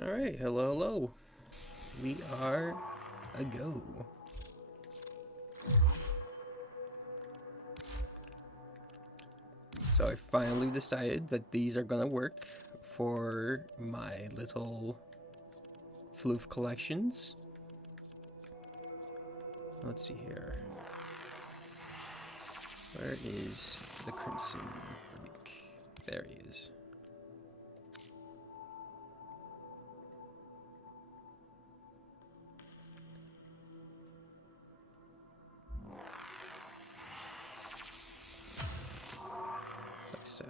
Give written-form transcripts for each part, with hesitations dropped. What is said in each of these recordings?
Alright, hello, hello. We are a go. So I finally decided that these are gonna work for my little floof collections. Let's see here. Where is the Crimson Freak? There he is. Like so.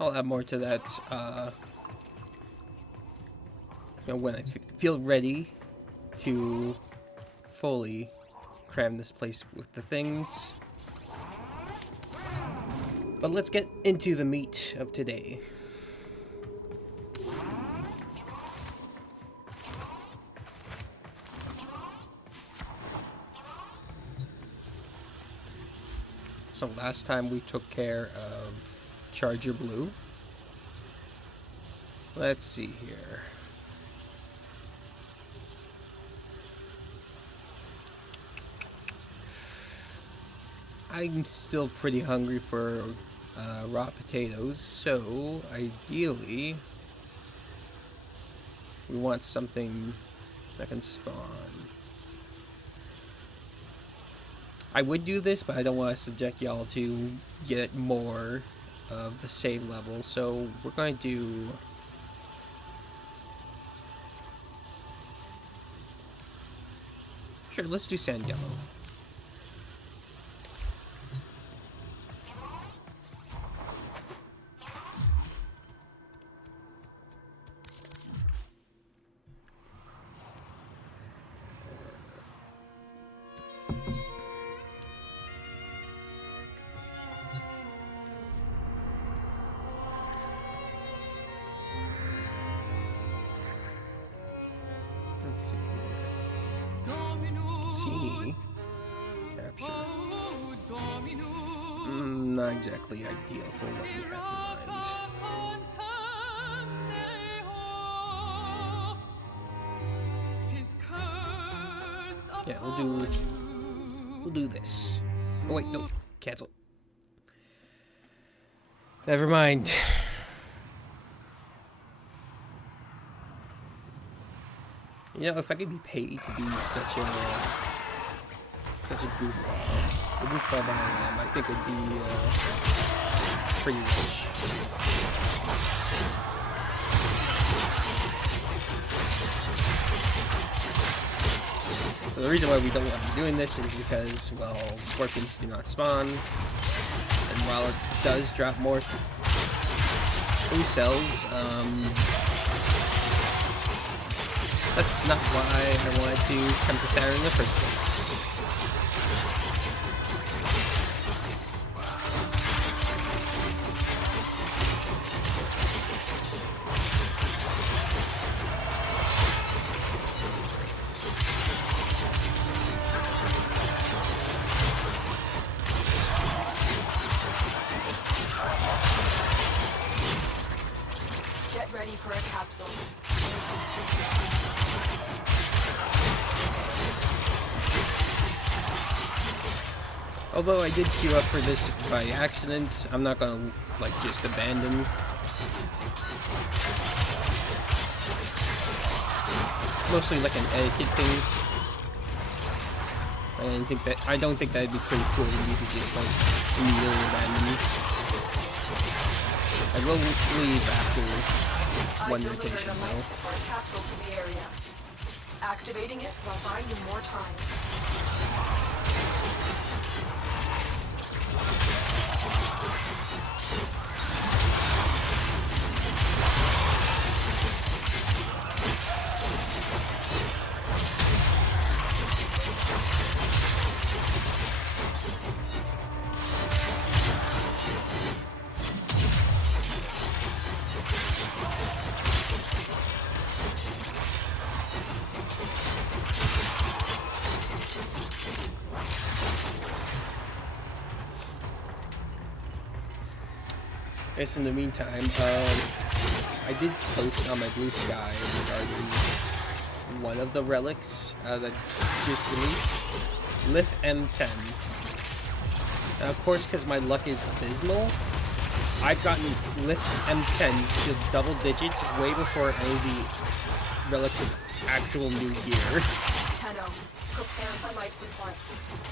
I'll add more to that when I feel ready to fully cram this place with the things. But let's get into the meat of today. So last time we took care of Charger Blue. Let's see here. I'm still pretty hungry for raw potatoes, so ideally we want something that can spawn. I would do this, but I don't want to subject y'all to get more of the same level, so we're going to do sure, let's do sand yellow. Let's see here. See. Capture. Not exactly ideal for what we have in mind. Yeah, we'll do this. Oh wait, no. Cancel. Never mind. You know, if I could be paid to be such a goofball that I am, I think it'd be pretty rich. The reason why we don't want to be doing this is because, well, scorpions do not spawn, and while it does drop more food cells, that's not why I wanted to come to Saturn in the first place. Get ready for a capsule. Although I did queue up for this by accident, I'm not gonna, like, just abandon. It's mostly like an etiquette thing. I don't think that'd be pretty cool if you could just, like, immediately abandon. I will leave after one rotation, though. Support capsule to the area. Activating it will buy you more time. Guess in the meantime, I did post on my Blue Sky regarding one of the relics that just released, Lith M10. Now, of course, because my luck is abysmal, I've gotten Lith M10 to double digits way before any of the relics of actual new gear. Tenno, prepare for life support.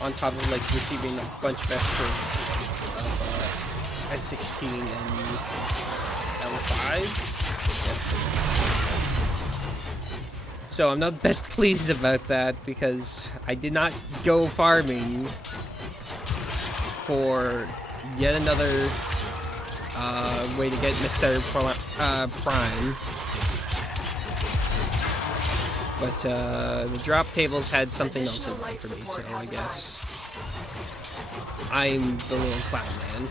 On top of like receiving a bunch of extras of S16 and L5. So I'm not best pleased about that because I did not go farming for yet another way to get Mr. Prime. But the drop tables had something else in mind for me, so I guess I'm the little clown man.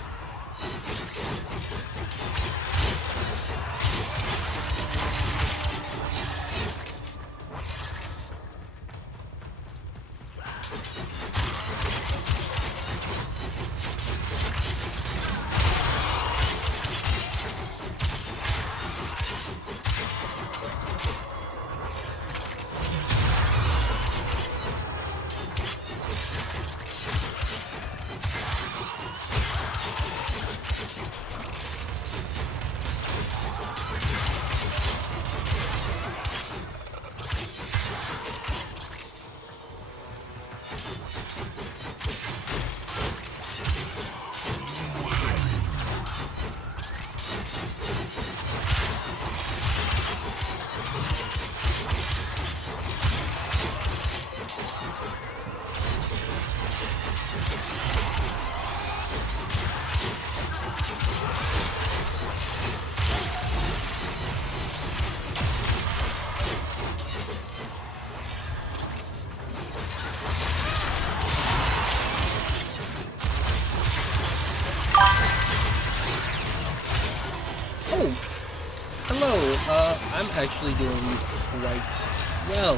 I'm actually doing quite well, I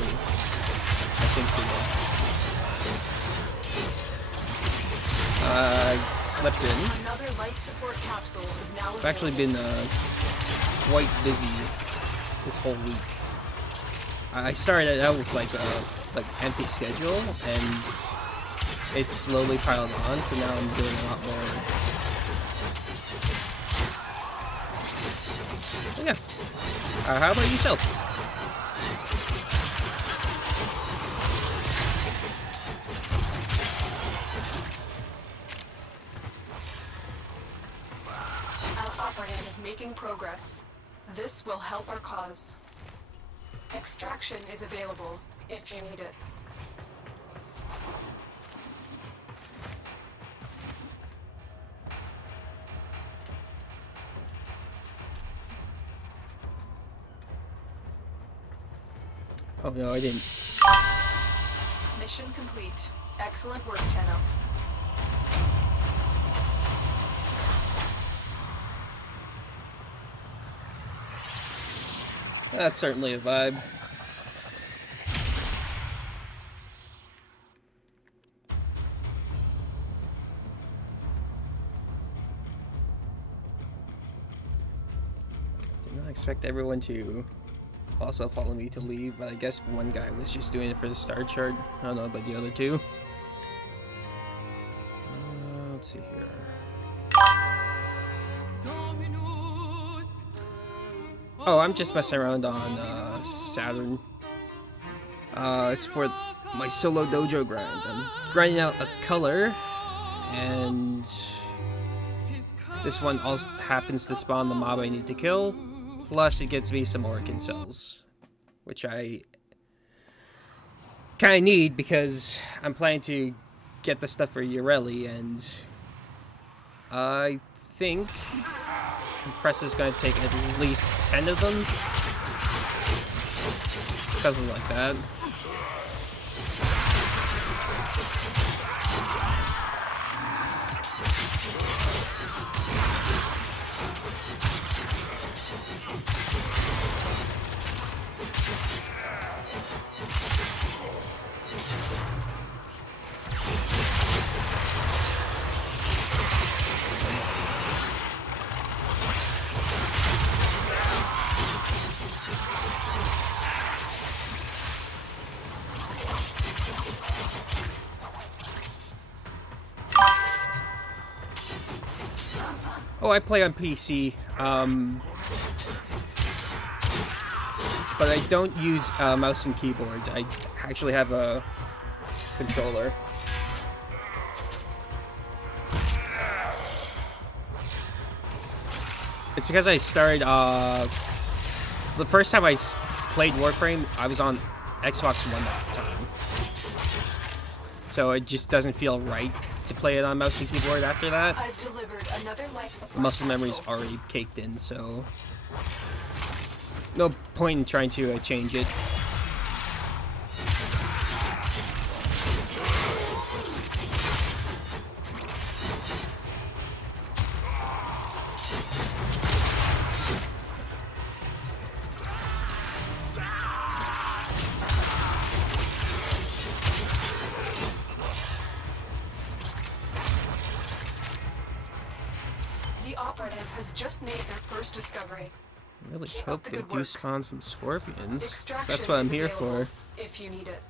think, today. Slept in. Another life support capsule is now I've actually been quite busy this whole week. I started out with like empty schedule, and it's slowly piled on, so now I'm doing a lot more. Yeah. How about yourself? Our operative is making progress. This will help our cause. Extraction is available if you need it. Oh no, I didn't. Mission complete. Excellent work, Tenno. That's certainly a vibe. Did not expect everyone to also follow me to leave, but I guess one guy was just doing it for the star chart. I don't know about the other two. Let's see here. Oh, I'm just messing around on Saturn. It's for my Solo Dojo Grind. I'm grinding out a color, and this one also happens to spawn the mob I need to kill. Plus, it gets me some Orkin cells, which I kind of need because I'm planning to get the stuff for Yareli, and I think Compress is going to take at least 10 of them. Something like that. I play on PC, but I don't use mouse and keyboard. I actually have a controller. It's because I started, the first time I played Warframe, I was on Xbox One at the time. So it just doesn't feel right to play it on mouse and keyboard after that. I've delivered another life support Muscle memory's capsule. already caked in, so no point in trying to change it. The operative has just made their first discovery. I really Keep hope up the they good do work. spawn some scorpions. 'Cause Extraction that's what I'm is here available for. if you need it.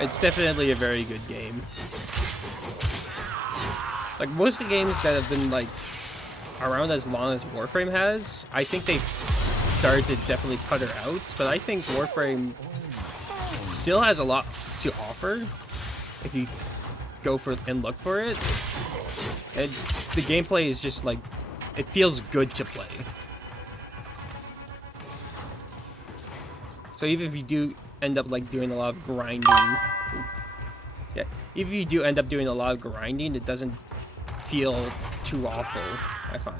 It's definitely a very good game. Like most of the games that have been like around as long as Warframe has, I think they've started to definitely putter out, but I think Warframe still has a lot to offer if you go for and look for it. And the gameplay is just like, it feels good to play. So even if you do end up like doing a lot of grinding, yeah, if you do end up doing a lot of grinding, it doesn't feel too awful, I find.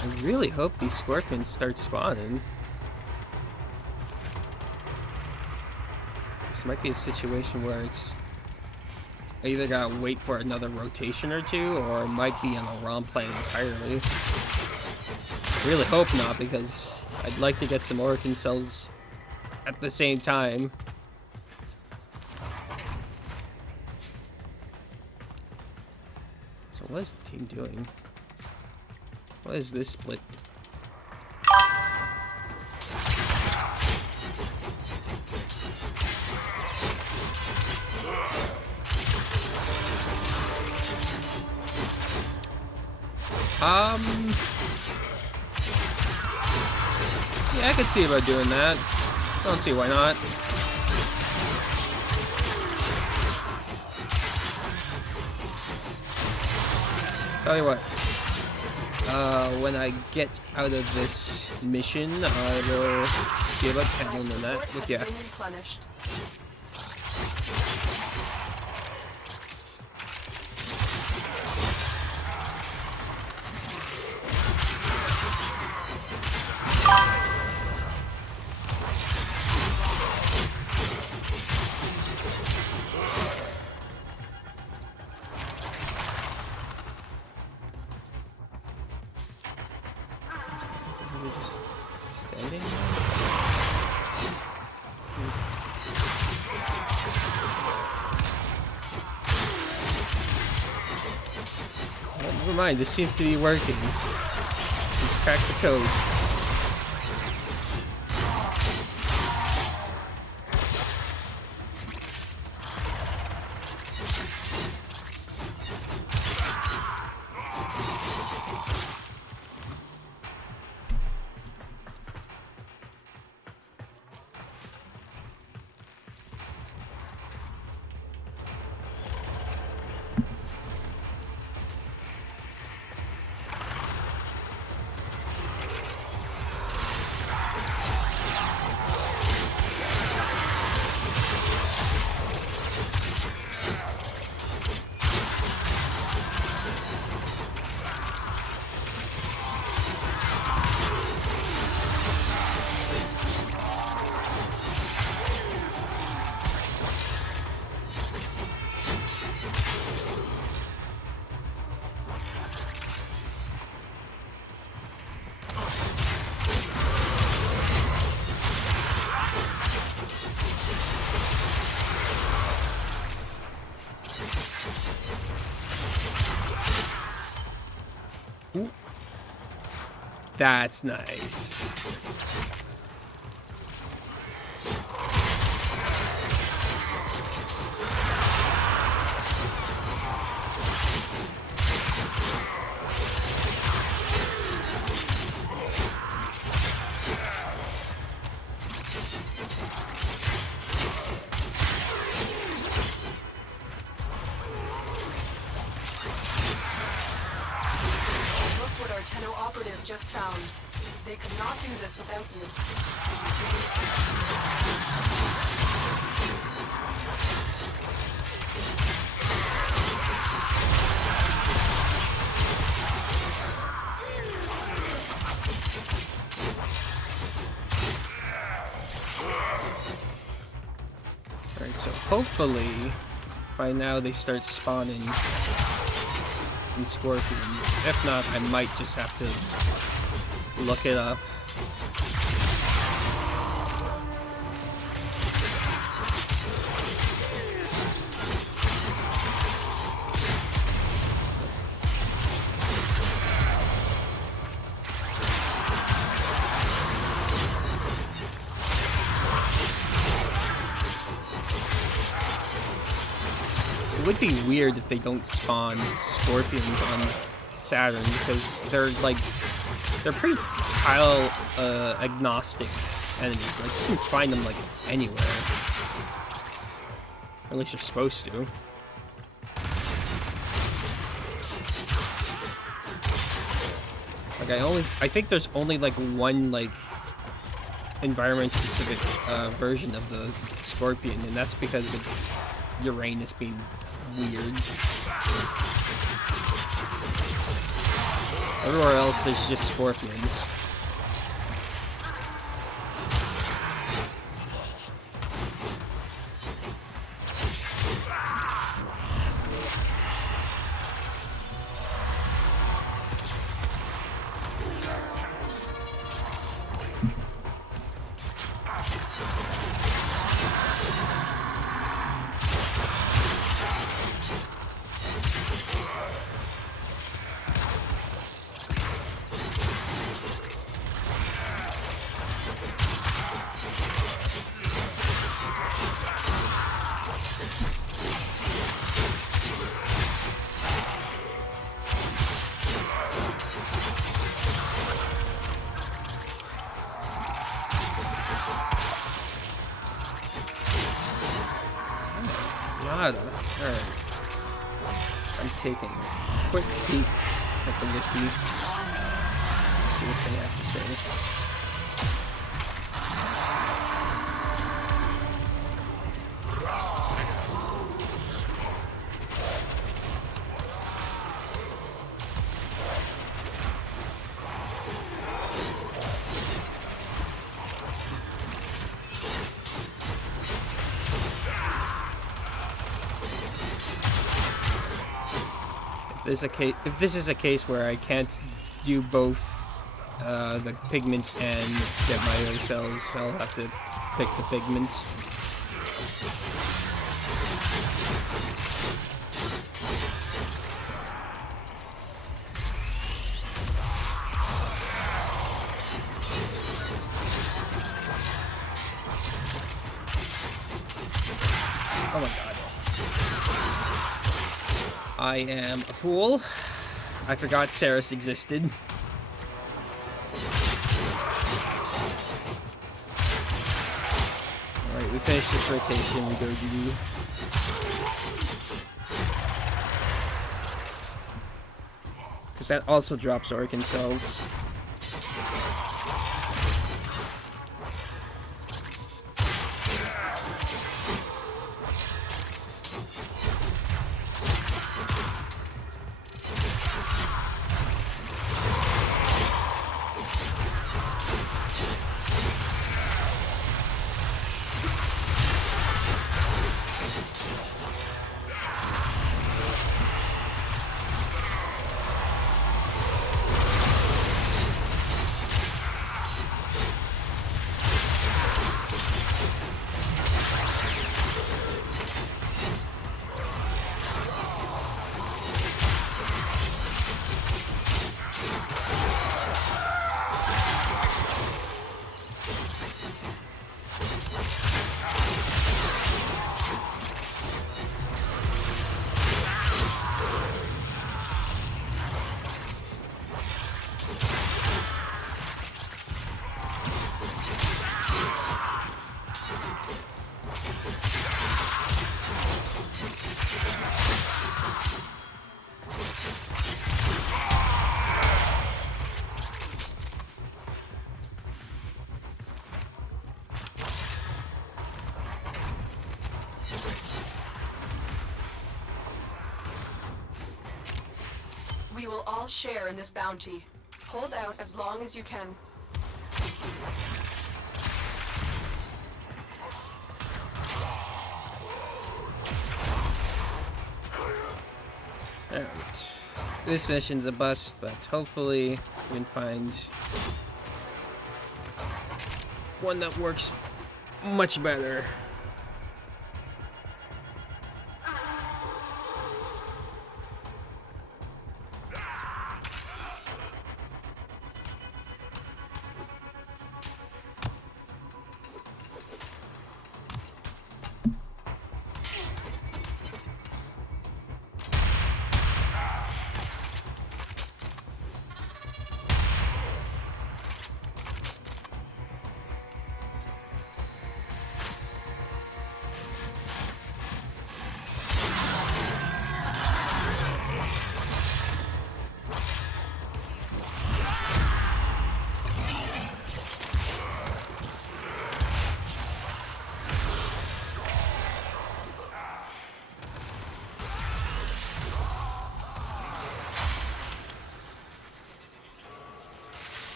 I really hope these scorpions start spawning. This might be a situation where it's I either gotta wait for another rotation or two, or it might be on a ROM plan entirely. Really hope not, because I'd like to get some Orkin cells at the same time. So what is the team doing? What is this split? Yeah, I could see about doing that. Don't see why not. Tell you what. When I get out of this mission, I will see about handling that. But yeah. Just standing there? Well, never mind, this seems to be working. Just crack the code. That's nice. Just found. They could not do this without you. Alright, so hopefully by now they start spawning some scorpions. If not, I might just have to look it up. It would be weird if they don't spawn scorpions on Saturn, because they're pretty tile agnostic enemies. Like, you can find them like anywhere. Or at least you're supposed to. Like I think there's only like one like environment specific version of the scorpion, and that's because of Uranus being weird. Everywhere else, there's just scorpions. Alright. I'm taking a quick peek at the wiki. See what they have to say. If this is a case where I can't do both the pigment and get my other cells, I'll have to pick the pigment. Oh my god. I am a fool. I forgot Ceres existed. Alright, we finish this rotation, we go to... Because that also drops Orcan cells. will all share in this bounty. Hold out as long as you can. Alright. This mission's a bust, but hopefully we can find one that works much better.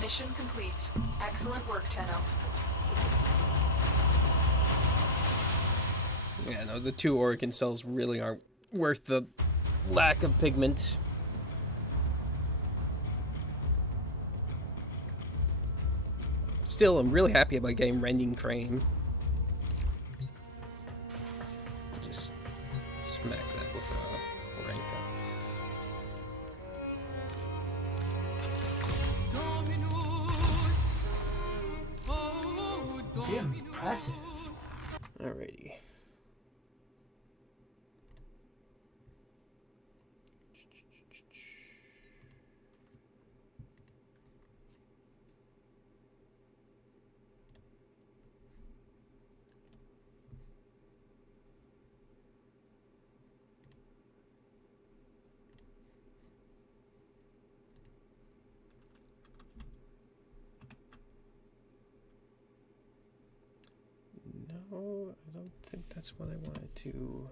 Mission complete. Excellent work, Tenno. Yeah, no, the 2 organ cells really aren't worth the lack of pigment. Still, I'm really happy about getting Rending Crane. Just smack that with a rank up. Impressive. Alrighty. No, I don't think that's what I wanted to.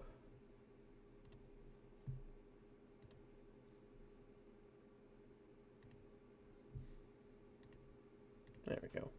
There we go.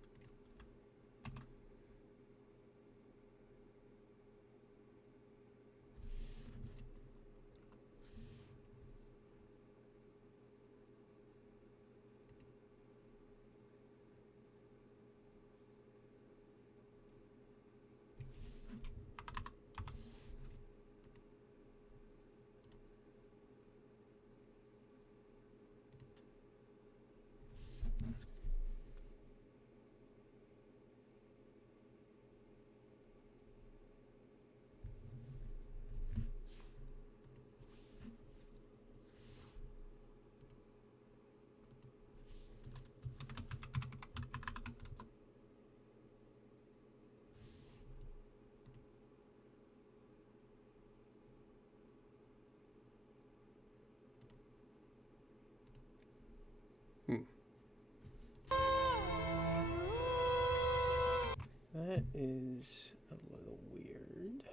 That is a little weird.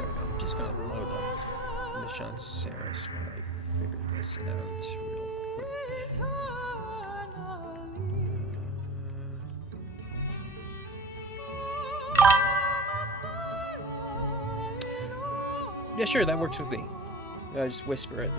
I'm just gonna load up Mission Saris while I figure this out real quick. Yeah, sure, that works with me. I just whisper it.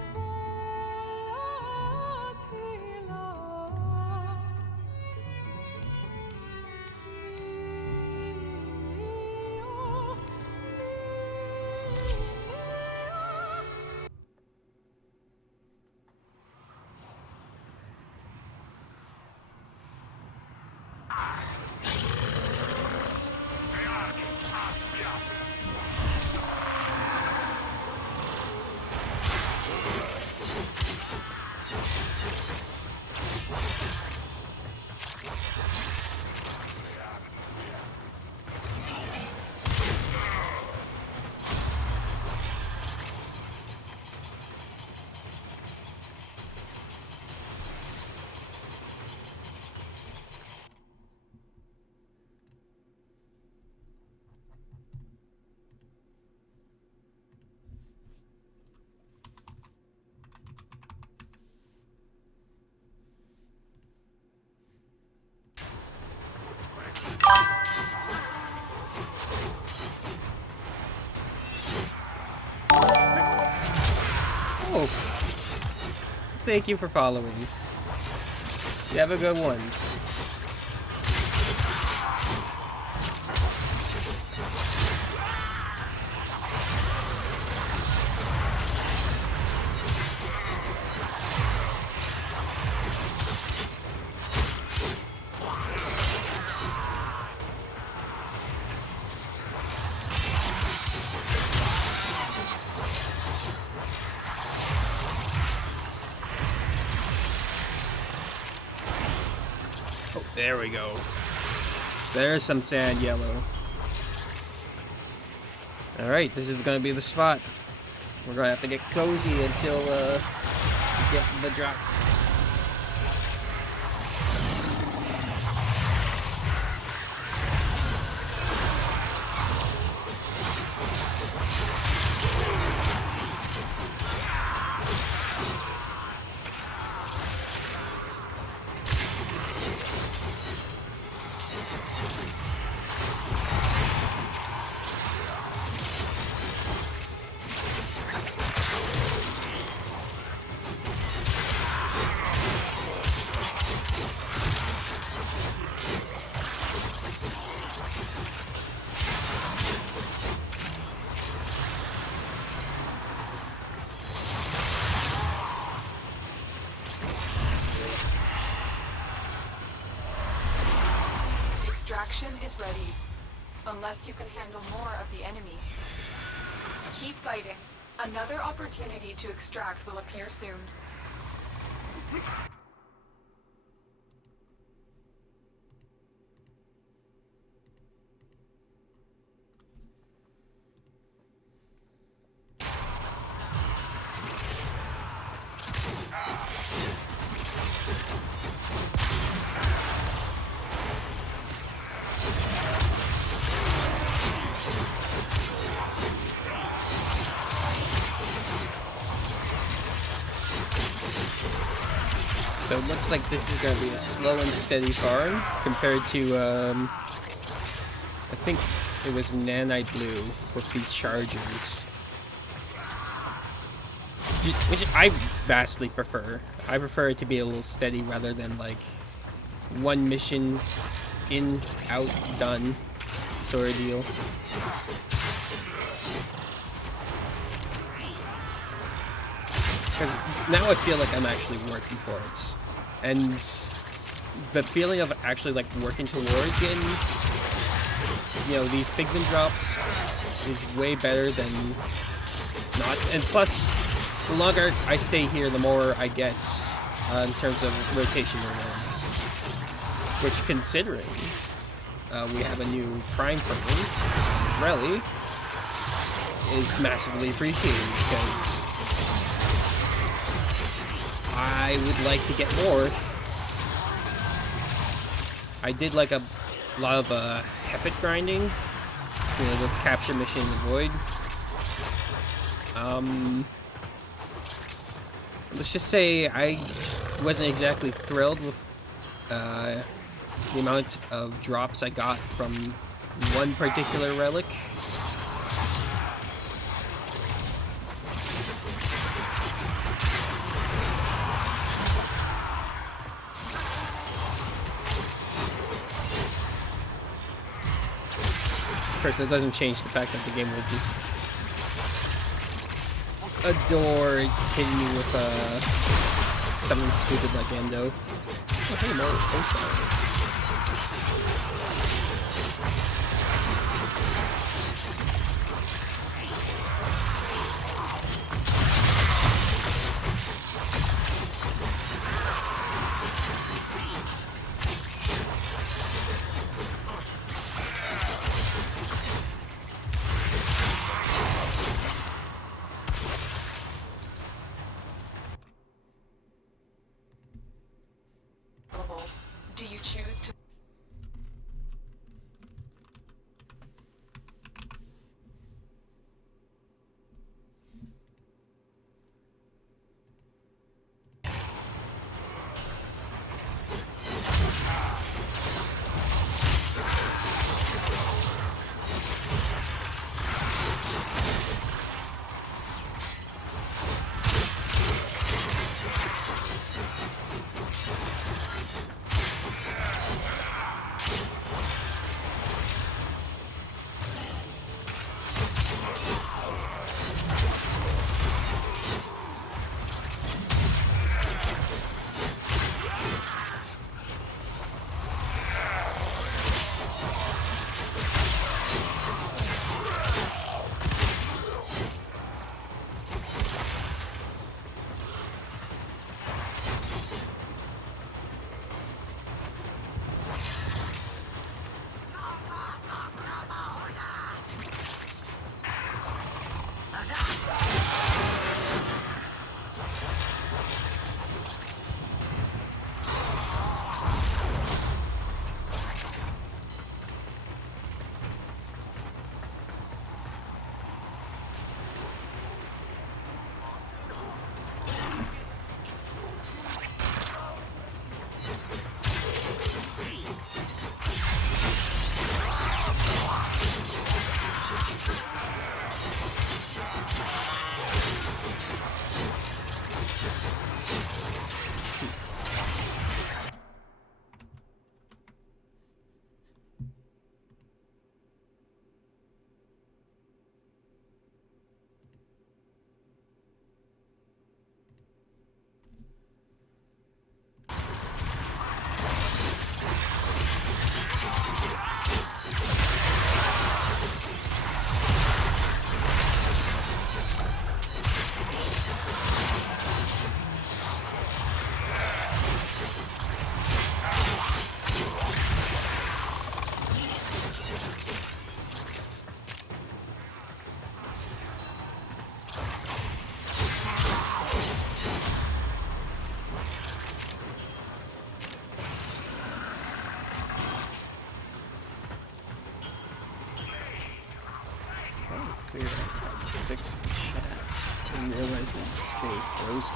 thank you for following. You have a good one. Oh, there we go. There's some sand yellow. Alright, this is gonna be the spot. We're gonna have to get cozy until we get the drops. Extraction is ready, unless you can handle more of the enemy. Keep fighting. Another opportunity to extract will appear soon. So it looks like this is going to be a slow and steady farm compared to, I think it was Nanite Blue with the Chargers. Which I vastly prefer. I prefer it to be a little steady rather than like one mission in, out, done sort of deal. Because now I feel like I'm actually working for it. And the feeling of actually like working towards getting, you know, these pigment drops is way better than not. And plus, the longer I stay here, the more I get in terms of rotation rewards. Which, considering we have a new Prime person, Yareli, is massively appreciated because I would like to get more. I did like a lot of Hepit grinding, you know, the capture mission in the void. Let's just say I wasn't exactly thrilled with the amount of drops I got from one particular relic. Of course, that doesn't change the fact that the game will just adore hitting you with something stupid like Endo. Oh, hey, more O-Star. Do you choose to... realize it stayed frozen.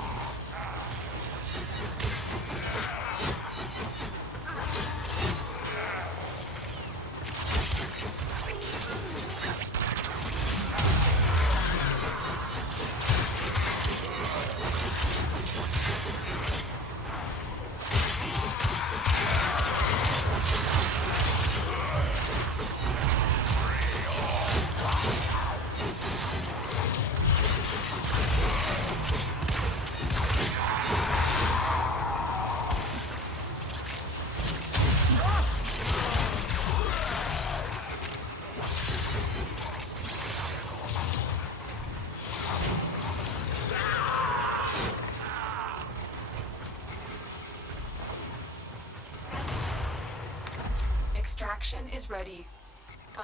Extraction is ready,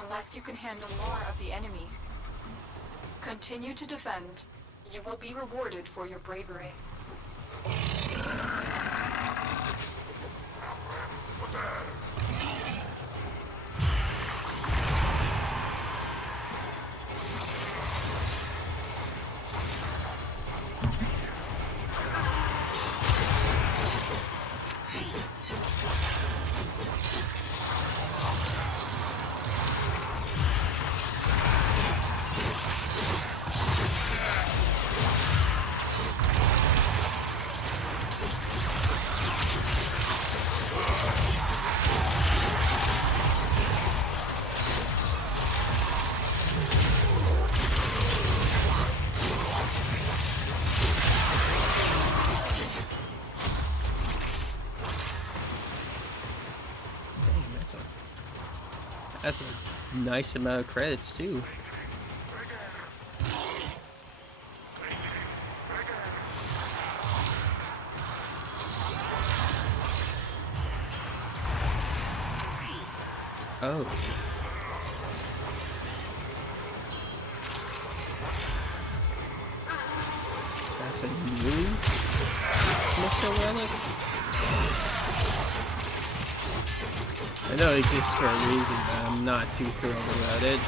unless you can handle more of the enemy. Continue to defend. You will be rewarded for your bravery. That's a nice amount of credits too. Oh. That's a new missile relic? I know it exists for a reason, but I'm not too thrilled about it.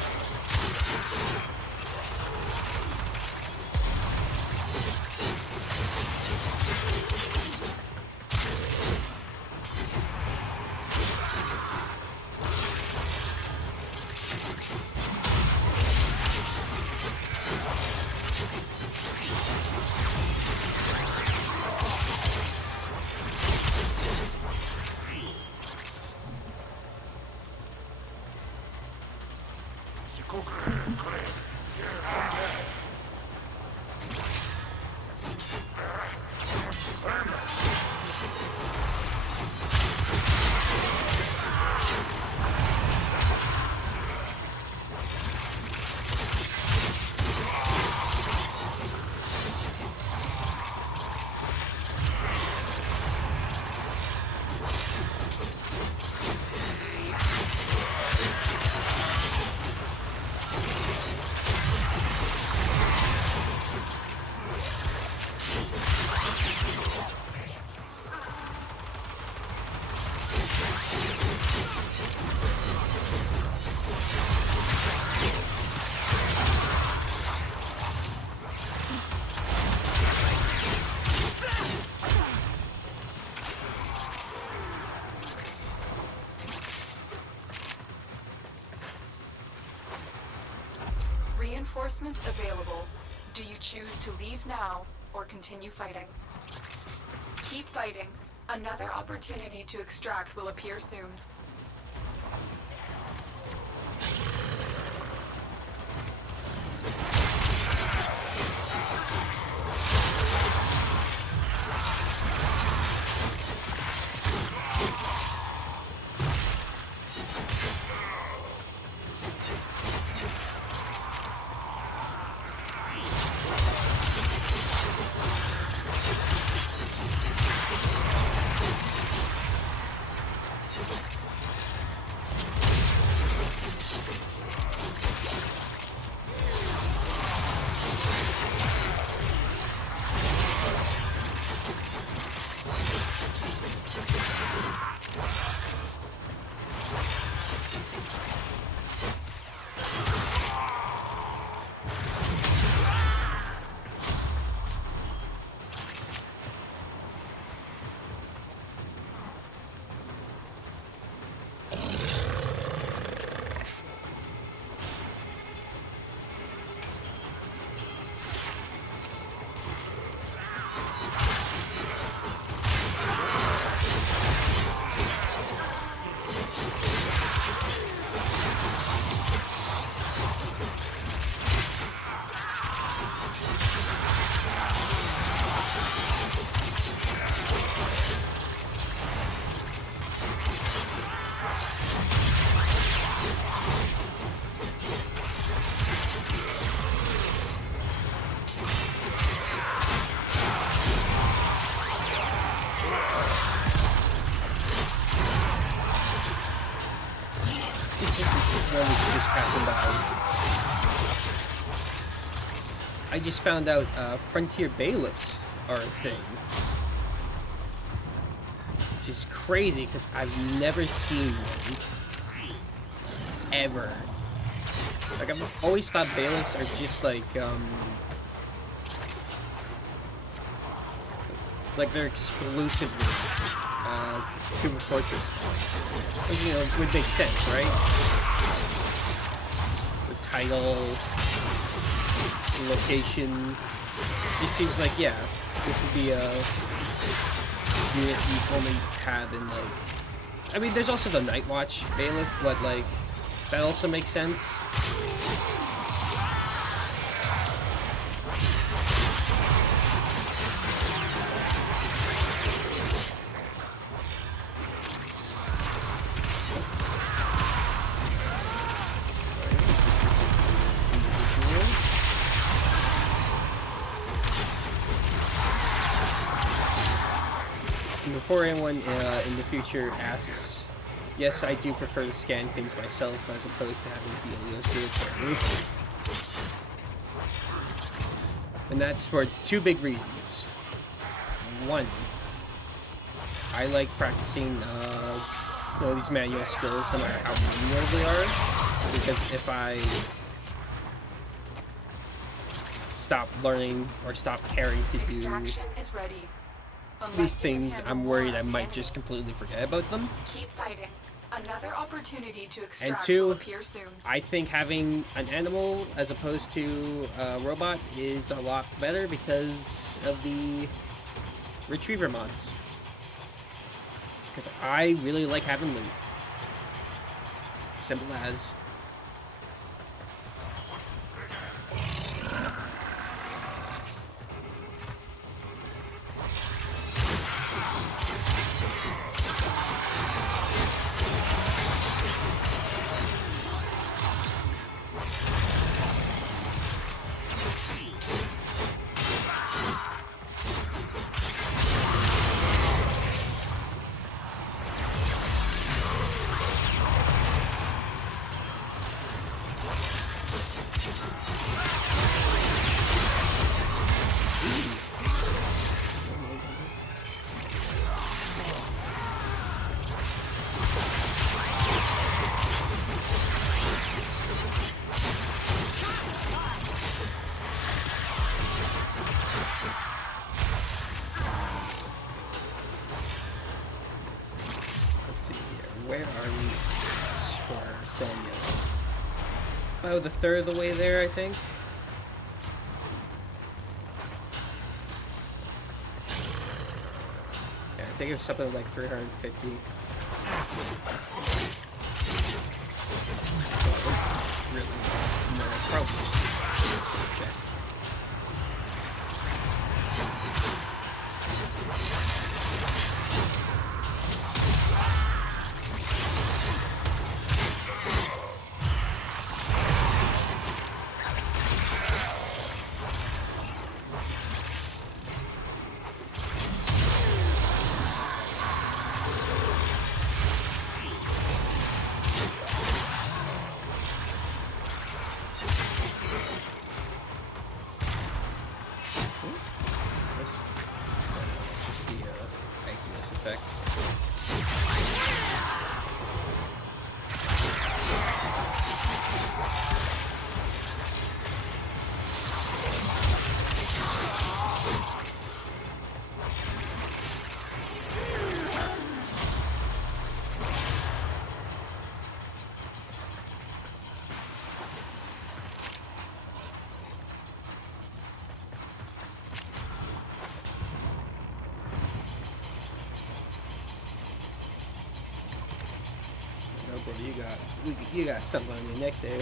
Reinforcements available. Do you choose to leave now or continue fighting? Keep fighting. Another opportunity to extract will appear soon. Well, we should just pass him by. I just found out frontier bailiffs are a thing. Which is crazy because I've never seen one. Ever. Like, I've always thought bailiffs are just like they're exclusively Cuba Fortress spots. Which, you know, would make sense, right? The title, the location. Just seems like, yeah, this would be a unit you only have in, like... I mean, there's also the Night Watch Bailiff, but, like, that also makes sense. Before anyone in the future asks, yes, I do prefer to scan things myself as opposed to having Helios do it for me. And that's for two big reasons. One, I like practicing you know, these manual skills no matter how manual they are, because if I stop learning or stop caring to do these things, I'm worried I might just completely forget about them. Keep fighting. Another opportunity to extract And two, will appear soon. I think having an animal as opposed to a robot is a lot better because of the retriever mods. Because I really like having loot. Simple as. Oh, the third of the way there, I think. Yeah, I think it was something like 350. Really? No, probably just check. You got something on your neck there.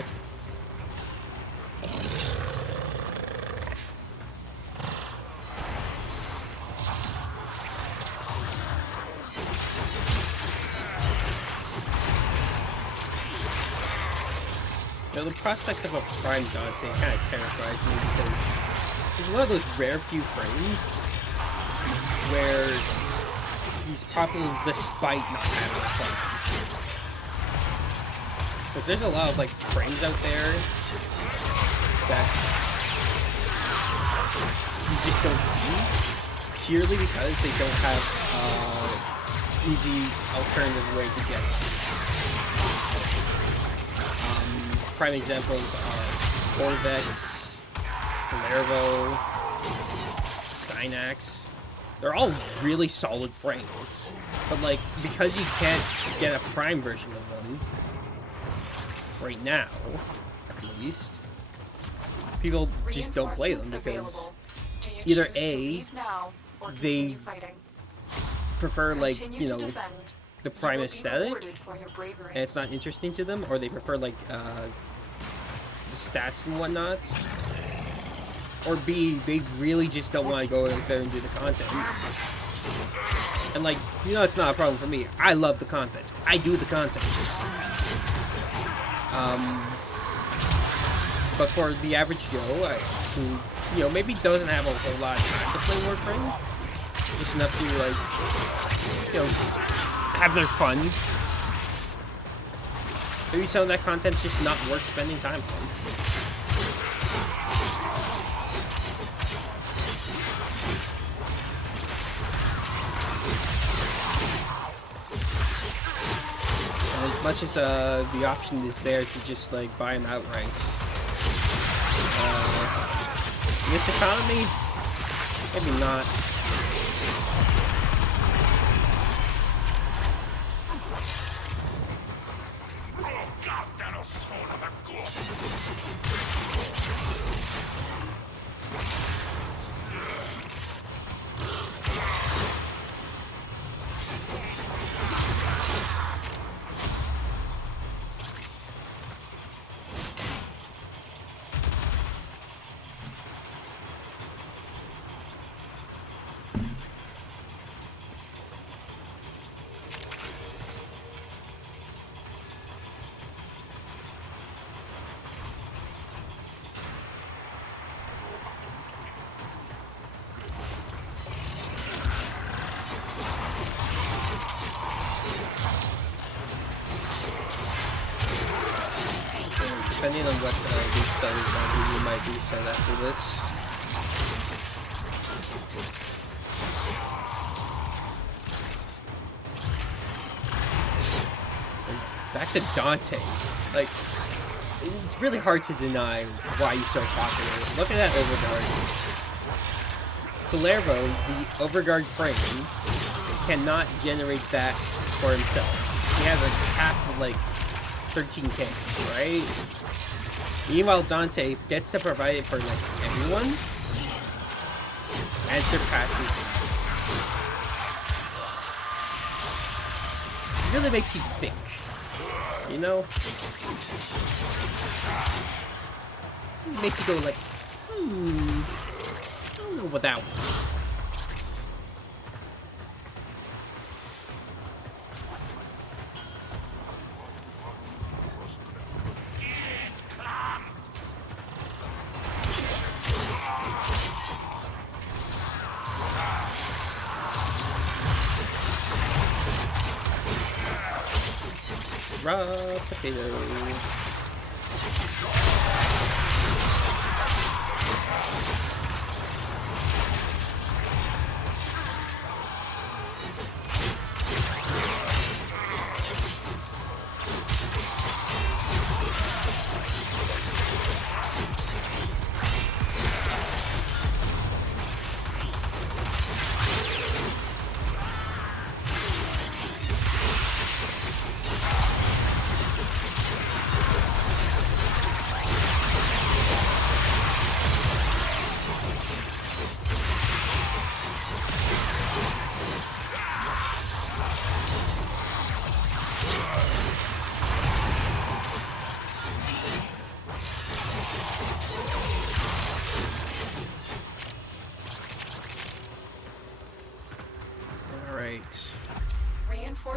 Now, the prospect of a Prime Dante kind of terrifies me because he's one of those rare few frames where he's popular despite not having a Prime. Because there's a lot of like frames out there that you just don't see, purely because they don't have easy alternative way to get it. Prime examples are Corvettes, Palermo, Steinax. They're all really solid frames, but like because you can't get a Prime version of them right now, at least, people just don't play them because either A, they prefer like, you know, the Prime aesthetic and it's not interesting to them, or they prefer like the stats and whatnot, or B, they really just don't want to go out there and do the content. And like, you know, it's not a problem for me. I love the content. I do the content. But for the average Joe, who, you know, maybe doesn't have a whole lot of time to play Warframe, just enough to like, you know, have their fun. Maybe some of that content's just not worth spending time on. As much as the option is there to just like buy them outright, in this economy, maybe not. Depending on what these spells are, you might reset after this. And back to Dante. Like, it's really hard to deny why he's so popular. Look at that Overguard. Palermo, the Overguard frame, cannot generate that for himself. He has a cap of like 13k, right? Meanwhile, Dante gets to provide it for like everyone and surpasses them. It really makes you think, you know? It makes you go like, I don't know about that one. Raw potato.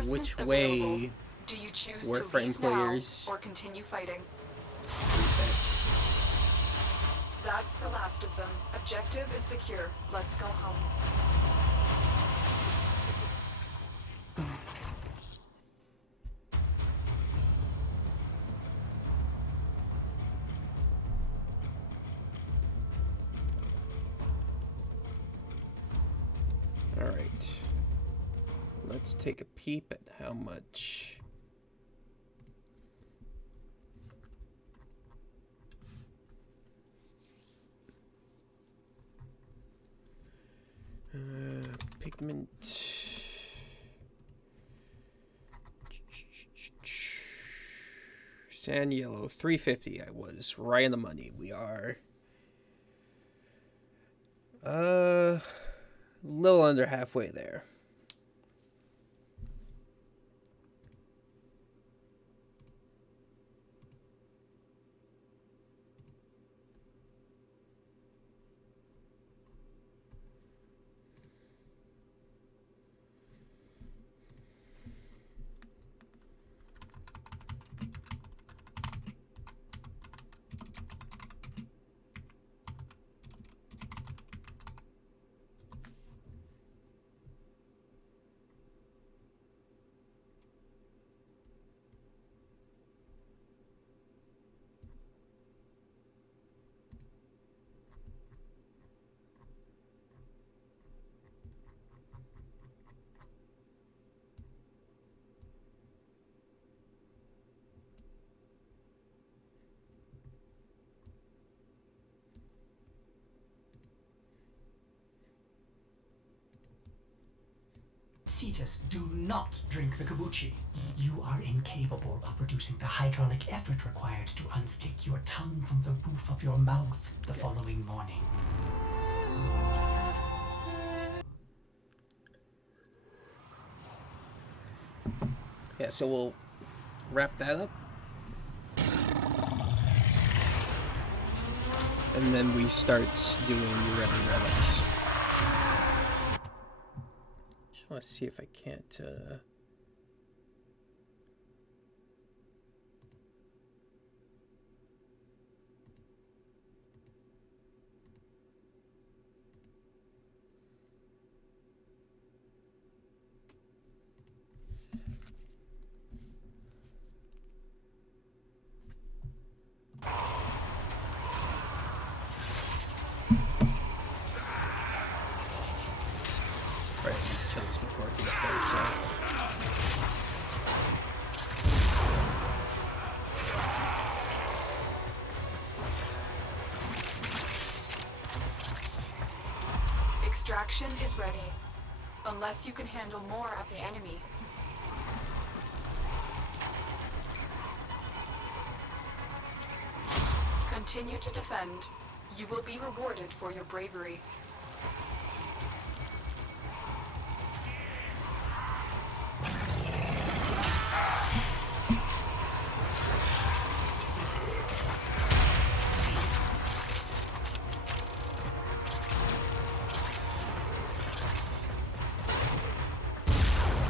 Which way do you choose Warframe to leave players now or continue fighting? reset? That's the last of them. Objective is secure. Let's go home. Alright. Let's take a peep at how much... pigment... Sand yellow, 350. I was right on the money. We are... a little under halfway there. Cetus, do not drink the kombucha. You are incapable of producing the hydraulic effort required to unstick your tongue from the roof of your mouth the following morning. Yeah, so we'll wrap that up. And then we start doing Yareli Relics. Just want to see if I can't... before it can start, so. Extraction is ready. Unless you can handle more of the enemy. Continue to defend. You will be rewarded for your bravery.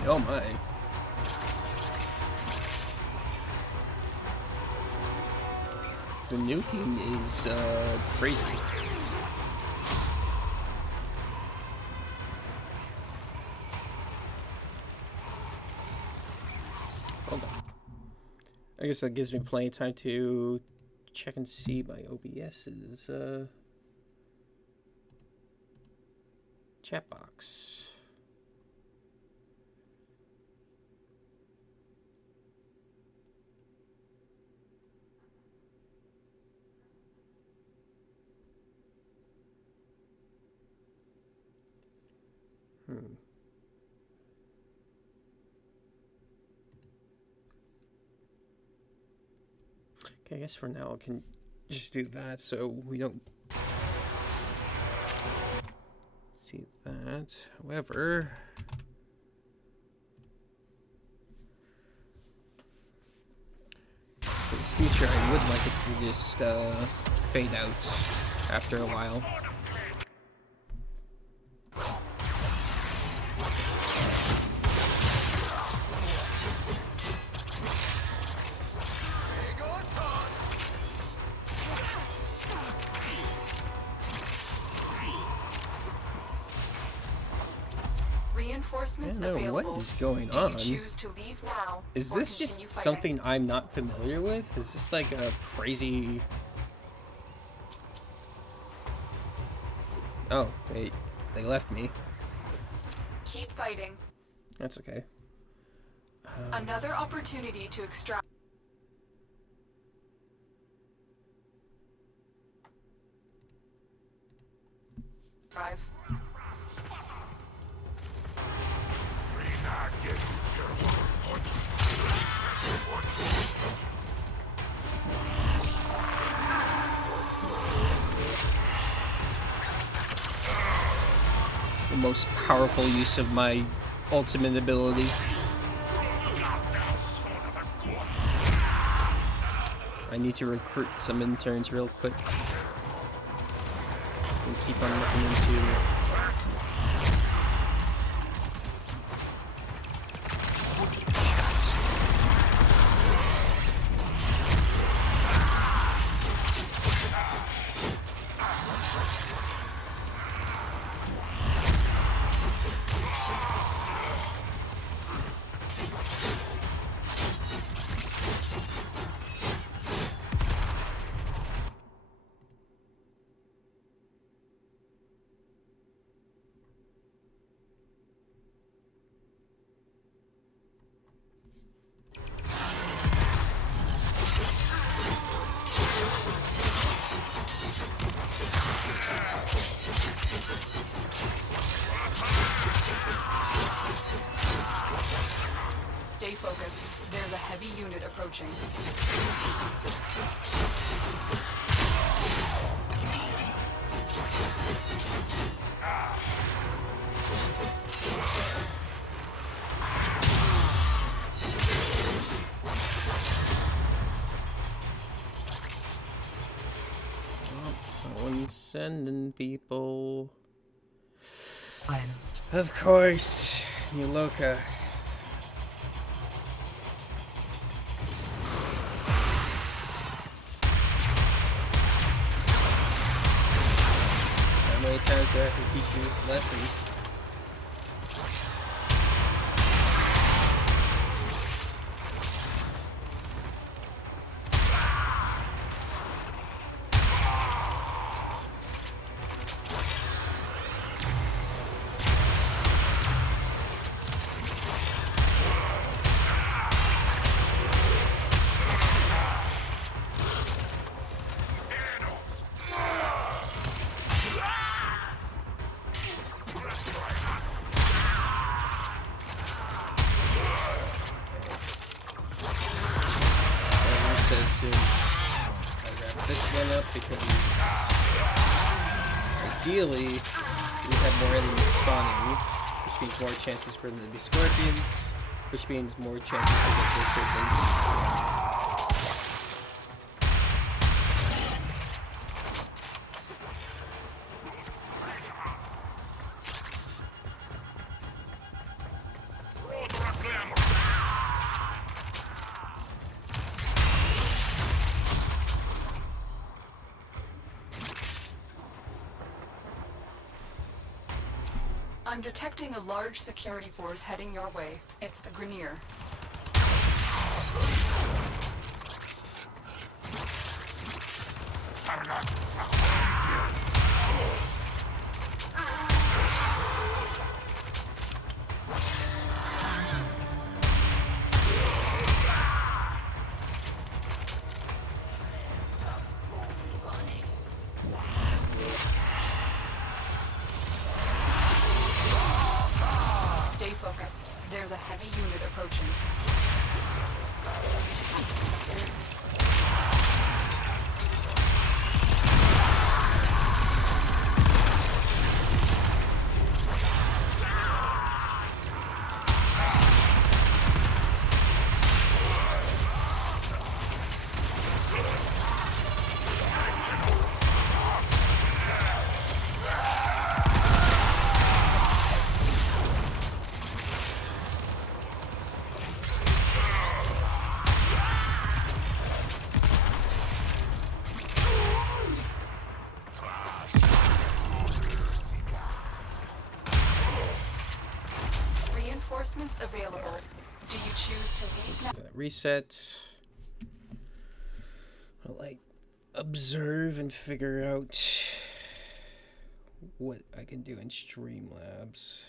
Oh my. The nuking is crazy. Hold on. I guess that gives me plenty of time to check and see my OBS's chat box. Okay, I guess for now I can just do that so we don't see that. However, for the future I would like it to just fade out after a while. I don't know what is going on. Is this just something I'm not familiar with? Is this like a crazy... Oh, they left me. Keep fighting. That's okay. Another opportunity to extract. Drive. The most powerful use of my ultimate ability. I need to recruit some interns real quick. And keep on looking into... Stay focused. There's a heavy unit approaching. Someone's sending people. Cleansed. Of course, Yuloka. How many times do I have to teach you this lesson? As soon as I wrap this one up, because ideally we have more enemies spawning, which means more chances for them to be scorpions, which means more chances to get those griffins. I'm detecting a large security force heading your way. It's the Grenier. Stay focused. There's a heavy unit approaching. Reinforcements available. Do you choose to leave now? Reset. I'll like observe and figure out what I can do in Streamlabs.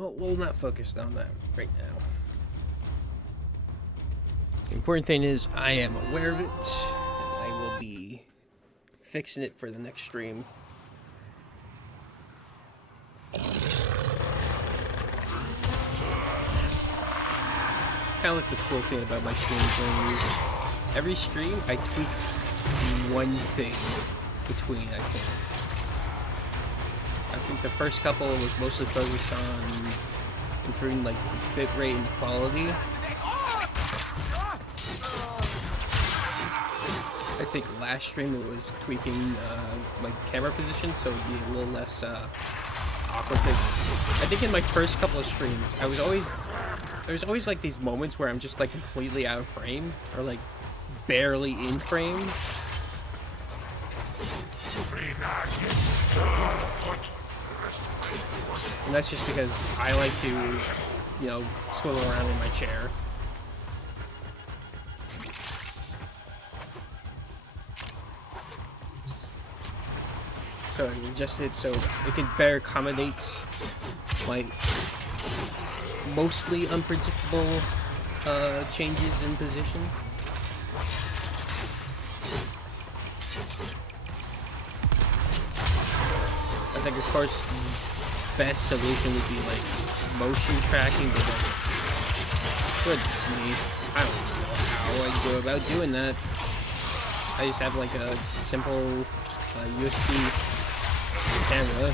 Well, we'll not focus on that right now. The important thing is I am aware of it, and I will be fixing it for the next stream. Kind of like the cool thing about my streams is every stream I tweak one thing between, I think the first couple was mostly focused on improving like the bit rate and quality. I think last stream it was tweaking my camera position so it'd be a little less awkward, because I think in my first couple of streams there's always like these moments where I'm just like completely out of frame or like barely in frame. And that's just because I like to, you know, swivel around in my chair. So I adjusted it so it can better accommodate my mostly unpredictable changes in position. I think, of course, the best solution would be like motion tracking, but like, goodness me, I don't know how I go about doing that. I just have like a simple USB camera.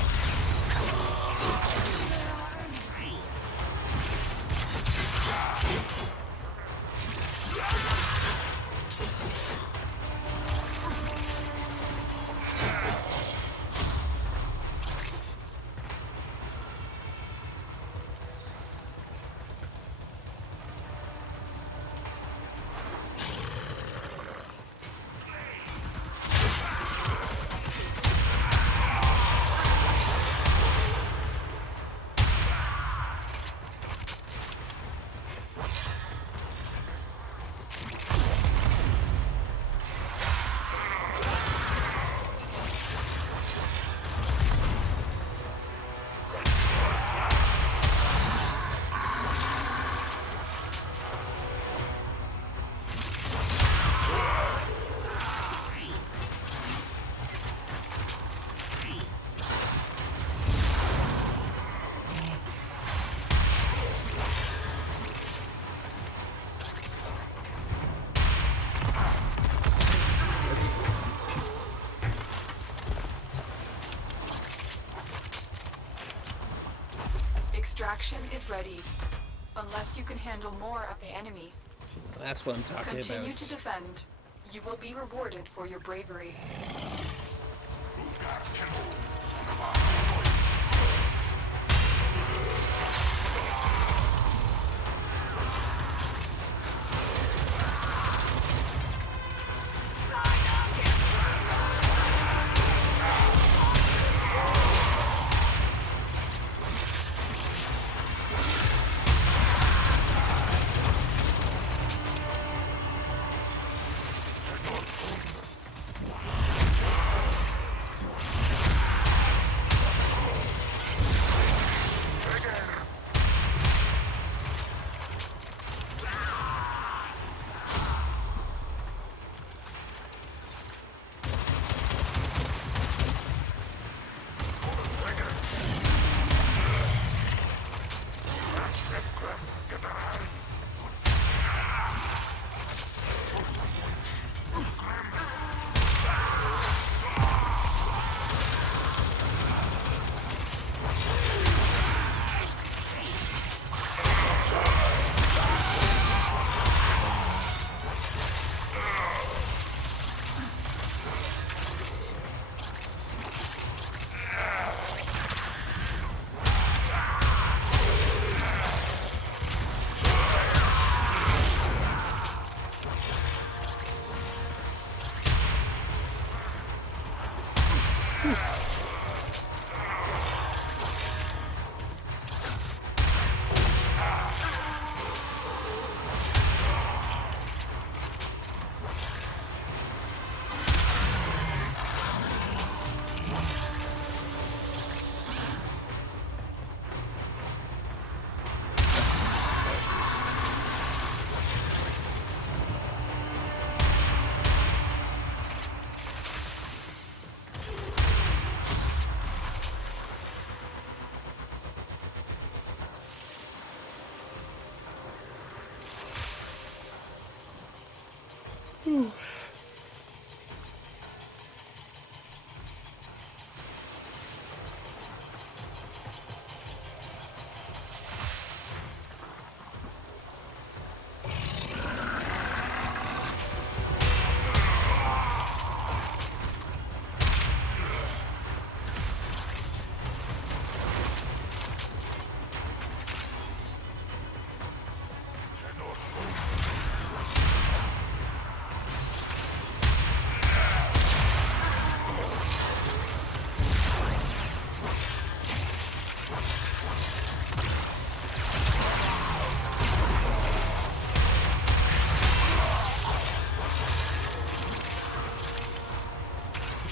Extraction is ready. Unless you can handle more of the enemy. That's what I'm talking about. Continue to defend. You will be rewarded for your bravery.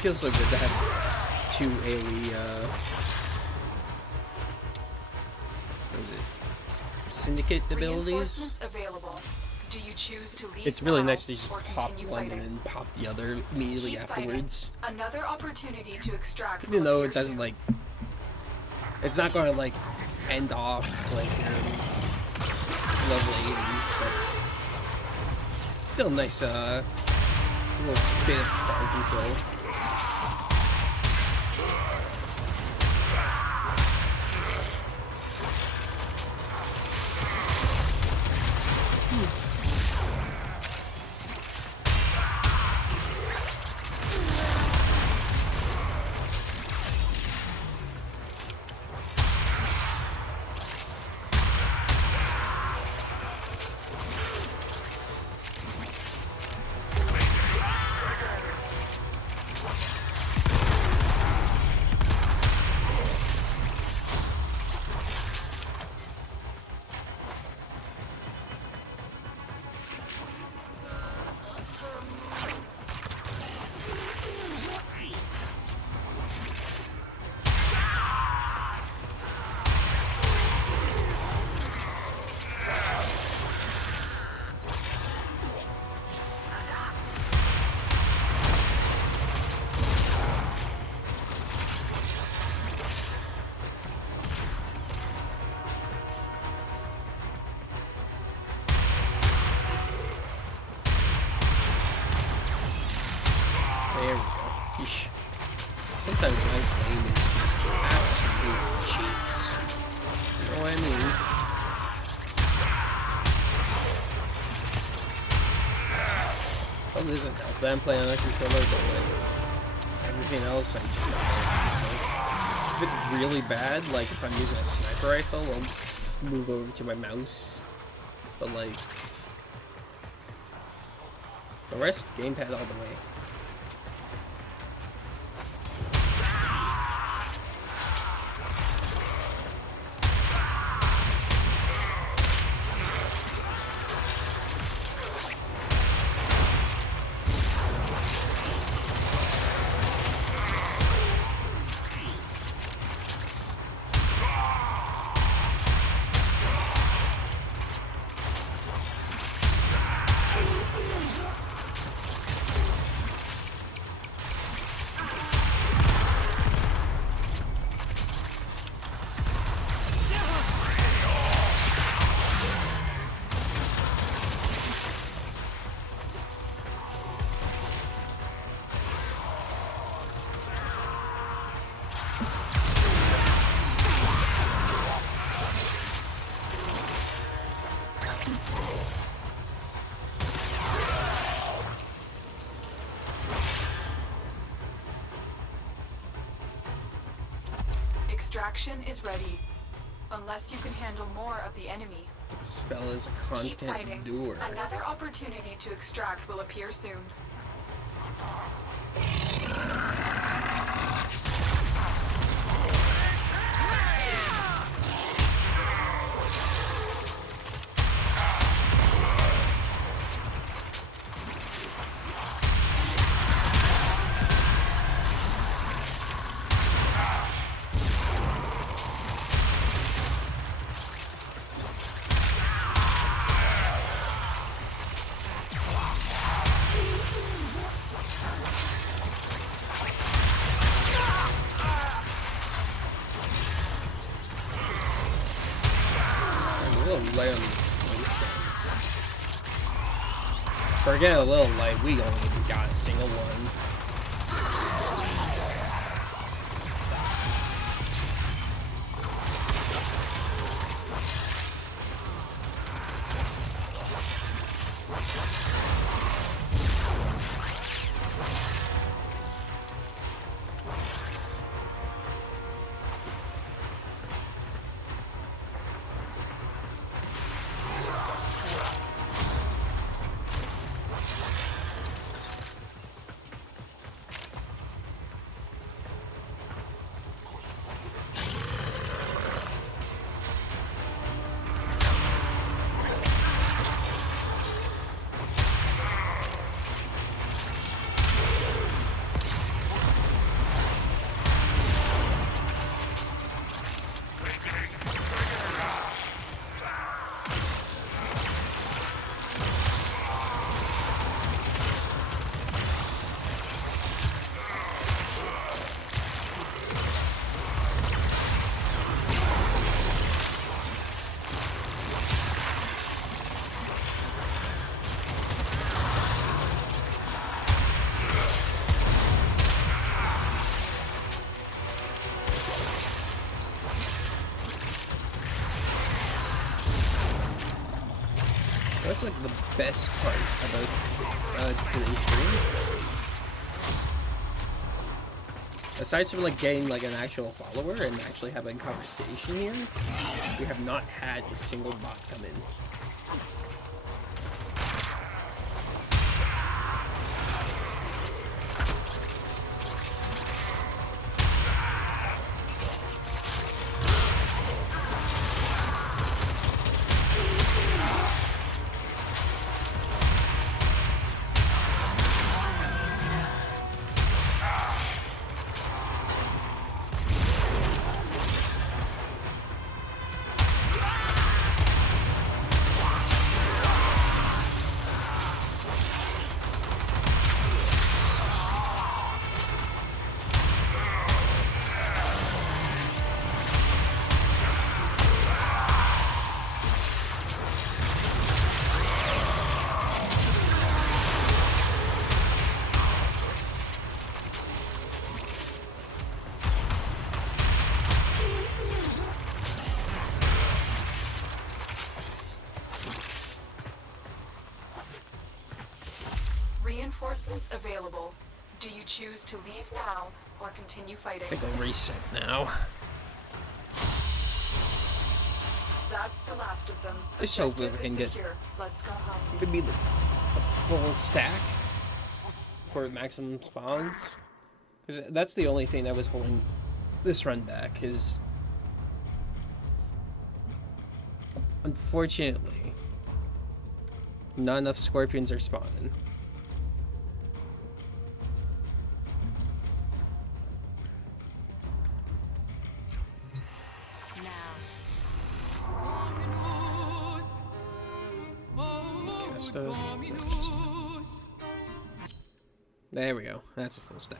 Feels so good to have two AoE, what is it? Syndicate abilities. Reinforcements available. Do you choose to leave It's really now nice to just or pop continue one fighting? and then pop the other immediately Keep afterwards. fighting. Another opportunity to extract. Even will though appear it doesn't soon. like, it's not going to like end off like level 80s, but still nice little bit of crowd control. There we go. Yeesh. Sometimes my aim is just absolute cheats. You know what I mean? Well, this isn't help that I'm playing on a controller, but like everything else, I just don't know. If it's really bad, like if I'm using a sniper rifle, I'll move over to my mouse. But like the rest, gamepad all the way. Extraction is ready. Unless you can handle more of the enemy. This spell is a Keep content fighting. doer. Another opportunity to extract will appear soon. For getting a little light, we only even got a single one. That's like the best part about doing stream. Aside from like getting like an actual follower and actually having conversation here, we have not had a single bot come in. Reinforcements available. Do you choose to leave now or continue fighting? I think I'll reset now. That's the last of them. Just hope we can get Let's go home. maybe a full stack for maximum spawns. Because that's the only thing that was holding this run back. Is unfortunately not enough scorpions are spawning. There we go. That's a full stack.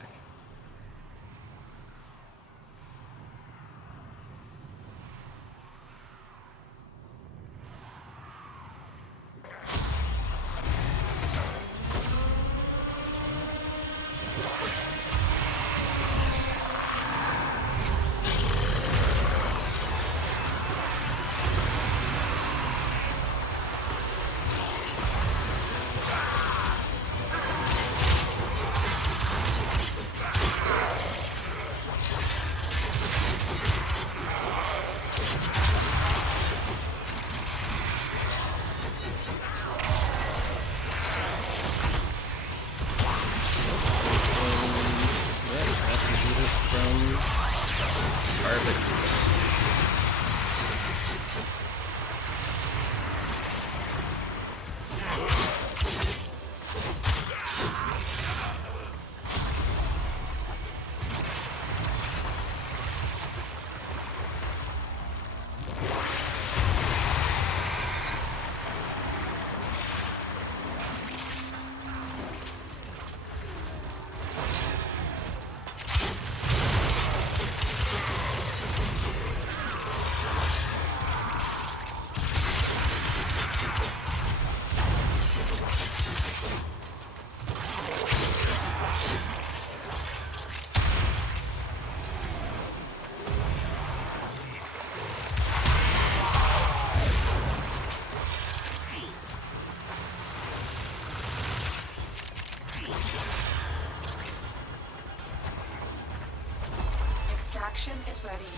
Extraction is ready.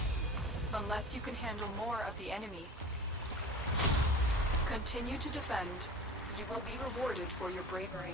Unless you can handle more of the enemy. Continue to defend. You will be rewarded for your bravery.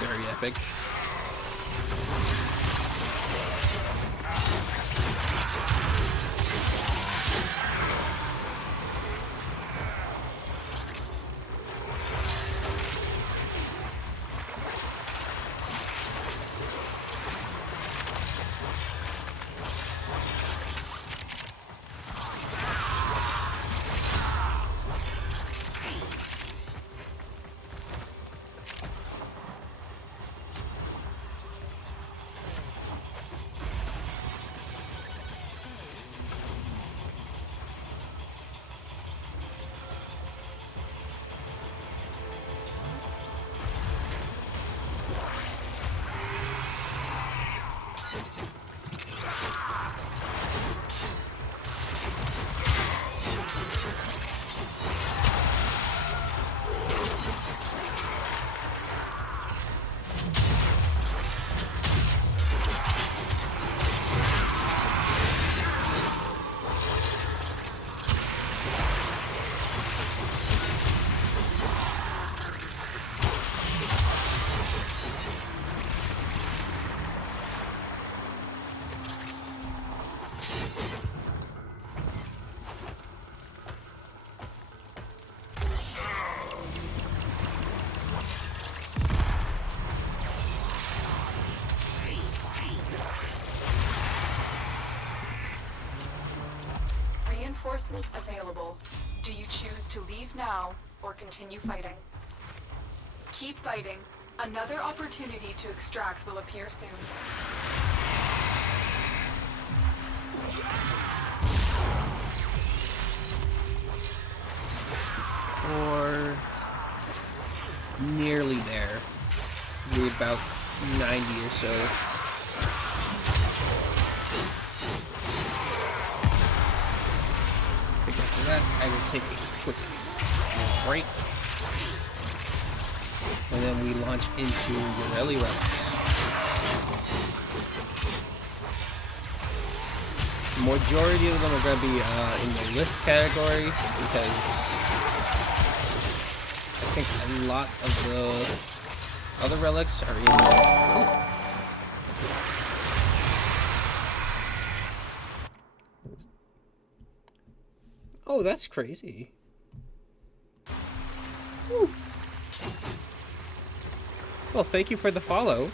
Very epic. Reinforcements available. Do you choose to leave now or continue fighting? Keep fighting. Another opportunity to extract will appear soon. Or nearly there. We're about 90 or so. After that, I will take a quick break. And then we launch into Yareli Relics. The majority of them are going to be in the lift category because I think a lot of the other relics are in. Oh, that's crazy. Woo. Well, thank you for the follow.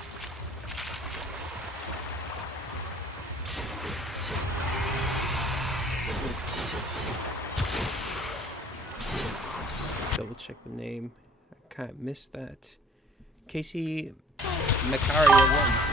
Just double check the name. I kind of missed that. Casey Macaria 1.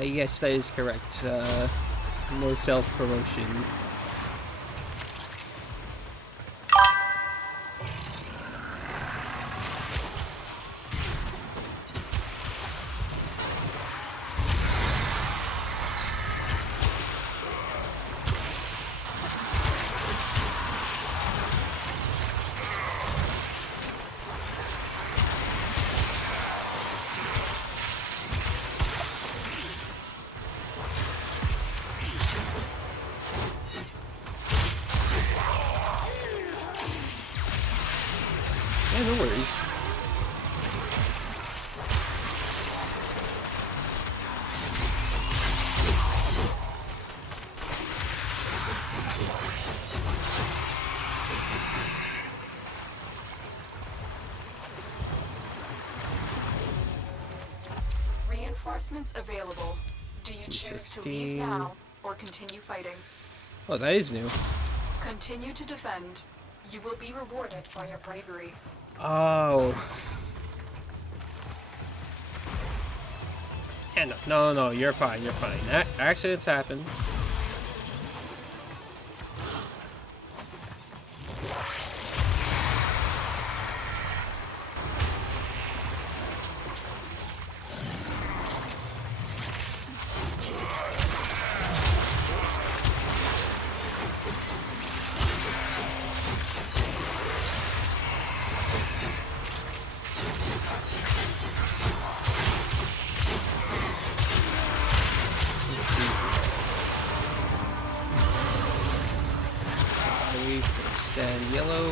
Yes, that is correct. No self-promotion. reinforcements available. Do you choose to leave 16. now or continue fighting? Oh, that is new. Continue to defend. You will be rewarded for your bravery. Oh. Yeah, no, you're fine, you're fine. Accidents happen. And yellow.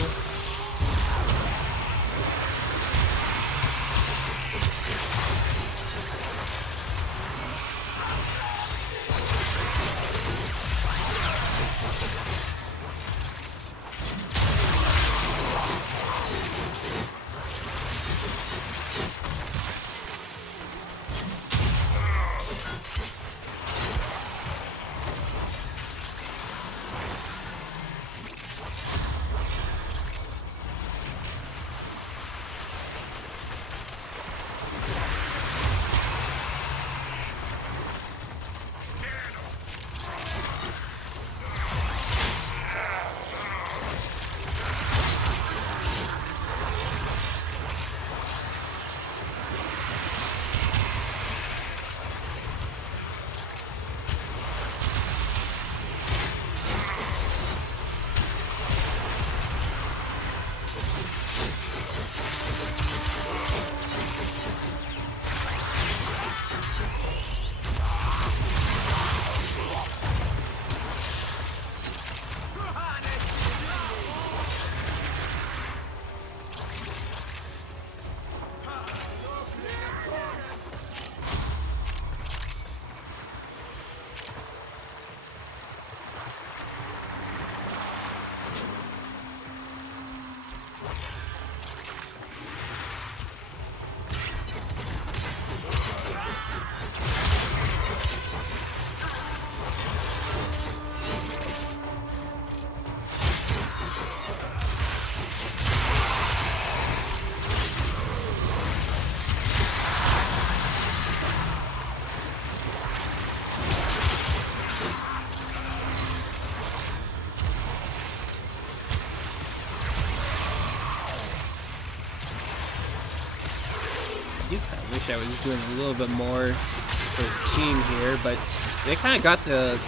I was doing a little bit more for the team here, but they kind of got the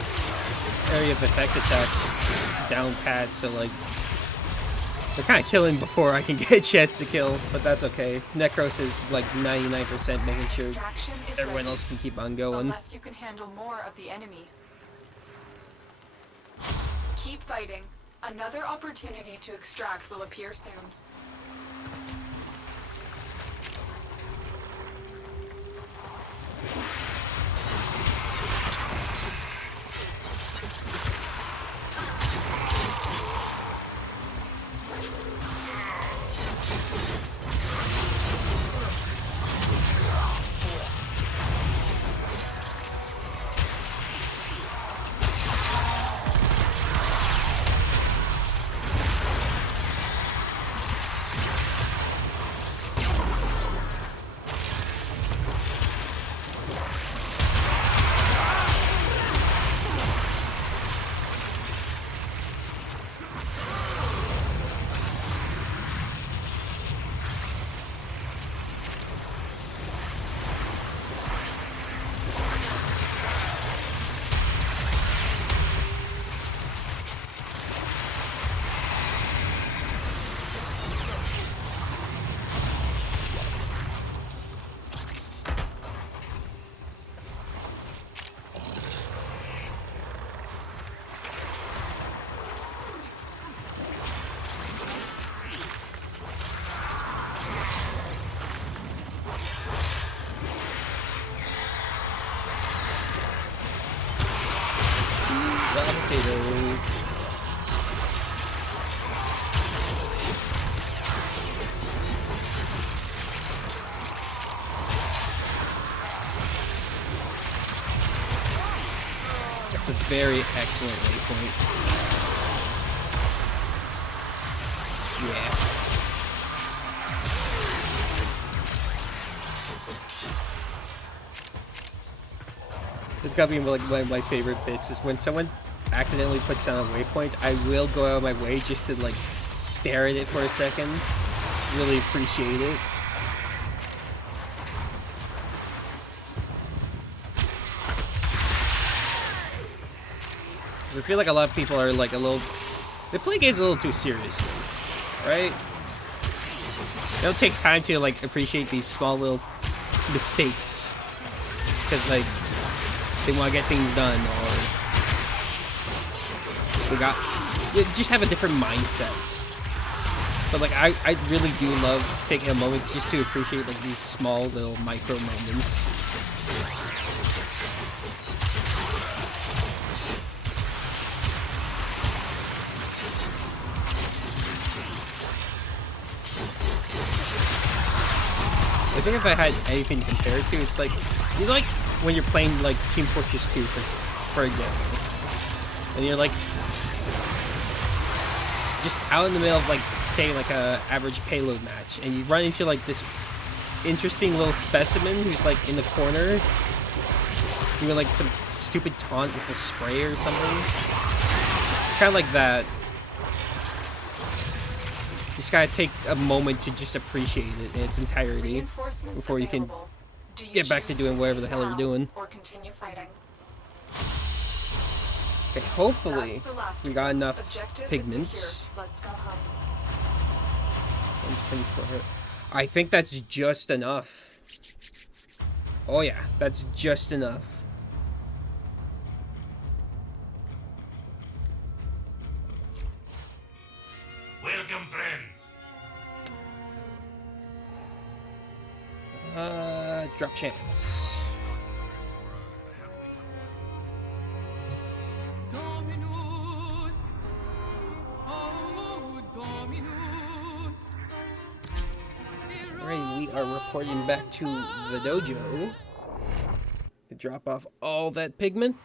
area of effect attacks down pat, so like they're kind of killing before I can get a chance to kill, but that's okay. Necros is like 99% making sure everyone else can keep on going. Unless you can handle more of the enemy. Keep fighting. Another opportunity to extract will appear soon. That's a very excellent waypoint. Yeah. It's gotta be like one of my favorite bits is when someone accidentally puts down a waypoint, I will go out of my way just to like stare at it for a second. Really appreciate it. Because I feel like a lot of people are like they play games a little too seriously, right? They don't take time to like appreciate these small little mistakes. Because like, they want to get things done, or you just have a different mindset. But like, I really do love taking a moment just to appreciate like these small little micro moments. I think if I had anything to compare it to, it's like, you know, like when you're playing like Team Fortress 2, for example, and you're like just out in the middle of like, say, like a average payload match, and you run into like this interesting little specimen who's like in the corner doing like some stupid taunt with a spray or something. It's kind of like that. You just gotta take a moment to just appreciate it in its entirety before you can get back to doing whatever the hell you're doing. Or continue fighting. Okay, hopefully we got enough Objective pigments. is secure. Let's go home. 124. I think that's just enough. Oh yeah, that's just enough. Welcome, friends. Drop chance. Dominus, oh Dominus. Alright, we are reporting back to the dojo to drop off all that pigment.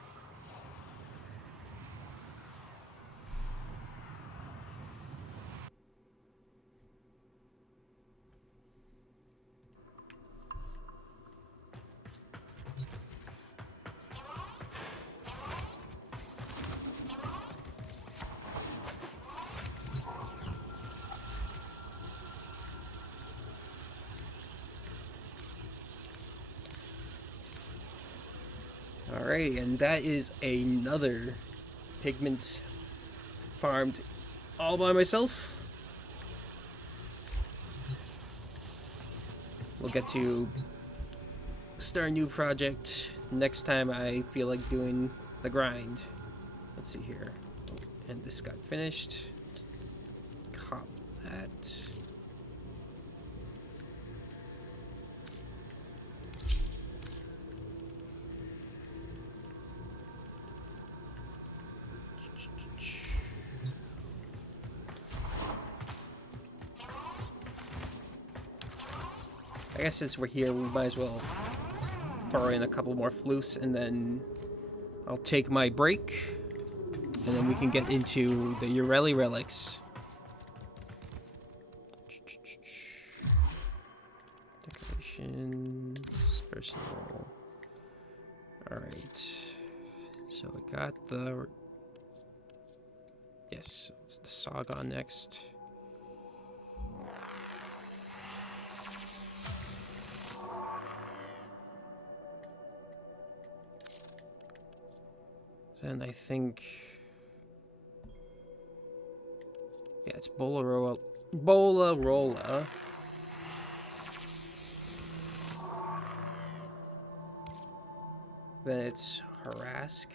Alright, and that is another pigment farmed all by myself. We'll get to start a new project next time I feel like doing the grind. Let's see here. And this got finished. Let's cop that. I guess since we're here, we might as well throw in a couple more floofs, and then I'll take my break, and then we can get into the Yareli Relics. Decorations, personal. Alright. So we got the... Yes, it's the Saga next. Then I think, yeah, it's Bolarola. Then it's Harask.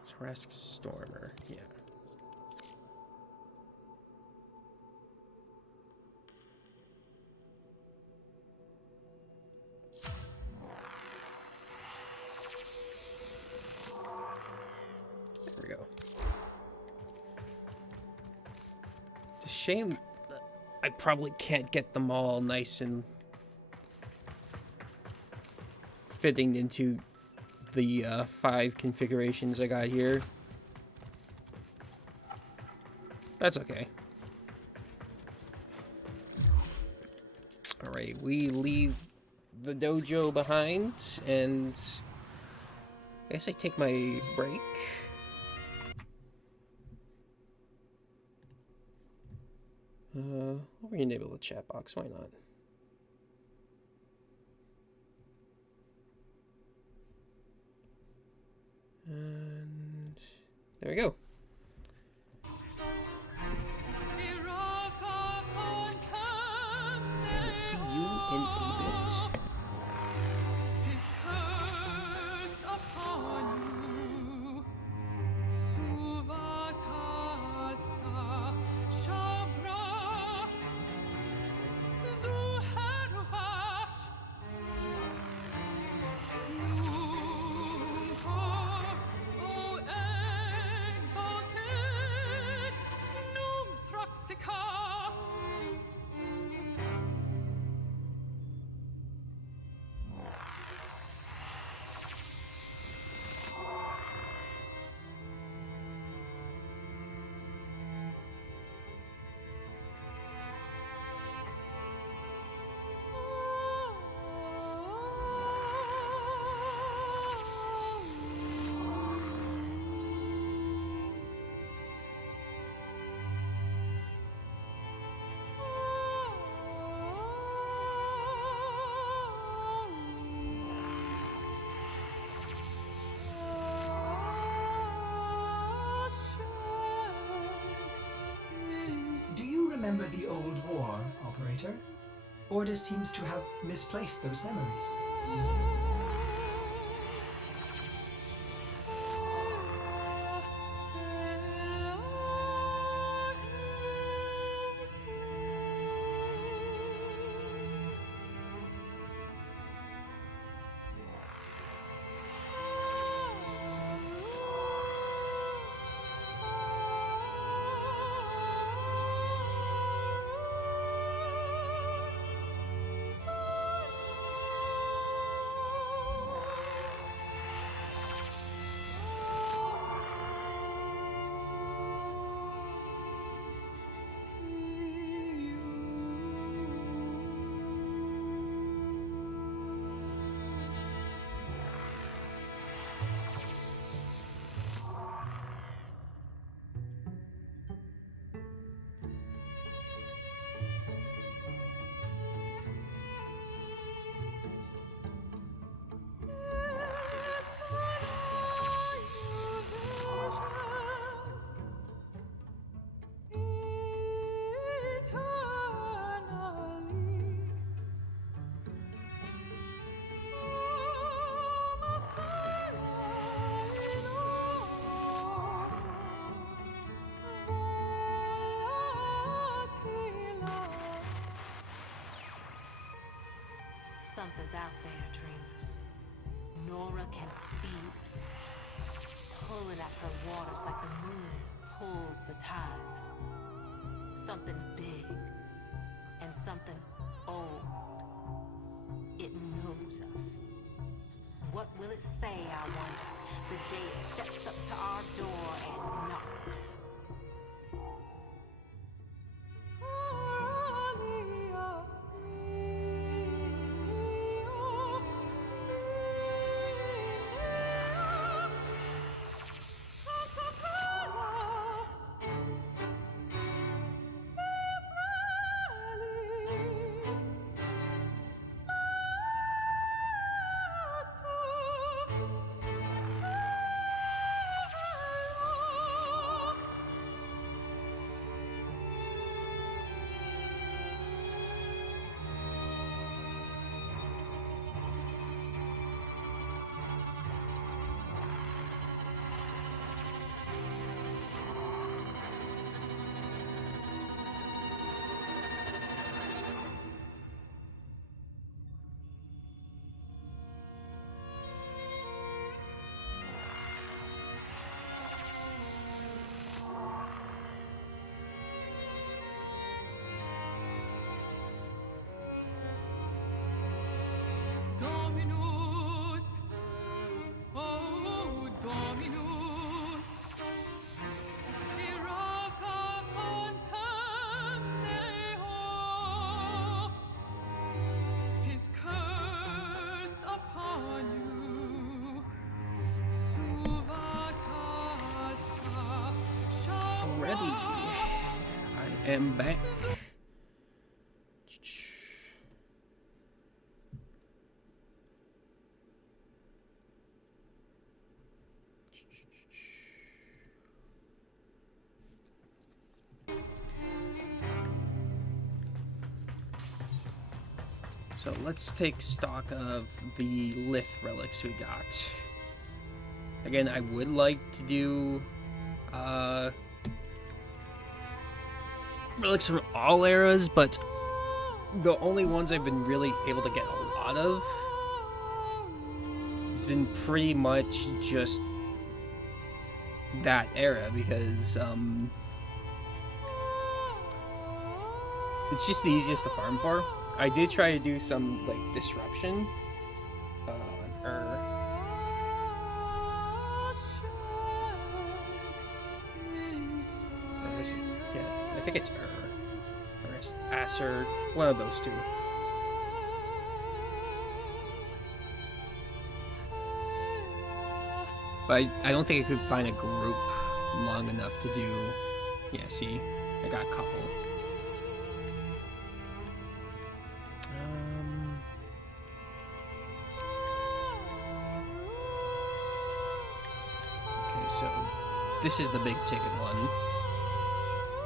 It's Harask Stormer, yeah. Shame that I probably can't get them all nice and fitting into the 5 configurations I got here. That's okay. Alright, we leave the dojo behind, and I guess I take my break. I'll re-enable the chat box, why not? And there we go. We'll see you in a bit. His curse upon you. Suvatasa Shabra Zuharuvash Numkor, O exalted Num Thraxica. Do you remember the old war, Operator? Order seems to have misplaced those memories. Something's out there, dreamers. Nora can feel it. Pulling at her waters like the moon pulls the tides. Something big and something old. It knows us. What will it say, I wonder, the day it steps up to our door and knocks? ready. I am back. So let's take stock of the Lith relics we got. Again, I would like to do relics from all eras, but the only ones I've been really able to get a lot of has been pretty much just that era, because it's just the easiest to farm for. I did try to do some like disruption or was it? Yeah, I think it's or Acer, one of those two. But I don't think I could find a group long enough to do. Yeah, see, I got a couple. Okay, so this is the big ticket one.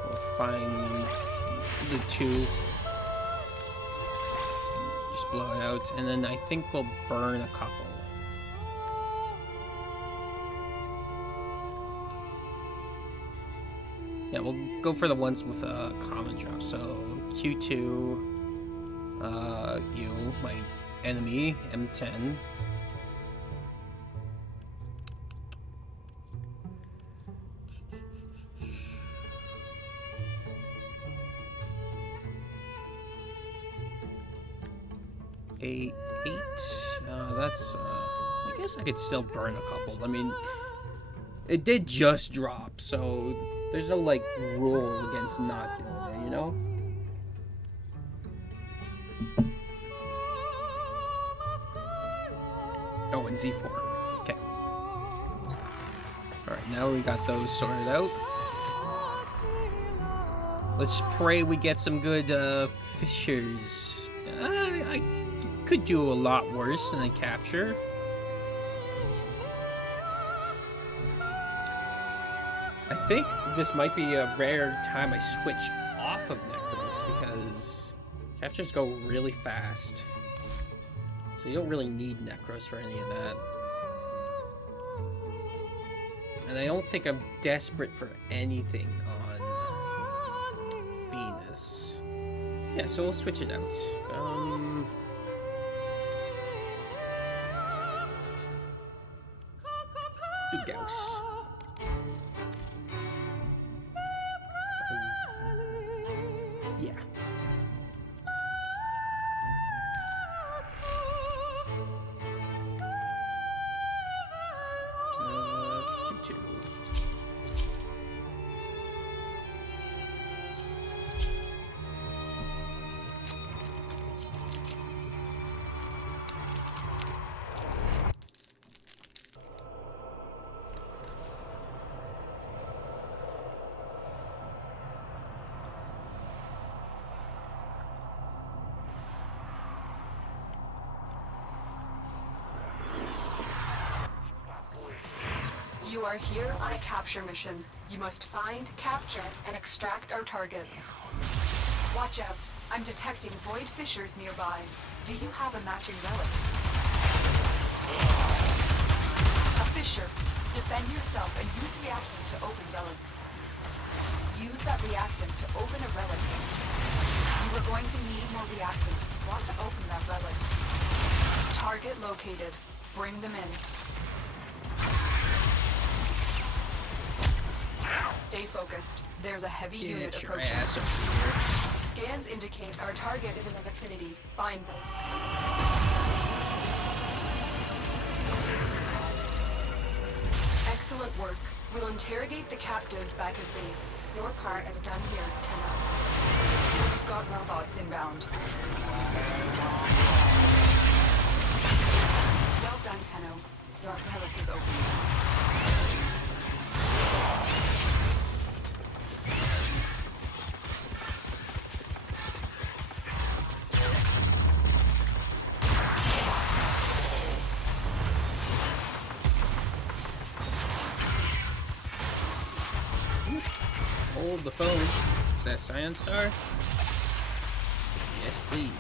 We'll find the two. Just blow it out, and then I think we'll burn a couple. Yeah, we'll go for the ones with a common drop. So Q2, you, my enemy, M10. Eight. That's I guess I could still burn a couple. I mean, it did just drop, so there's no like rule against not doing it, you know? Oh, and Z4. Okay. Alright, now we got those sorted out. Let's pray we get some good fishers. I could do a lot worse than a capture. I think this might be a rare time I switch off of Necros, because captures go really fast. So you don't really need Necros for any of that. And I don't think I'm desperate for anything on Venus. Yeah, so we'll switch it out. Gauss. Yeah. Q2. You are here on a capture mission. You must find, capture, and extract our target. Watch out. I'm detecting void fissures nearby. Do you have a matching relic? A fissure. Defend yourself and use reactant to open relics. Use that reactant to open a relic. You are going to need more reactant. Want to open that relic. Target located. Bring them in. Stay focused. There's a heavy unit Get your approaching. ass over here. Scans indicate our target is in the vicinity. Find them. Excellent work. We'll interrogate the captive back at base. Your part is done here, Tenno. We've got robots inbound. Well done, Tenno. Your relic is open. Hold the phone. Is that Scion Star? Yes, please.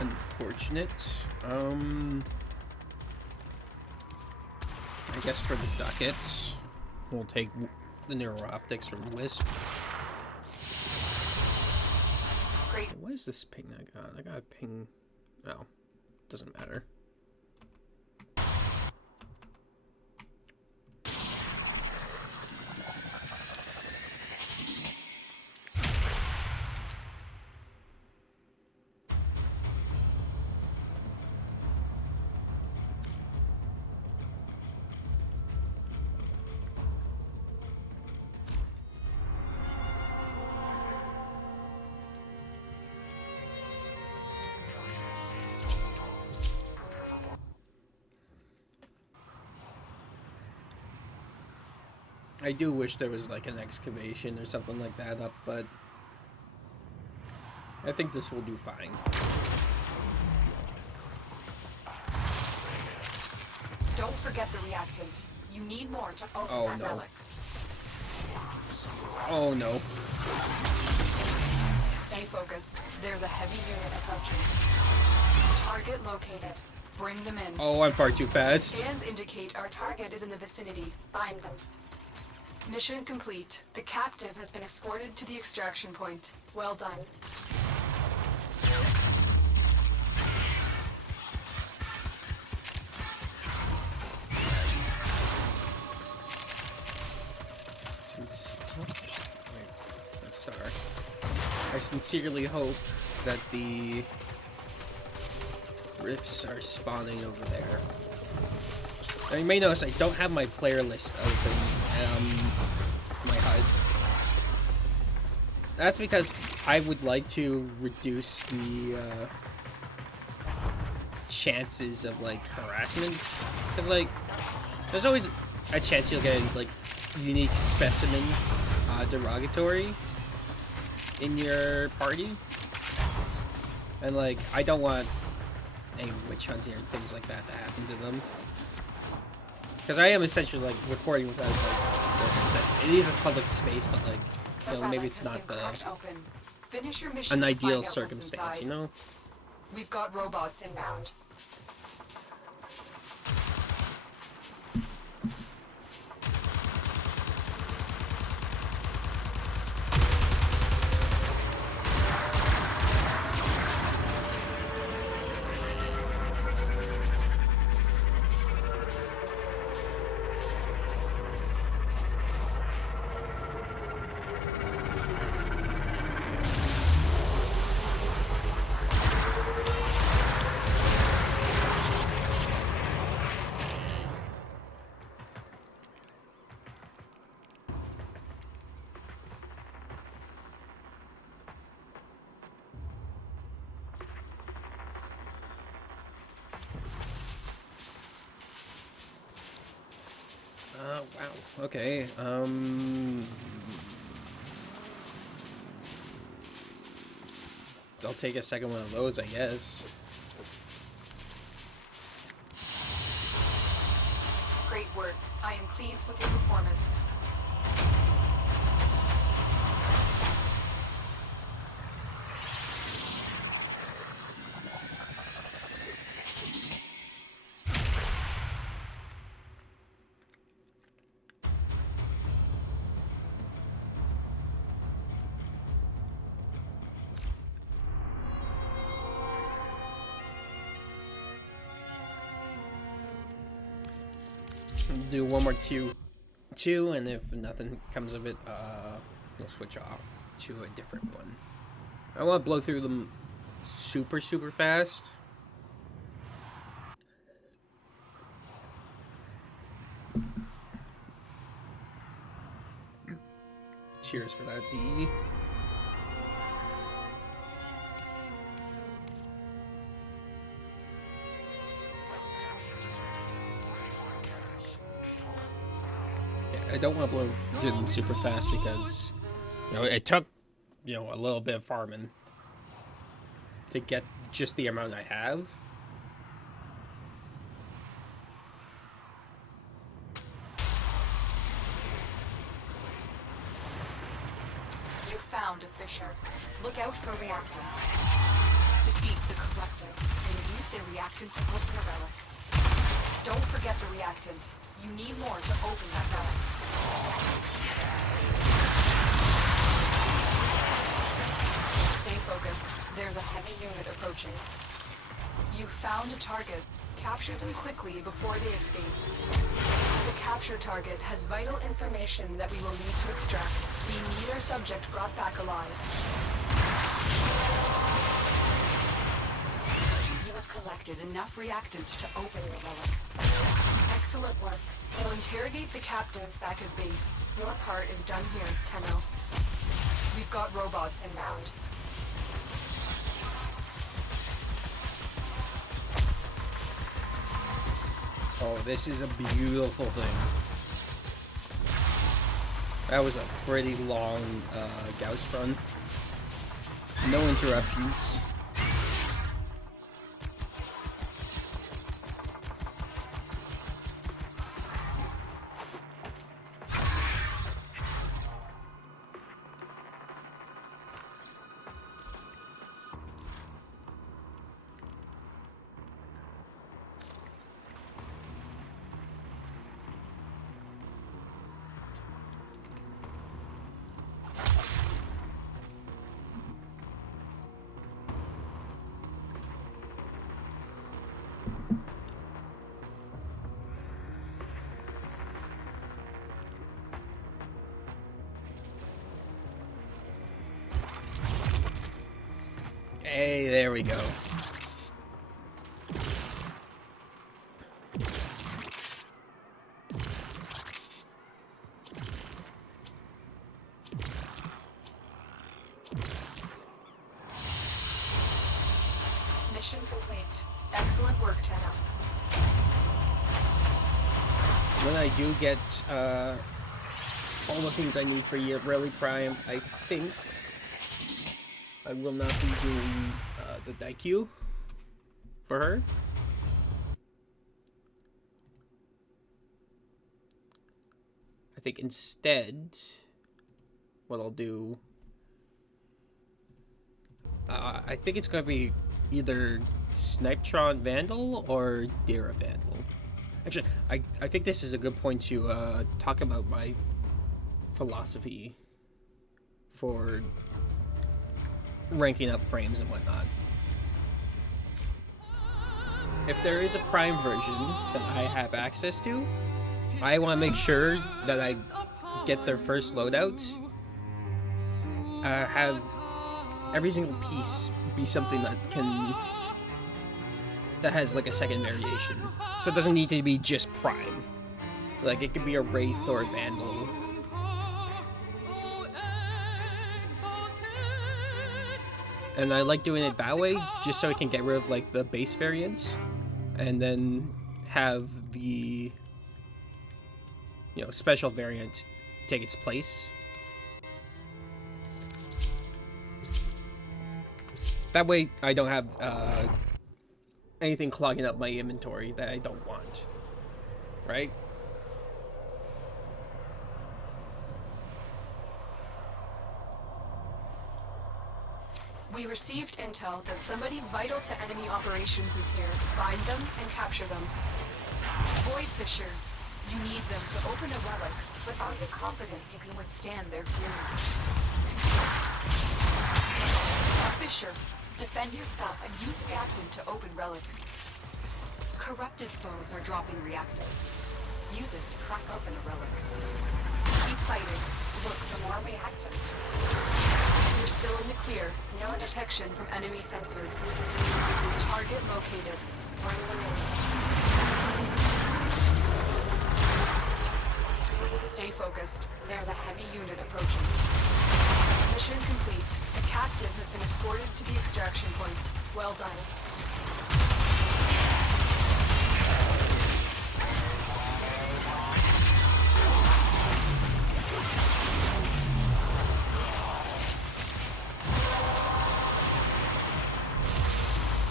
Unfortunate. I guess for the ducats, we'll take the neural optics from Wisp. Great. What is this ping I got? I got a ping. Oh, doesn't matter. I do wish there was like an excavation or something like that up, but I think this will do fine. Don't forget the reactant. You need more to open Oh, that no. relic. Oh no. Stay focused. There's a heavy unit approaching. Target located. Bring them in. Oh, I'm far too fast. Scans indicate our target is in the vicinity. Find them. Mission complete. The captive has been escorted to the extraction point. Well done. I sincerely hope that the rifts are spawning over there. Now you may notice I don't have my player list open, my HUD. That's because I would like to reduce the chances of like harassment, because like there's always a chance you'll get like unique specimen derogatory in your party, and like I don't want any witch hunting or things like that to happen to them, because I am essentially like recording without like it is a public space, but like you know, maybe it's not an ideal circumstance, you know. We've got robots inbound. Wow. Okay. I'll take a second one of those, I guess. Great work. I am pleased with your performance. Do one more queue. 2, and if nothing comes of it, we'll switch off to a different one. I want to blow through them super fast. Cheers for that, D. I don't want to blow through them super fast because, you know, it took, you know, a little bit of farming to get just the amount I have. You found a fissure. Look out for reactant. Defeat the corruptive and use the reactant to open a relic. Don't forget the reactant. You need more to open that relic. Stay focused. There's a heavy unit approaching. You found a target. Capture them quickly before they escape. The capture target has vital information that we will need to extract. We need our subject brought back alive. You have collected enough reactant to open the relic. Excellent work. We'll interrogate the captive back at base. Your part is done here, Tenno. We've got robots inbound. Oh, this is a beautiful thing. That was a pretty long Gauss run. No interruptions. Hey, there we go. Mission complete. Excellent work, Tenno. When I do get all the things I need for Yareli Prime, I think I will not be doing the Daikyu for her. I think instead, what I'll do, I think it's going to be either Snipetron Vandal or Dira Vandal. Actually, I think this is a good point to talk about my philosophy for ranking up frames and whatnot. If there is a Prime version that I have access to, I want to make sure that I get their first loadout, have every single piece be something that has like a second variation. So it doesn't need to be just Prime. Like it could be a Wraith or a Vandal. And I like doing it that way, just so I can get rid of like the base variants, and then have the, you know, special variant take its place. That way I don't have anything clogging up my inventory that I don't want, right? We received intel that somebody vital to enemy operations is here. Find them and capture them. Void Fishers. You need them to open a relic, but are you confident you can withstand their fury? A Fisher. Defend yourself and use reactant to open relics. Corrupted foes are dropping reactant. Use it to crack open a relic. detection from enemy sensors. Target located. Bring them in. Stay focused. There's a heavy unit approaching. Mission complete. The captive has been escorted to the extraction point. Well done.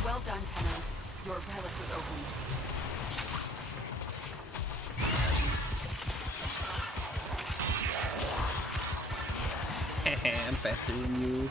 Well done, Tenno. Your relic was opened. I'm faster than you.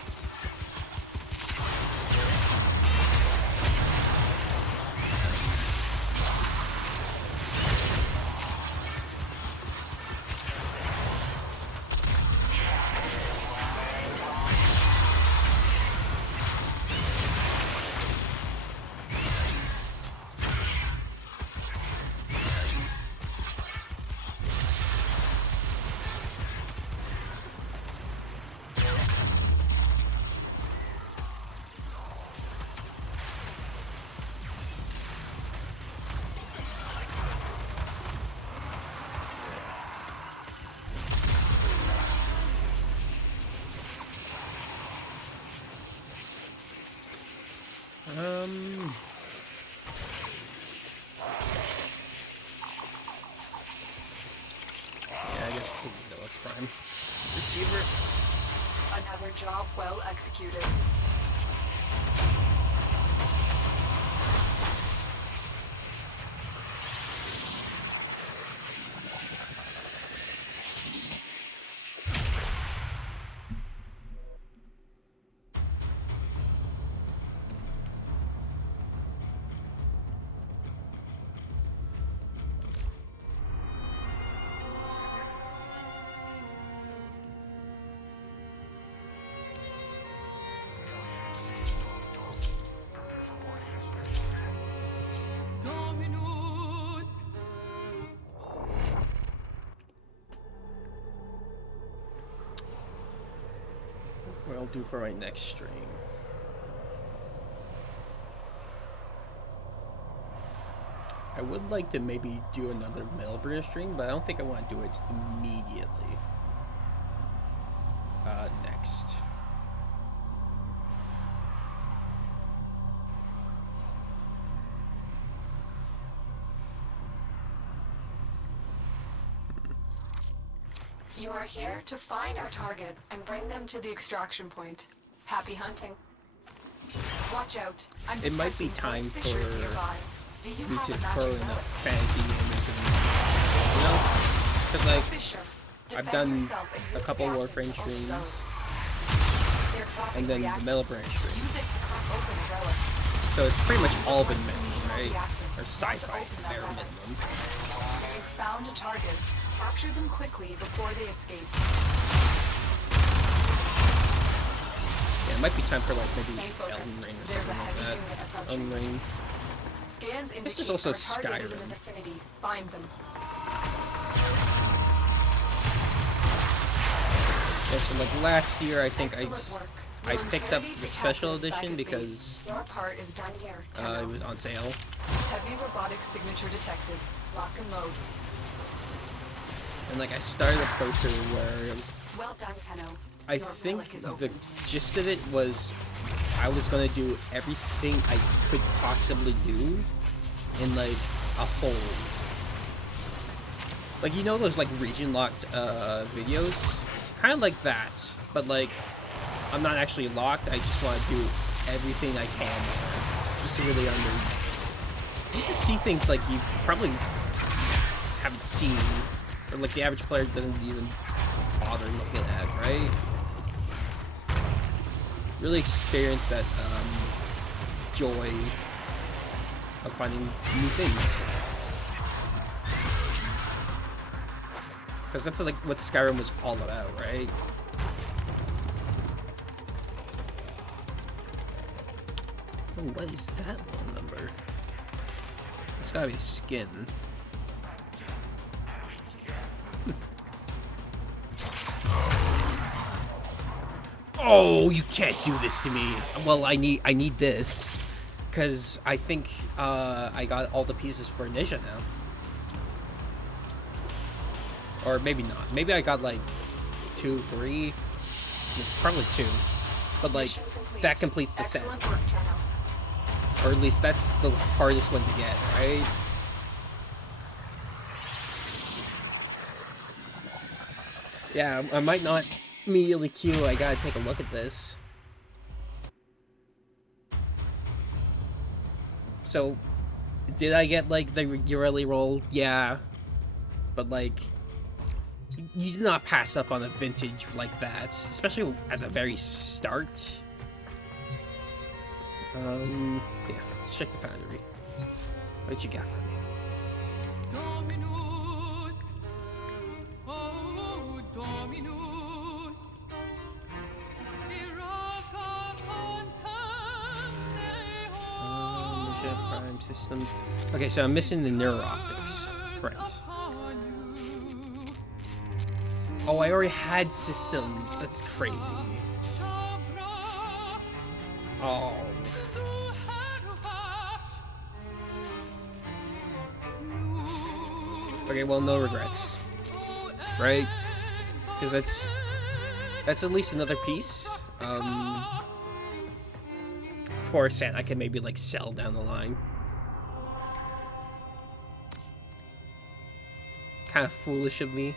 Yeah, I guess Relics Prime. Receiver. Another job well executed. Dominus. What I'll do for my next stream. I would like to maybe do another Melbourne stream, but I don't think I want to do it immediately. Next. You are here to find our target and bring them to the extraction point. Happy hunting. Watch out. I'm It might be detecting time bright fissures for nearby. Do you me have to a throw magic in a relic? fantasy game into the, you know, because like Fisher, I've defend done yourself and a use couple reactant Warframe to open streams, those. They're dropping and then the reactants. Melbourne stream. Use it to crack open a relic. So it's pretty much all been You're going to metal, need more right? reactant Or to sci-fi, open that bare relic. minimum. You found a target. Capture them quickly before they escape. Yeah, it might be time for like maybe Stay focused. Elden Ring or There's a something like heavy that. unit approaching. Elden Ring. Scans indicate is also our target is in the Skyrim. vicinity. Find them. Yeah, so like last year, I think Excellent work. I We'll picked up interrogate the special captive back edition at because base. Your part is done here. it Tenno. was on sale. Heavy robotic signature detected. Lock and load. And like I started a playthrough where it was, Well done, Tenno. I Your think relic is the opened. gist of it was I was gonna do everything I could possibly do in like a hold. Like, you know those like region locked videos? Kind of like that, but like I'm not actually locked. I just want to do everything I can there, just to really just to see things like you probably haven't seen, or like the average player doesn't even bother looking at, right? Really experience that joy of finding new things. Because that's like what Skyrim was all about, right? Oh, what is that little number? It's gotta be a skin. Oh, Oh, you can't do this to me. Well, I need this. Because I think I got all the pieces for Ninja now. Or maybe not. Maybe I got like 2, 3. Probably 2. But like, that completes the set. Excellent work, Tenno. Or at least that's the hardest one to get, right? Yeah, I might not immediately queue. I gotta take a look at this. So, did I get like the Yareli roll? Yeah. But like, you do not pass up on a vintage like that, especially at the very start. Yeah, let's check the foundry. What you got for me? Dominus, oh Dominus, Irata contem Ninja Prime systems. Okay, so I'm missing the neural optics. Right. Oh, I already had systems. That's crazy. Oh. Okay, well, no regrets. Right? Because that's at least another piece. For a set I can maybe like sell down the line. Kind of foolish of me.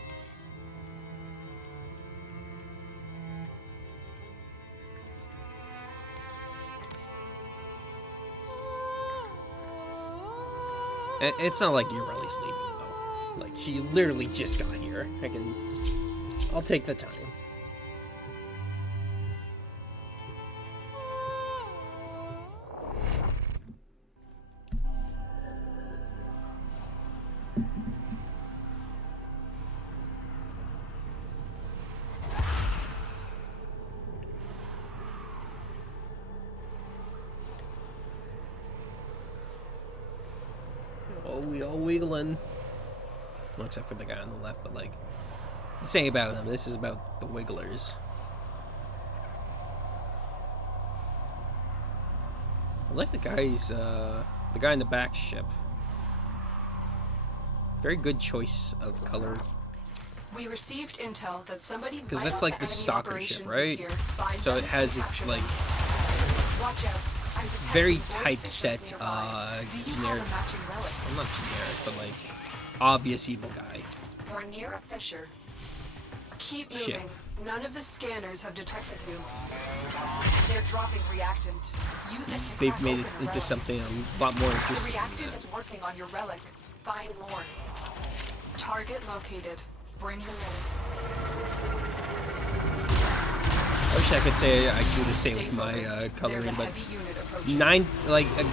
It's not like Yareli's leaving, though. Like, she literally just got here. I'll take the time. Oh, we all wiggling. Well, except for the guy on the left, but like, say about him. This is about the wigglers. I like the guys, the guy in the back ship. Very good choice of color. We received intel that somebody Because that's like the stalker ship, right? So it has its like Watch out. I'm detecting very void typeset, fissures nearby. Do you have generic. a matching relic? I'm not generic, but like obvious evil guy. We're near a fissure. Keep moving. Shit. None of the scanners have detected you. They're dropping reactant. Use it to They've crack made open it a into relic. something a lot more The interesting than reactant that. is working on your relic. Find more. Target located. Bring them in. I wish I could say I do the same Stay with my focused. There's coloring, a but heavy unit approaching. like a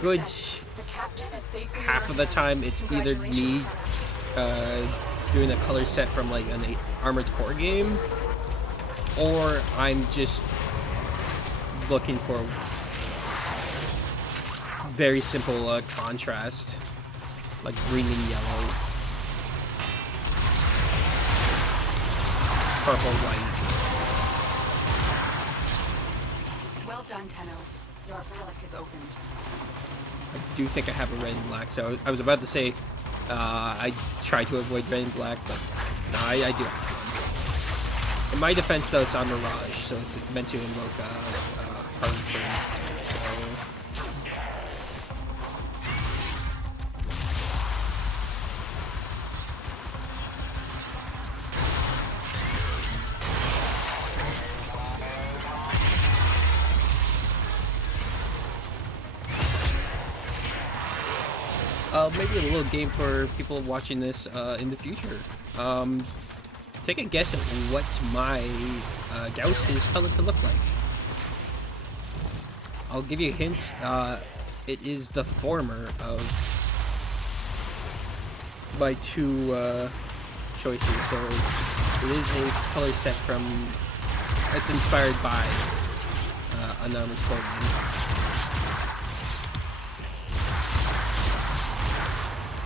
good Success. The captive is safe in half your of the hands. time it's either me Congratulations, Tenno. doing a color set from like an Armored Core game, or I'm just looking for very simple contrast, like green and yellow, purple, white. Well done, Tenno. Your relic is opened. I do think I have a red and black, so I was about to say I try to avoid red and black, but no, I do have one. In my defense, though, it's on Mirage, so it's meant to invoke Harley Quinn. So maybe a little game for people watching this in the future. Take a guess at what my Gauss's color could look like. I'll give you a hint. It is the former of my two choices. So it is a color set from. It's inspired by Unarmored Core.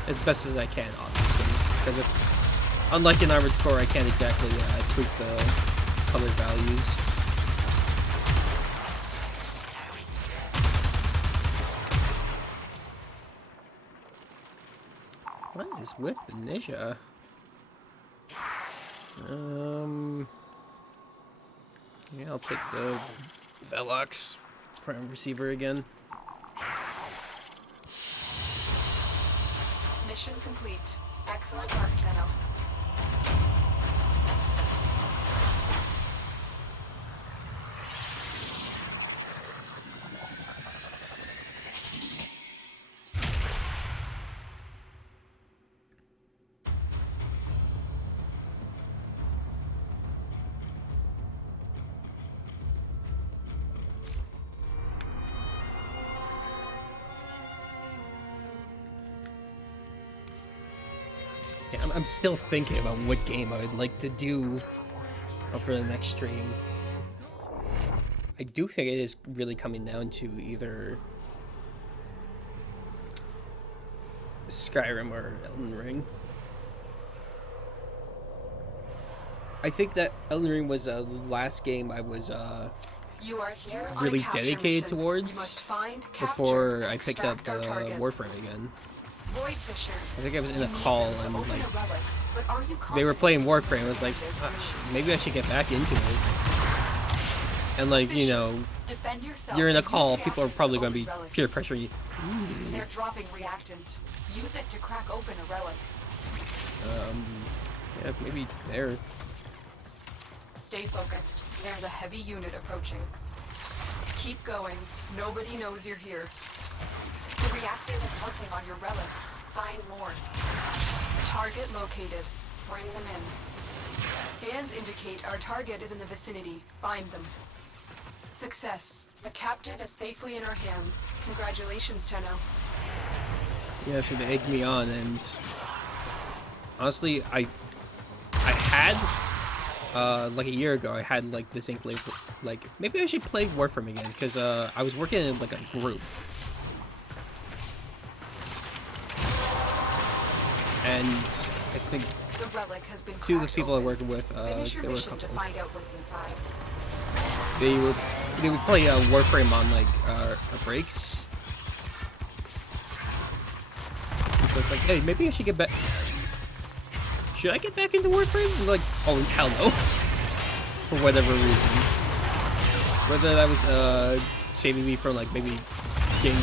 As best as I can, obviously, because unlike in Armored Core, I can't exactly tweak the color values. is with the Nisha. Yeah, I'll take the Velox front receiver again. Mission complete. Excellent work, Tenno. Yeah, I'm still thinking about what game I would like to do for the next stream. I do think it is really coming down to either Skyrim or Elden Ring. I think that Elden Ring was the last game I was You are here on really a capture dedicated mission. towards You must find, capture, before and I picked up extract our target. Warframe again. Void fishers. I think I was in You a need call them to and open like a relic, but are you they were confident playing you Warframe. can I was like, save their crew? maybe I should get back into it. And like, you know, Defend yourself you're in a and use call, people are reactant probably to going to be open relics. peer pressuring you. They're dropping reactant. Use it to crack open a relic. Yeah, maybe there. Stay focused. There's a heavy unit approaching. Keep going. Nobody knows you're here. The reactor is working on your relic. Find more. Target located. Bring them in. Scans indicate our target is in the vicinity. Find them. Success. The captive is safely in our hands. Congratulations, Tenno. Yeah, so they egged me on, and honestly, I had like a year ago, I had like this inkling, like maybe I should play Warframe again, because I was working in like a group, and I think The relic has been two of the cracked people I open. worked with, Finish your there were a mission to couple. find out what's inside. They would play Warframe on like our breaks. And so it's like, hey, maybe I should get back. Should I get back into Warframe? I'm like, oh hell no. For whatever reason. Whether that was saving me from like maybe getting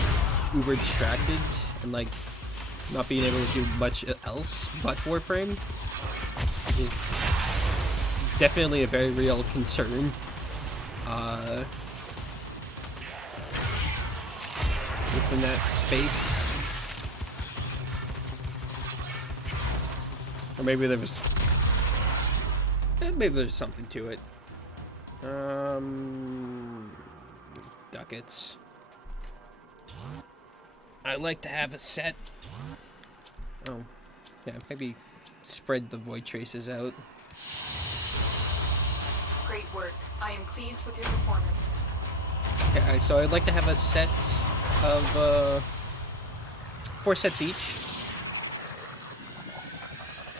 uber distracted and like not being able to do much else but Warframe, which is definitely a very real concern. Within that space, or maybe there was, maybe there's something to it. Ducats. I like to have a set. Oh, yeah, maybe spread the void traces out. Great work. I am pleased with your performance. Okay, so I'd like to have a set of 4 sets each,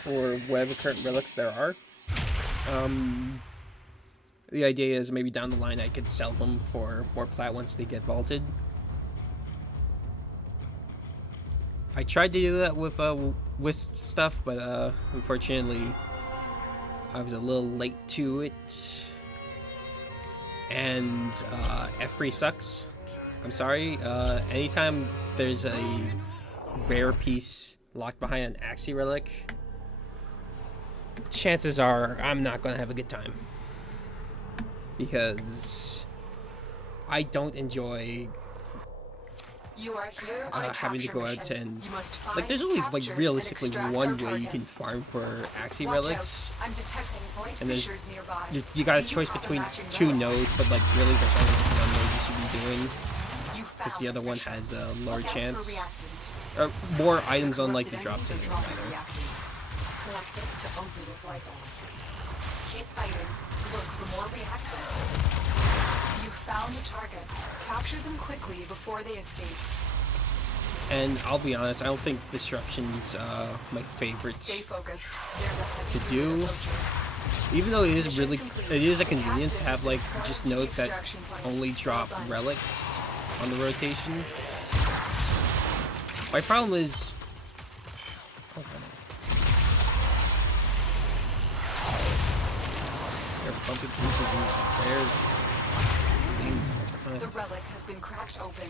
or whatever current relics there are. The idea is maybe down the line I could sell them for more plat once they get vaulted. I tried to do that with stuff, but unfortunately I was a little late to it. And F3 sucks. I'm sorry. Anytime there's a rare piece locked behind an Axie relic, chances are I'm not gonna have a good time, because I don't enjoy You are here on a having to capture go out mission. and You must find, like there's only like capture, realistically and extract one our way you target. can farm for Axie Watch relics. out. I'm detecting void And there's- fissures nearby. You got a Do choice have between matching 2 relic? nodes, but like really there's only one node you should be doing, You because found the other one fissure. has a lower Look out for chance. reactant. More items on like the Corrupted drop enemies table, are dropping rather. reactant. Collect it to open the void. Keep fighting. Look for more reactant. You found the target. Capture them quickly before they escape. And I'll be honest, I don't think Disruption's my favorite. Stay focused. There's a heavy To unit do- approaching. Even though it is Mission really, complete. it is a The convenience to captain have like is escorted just to the nodes that extraction point. only drop Well done. relics on the rotation. My problem is, oh, bumping into these rare things all the The time. relic has been cracked open.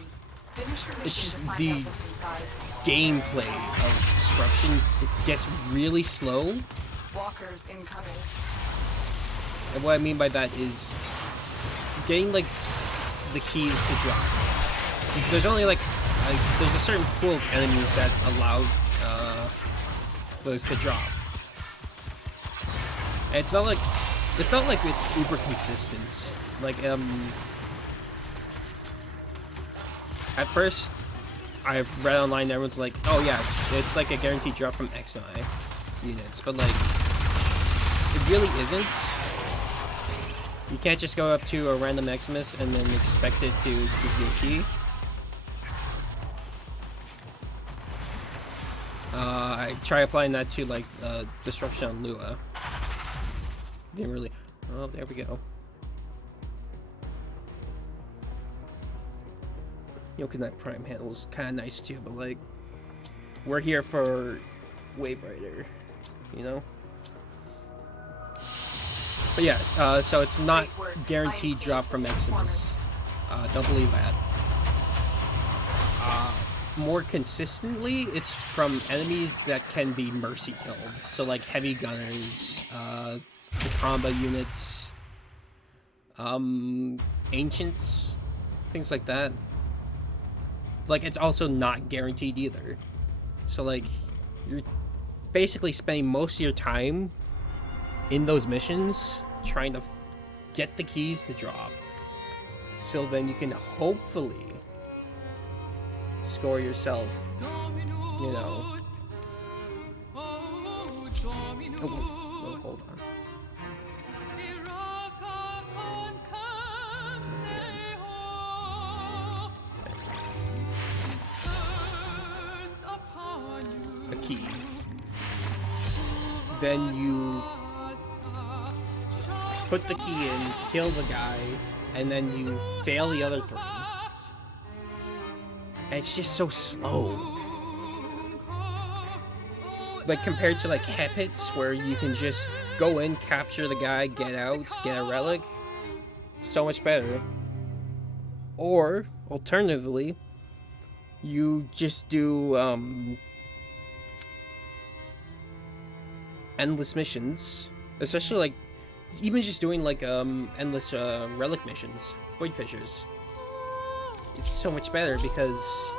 Finish your mission It's just to find the out what's inside. gameplay of Disruption. It gets really slow. Walkers incoming. And what I mean by that is getting like the keys to drop. There's only like there's a certain pool of enemies that allow those to drop. And it's not like it's uber consistent. Like at first I read online everyone's like, oh yeah, it's like a guaranteed drop from X and Y units, but like it really isn't. You can't just go up to a random Eximus and then expect it to give you a key. I tried applying that to like Disruption on Lua. Didn't really. Oh, there we go. Yokonai Prime handles kind of nice too, but like we're here for Wave Rider, you know. But yeah, so it's not guaranteed drop from Eximus. Don't believe that. More consistently, it's from enemies that can be mercy killed. So like heavy gunners, the combat units, ancients, things like that. Like it's also not guaranteed either. So like you're basically spending most of your time in those missions trying to get the keys to drop. So then you can hopefully score yourself, you know. Oh, hold on. A key. Then you put the key in, kill the guy, and then you fail the other three. And it's just so slow. Like compared to like Hepits, where you can just go in, capture the guy, get out, get a relic. So much better. Or, alternatively, you just do endless missions. Especially like, even just doing like endless relic missions, Void Fishers. It's so much better because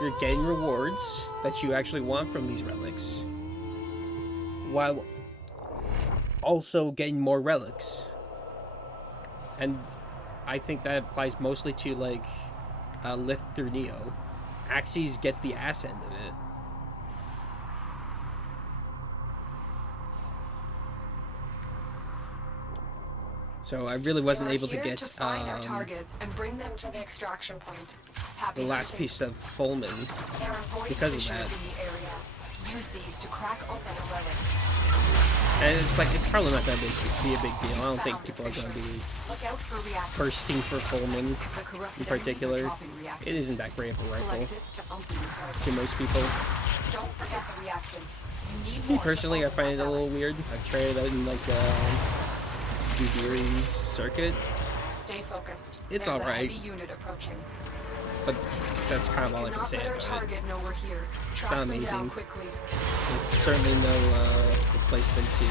you're getting rewards that you actually want from these relics, while also getting more relics. And I think that applies mostly to like Lift through Neo. Axes get the ass end of it. So I really wasn't able to Here get to find our target and bring them to the extraction point. Happy the last hunting. piece of Fulman There are void because of fissures that. in the area. Use these to crack open a relic. And it's like, it's probably not going to be a big deal. I don't think people are going to be Look out for reactants. bursting for Fulman The corrupted in particular. enemies are dropping reactants. It isn't that great of a rifle Collect it to open the relic. to most people. Don't forget the reactant. You need Me more to personally, I open find it the a little relic. weird. I've tried it out in like Dubiri's circuit, Stay focused. It's There's alright. a heavy unit approaching. but that's kind of all I Do can not say let our about it. target know we're here. Track not them down amazing. quickly. It's certainly no replacement to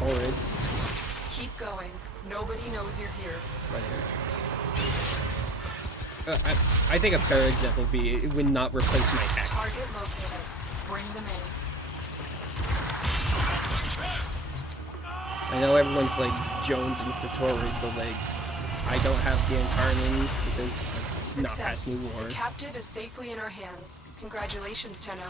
Torrid. Keep going. Nobody knows you're here. I think a better example would be it would not replace my heck. Target located. Bring them in. I know everyone's like jonesing for Torrid, but like I don't have the Incarnate because I've not passed New War. The captive is safely in our hands. Congratulations, Tenno.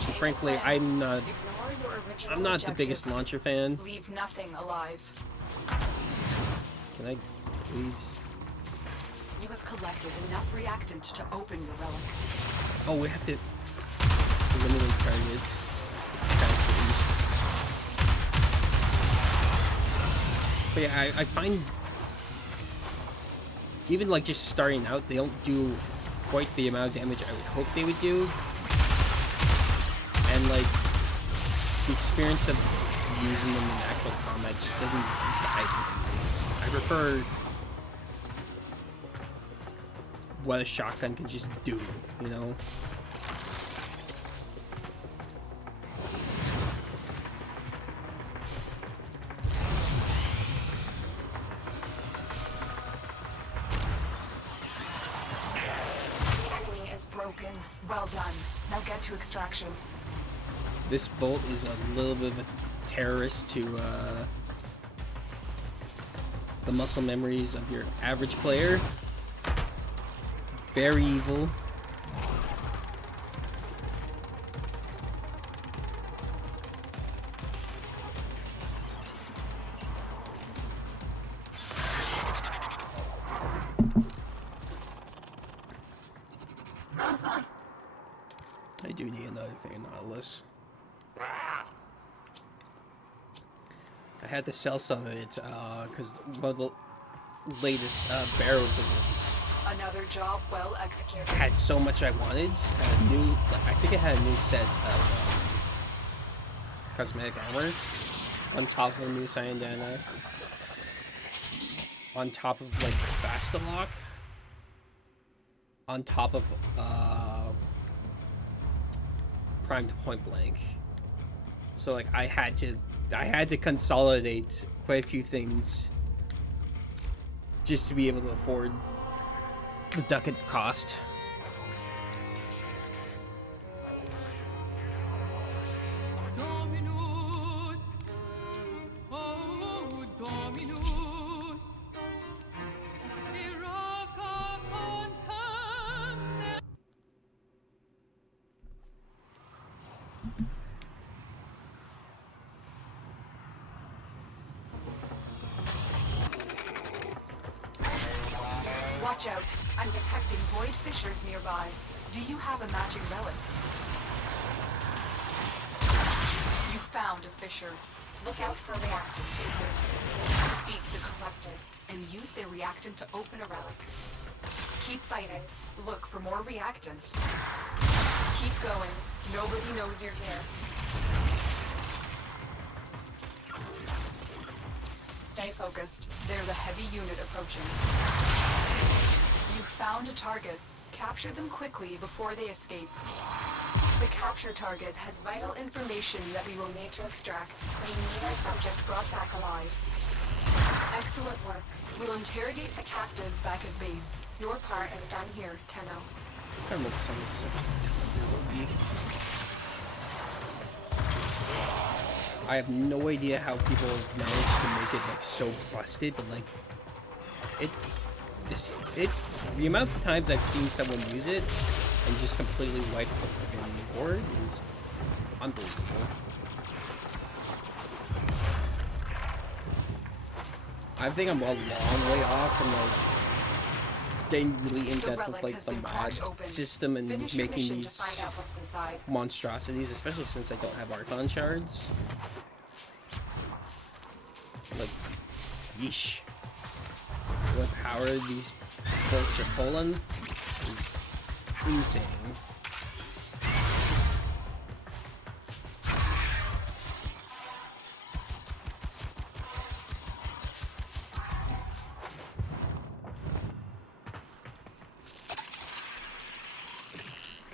Change Frankly, plans. I'm not Ignore your original the objective. biggest launcher fan. Leave nothing alive. Can I please? You have collected enough reactant to open your relic. Oh, we have to eliminate targets. But yeah, I find even like just starting out, they don't do quite the amount of damage I would hope they would do. And like the experience of using them in actual combat just doesn't vibe with me. I prefer what a shotgun can just do, you know? The enemy is broken. Well done. Now get to extraction. This bolt is a little bit of a terrorist to the muscle memories of your average player. Very evil. I do need another thing in Nautilus. I had to sell some of it because one of the latest barrel visits Another job well executed. had so much I wanted. Had a new, I think it had a new set of cosmetic armor on top of a new Cyanidana, on top of like Fastalock, on top of Primed Point Blank. So like I had to consolidate quite a few things just to be able to afford the ducat cost. Dominus, oh Dominus, Iraca contemne. Watch out. I'm detecting void fissures nearby. Do you have a matching relic? You found a fissure. Look out for reactants. Defeat the corrupted and use their reactant to open a relic. Keep fighting. Look for more reactant. Keep going. Nobody knows you're here. Stay focused. There's a heavy unit approaching. You found a target. Capture them quickly before they escape. The capture target has vital information that we will need to extract. We need our subject brought back alive. Excellent work. We'll interrogate the captive back at base. Your part is done here, Tenno. I remember some of the I have no idea how people have managed to make it like so busted, but like the amount of times I've seen someone use it and just completely wipe the freaking board is unbelievable. I think I'm a long way off from like getting really in depth with like the mod system and making these monstrosities, especially since I don't have Archon shards. Like, yeesh. What power these folks are pulling is insane.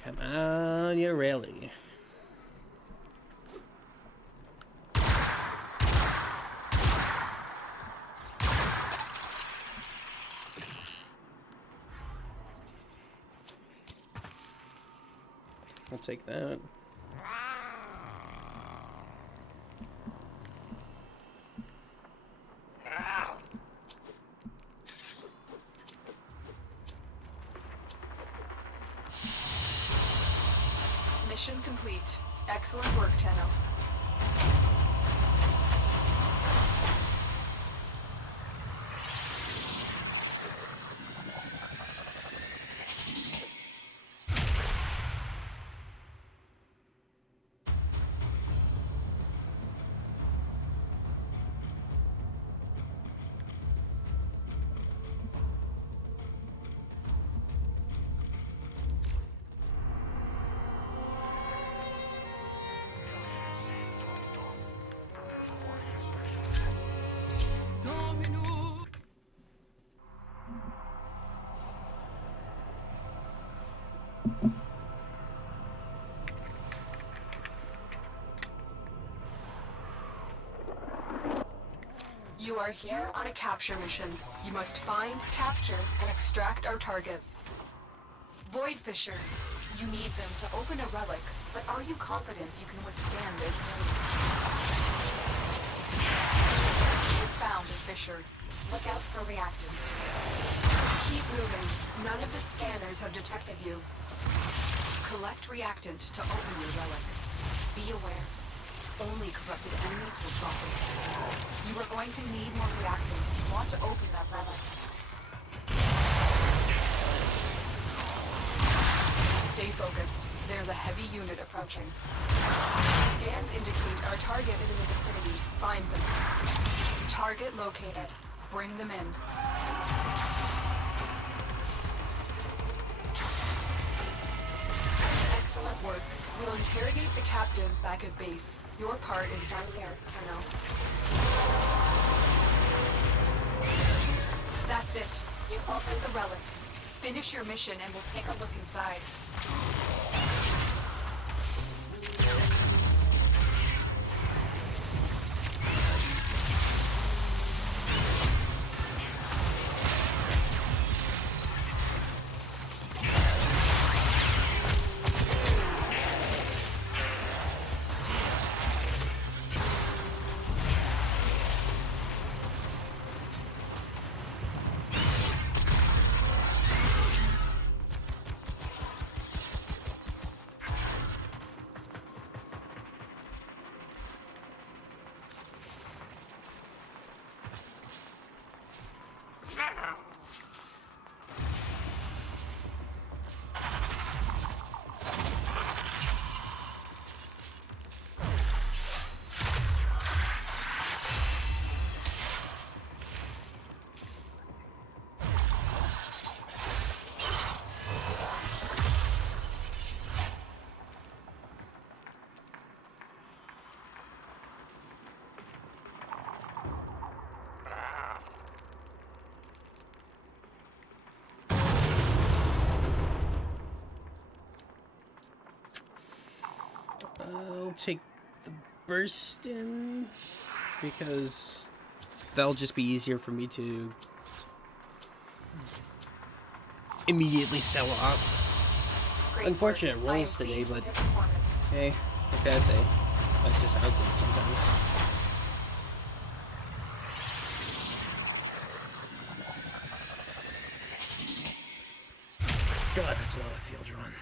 Come on, Yareli. I'll take that. Mission complete. Excellent work, Tenno. You are here on a capture mission. You must find, capture, and extract our target. Void Fishers. You need them to open a relic, but are you confident you can withstand their fury? You found a fissure. Look out for reactant. Keep moving. None of the scanners have detected you. Collect reactant to open your relic. Be aware. Only corrupted enemies will drop it. You are going to need more reactant if you want to open that relic. Stay focused. There's a heavy unit approaching. Scans indicate our target is in the vicinity. Find them. Target located. Bring them in. Excellent work. We'll interrogate the captive back at base. Your part is done here, Colonel. That's it. You opened the relic. Finish your mission and we'll take a look inside. I'll take the burst in because that'll just be easier for me to immediately sell off. Great Unfortunate work. I am rolls today, pleased but with your performance. hey, what can I say? That's just how it goes sometimes. God, that's a lot of field run.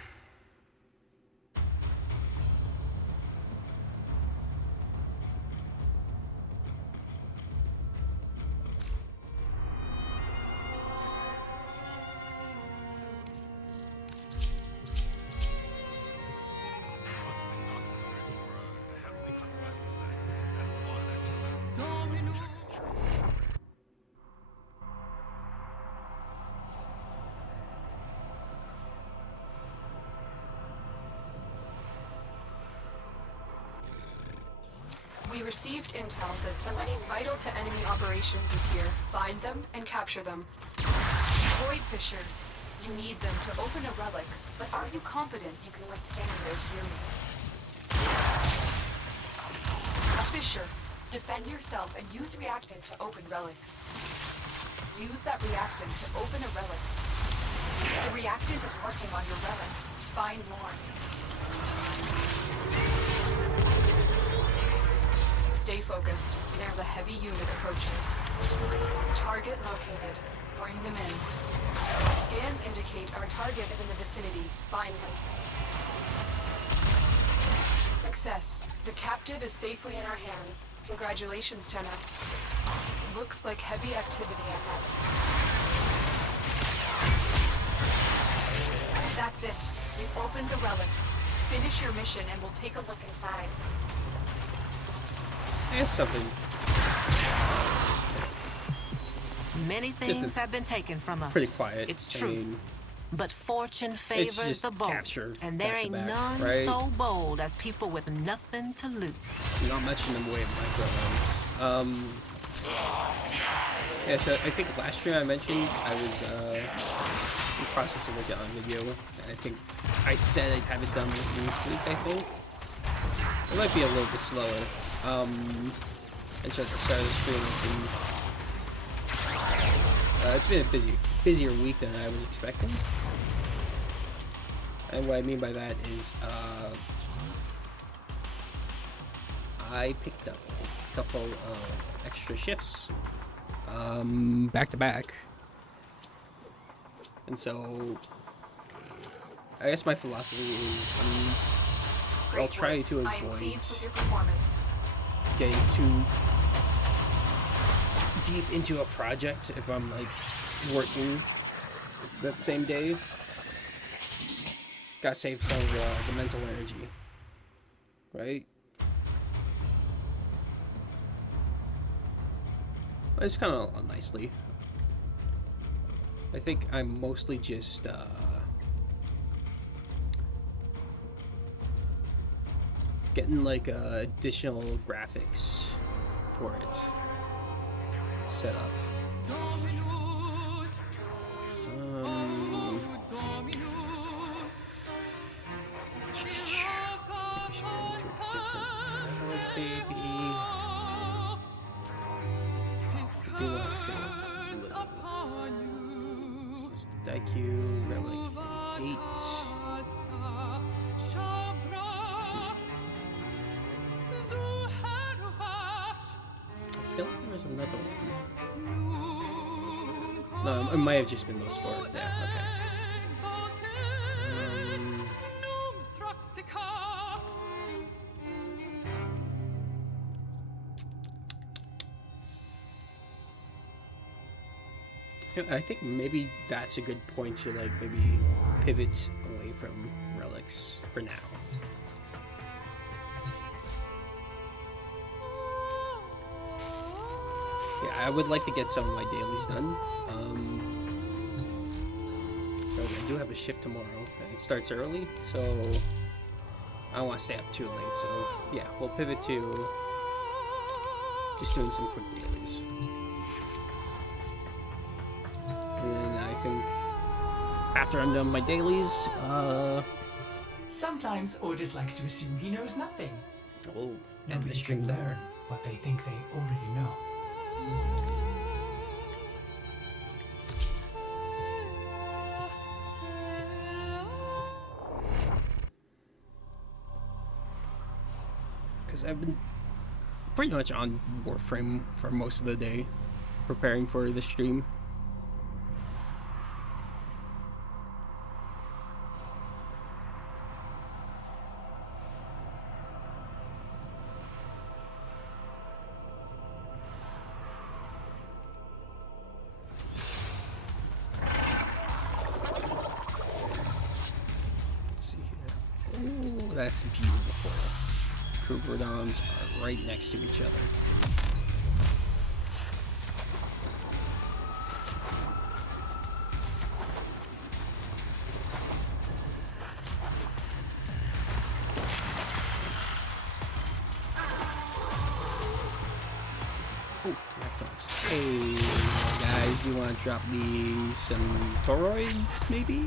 Domino. We received intel that somebody vital to enemy operations is here. Find them and capture them. Void Fishers. You need them to open a relic, but are you confident you can withstand their fury? A fissure. Defend yourself and use reactant to open relics. Use that reactant to open a relic. The reactant is working on your relic. Find more. Stay focused. There's a heavy unit approaching. Target located. Bring them in. Scans indicate our target is in the vicinity. Find them. Success. The captive is safely in our hands. Congratulations, Tenna. Looks like heavy activity ahead. That's it. You've opened the relic. Finish your mission and we'll take a look inside. There's something. Many things have been taken from us. Pretty quiet. It's I true. mean, But fortune it's favors just the bold. capture And there back to ain't back, none right? so bold as people with nothing to lose. Not much in the way of micro yeah, so I think last stream I mentioned I was in the process of working on a video. I think I said I'd have it done within this week, I think. It might be a little bit slower. And so at the start of the stream I've been It's been a busier week than I was expecting. And what I mean by that is, I picked up a couple of extra shifts, back to back. And so, I guess my philosophy is, I'll try to I am avoid pleased with your performance. getting too deep into a project if I'm like working that same day. Gotta save some of the mental energy, right? It's kind of nicely. I think I'm mostly just getting like additional graphics for it set up. Dominus, Um, Dominus, I think we should get into a different mode, baby. His I do want to save a curse little. upon you. This is IQ Relic 8. Asa, Shabra, Zuharuvash, I feel like there was another one. No, it might have just been those four. Yeah, okay. I think maybe that's a good point to like maybe pivot away from relics for now. Yeah, I would like to get some of my dailies done. So I do have a shift tomorrow. And it starts early, so I don't want to stay up too late. So yeah, we'll pivot to just doing some quick dailies. And then I think after I'm done my dailies, Sometimes Otis likes to assume he knows nothing. we'll end Nobody the stream can there. learn what they think they already know. Because I've been pretty much on Warframe for most of the day, preparing for the stream. Let's see here. Ooh, that's beautiful. Kugradons are right next to each other. Oh, Raptors. Hey, guys, you want to drop me some toroids, maybe?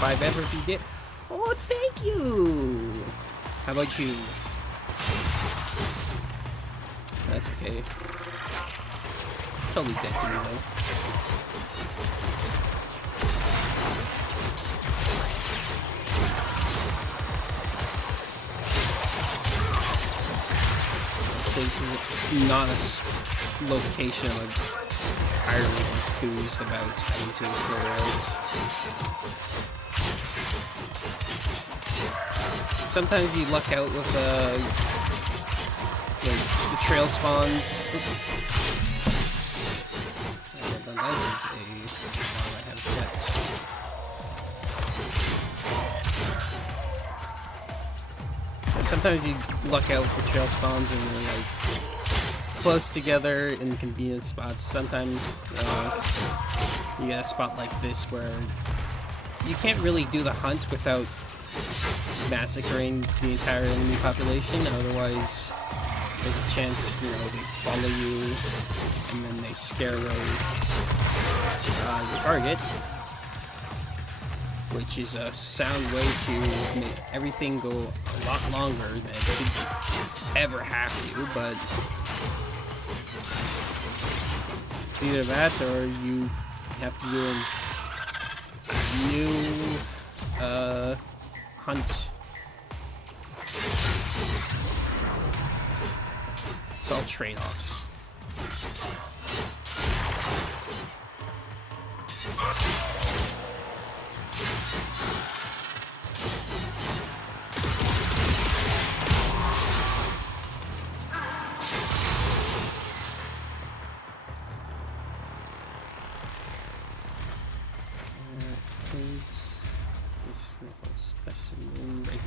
5 ever if you did. Oh, thank you! How about you? That's okay. Totally dead to me, though. So this is not a location I'm entirely enthused about having to go out. Sometimes you luck out with the trail spawns. And then that is a one I have set. And sometimes you luck out with the trail spawns and they're like close together in convenient spots. Sometimes you get a spot like this where you can't really do the hunt without massacring the entire enemy population, otherwise there's a chance, they follow you and then they scare away the target, which is a sound way to make everything go a lot longer than it should ever have to, but It's either that or you have to do a new hunt. It's all trade-offs. This little specimen right here.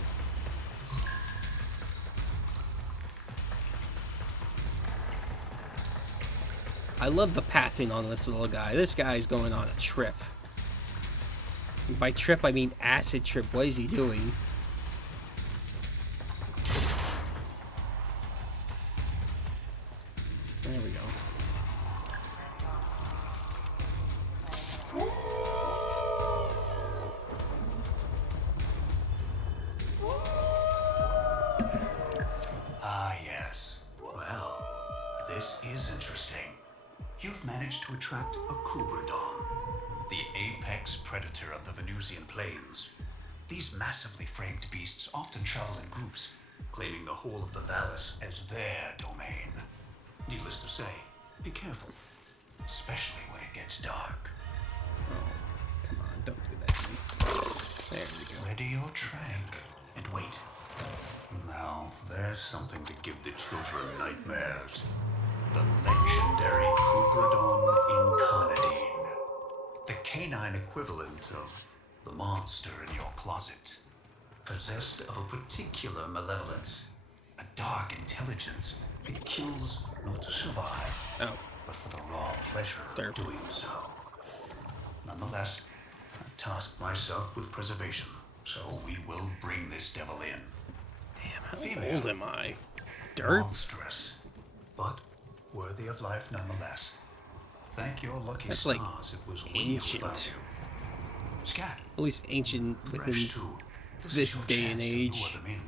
I love the pathing on this little guy. This guy's going on a trip. And by trip, I mean acid trip. What is he doing? There we go. Ah, yes. Well, this is interesting. You've managed to attract a Kubradon, the apex predator of the Venusian plains. These massively framed beasts often travel in groups, claiming the whole of the Vallis as their domain. Needless to say, be careful, especially when it gets dark. Oh, come on, don't do that to me. There we go. Ready your trank, and wait. Now, there's something to give the children nightmares. The legendary Kubradon Incarnadine. The canine equivalent of the monster in your closet. Possessed of a particular malevolence, a dark intelligence. It kills not to survive, but for the raw pleasure of doing so. Nonetheless, I've tasked myself with preservation, so we will bring this devil in. Damn, how old am I? Dirt? Monstrous, but worthy of life nonetheless. Thank your lucky That's stars like it was ancient. without you. Scat, At least ancient within fresh too. this is your day and chance to age. lure them in.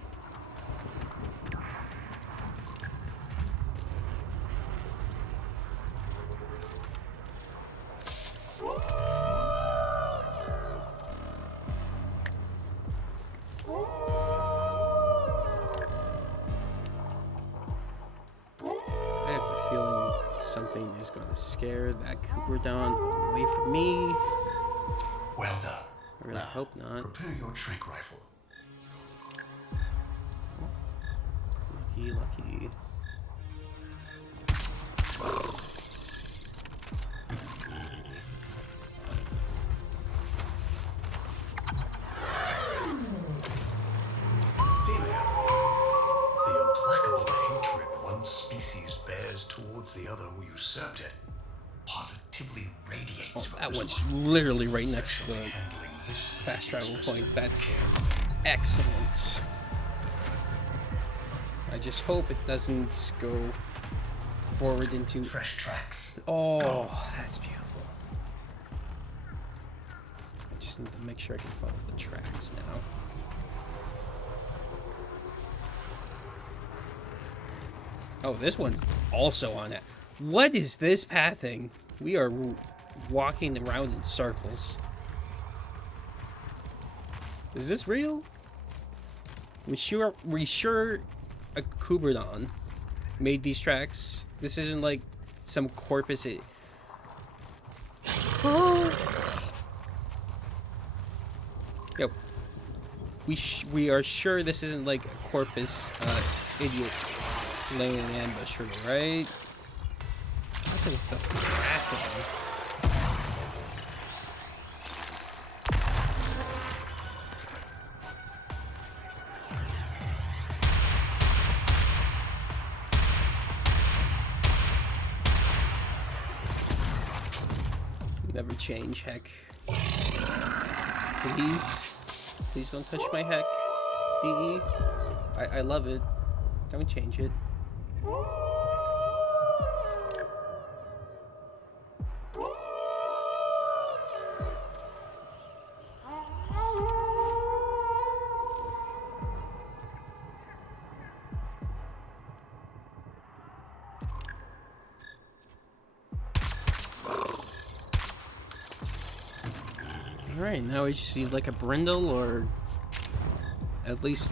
I have a feeling something is going to scare that Kubradon away from me. Well done. I really hope not. Prepare your trank rifle. Lucky, lucky. Female. The implacable hatred one species bears towards the other who usurped it positively radiates from That this one's one. literally right next to the Handling this fast travel specimen point. That's carefully. excellent. I just hope it doesn't go forward into... Fresh tracks. Oh, that's beautiful. I just need to make sure I can follow the tracks now. Oh, this one's also on it. What is this pathing? We are walking around in circles. Is this real? We sure a Kubradon made these tracks? This isn't like some corpus. Yo, we are sure this isn't like a corpus idiot laying an ambush for me, right? That's like the pathing. Never change, heck. Please don't touch my heck. DE. I love it. Don't change it. Alright, now we just need like a brindle or at least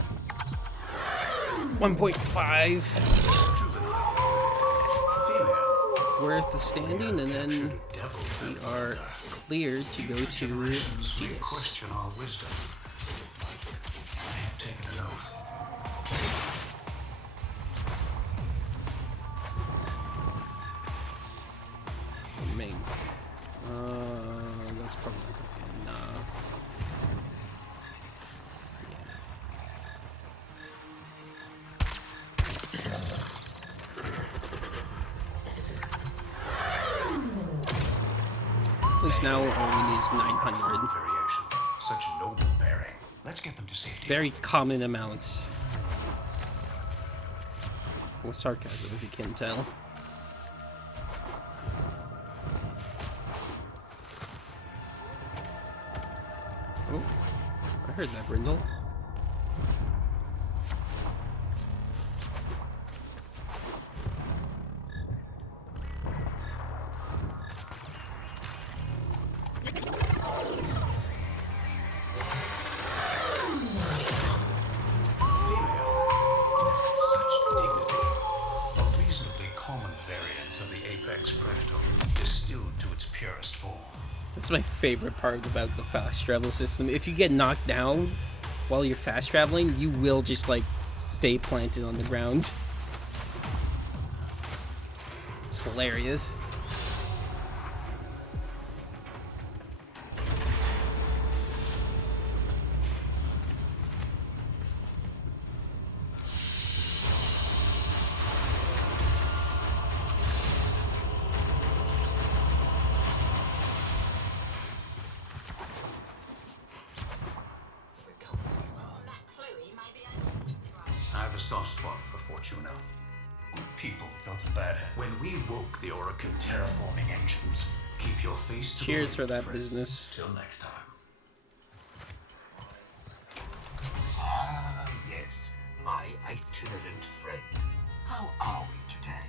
1.5 worth of standing, and then we are cleared to go to CS. Question our wisdom. I have taken an oath. Mink. That's probably not gonna be enough. At least now all we need is 900. Variation. Such noble bearing. Let's get them to safety. Very common amounts. With sarcasm, if you can tell. Oh, I heard that, Brindle. That's my favorite part about the fast travel system. If you get knocked down while you're fast traveling, you will just like stay planted on the ground. It's hilarious. I have a soft spot for Fortuna. Good people dealt a bad hand. When we woke the Orican terraforming engines, keep your face to Cheers the for wind, that friend. business. Till next time. Ah, yes, my itinerant friend. How are we today?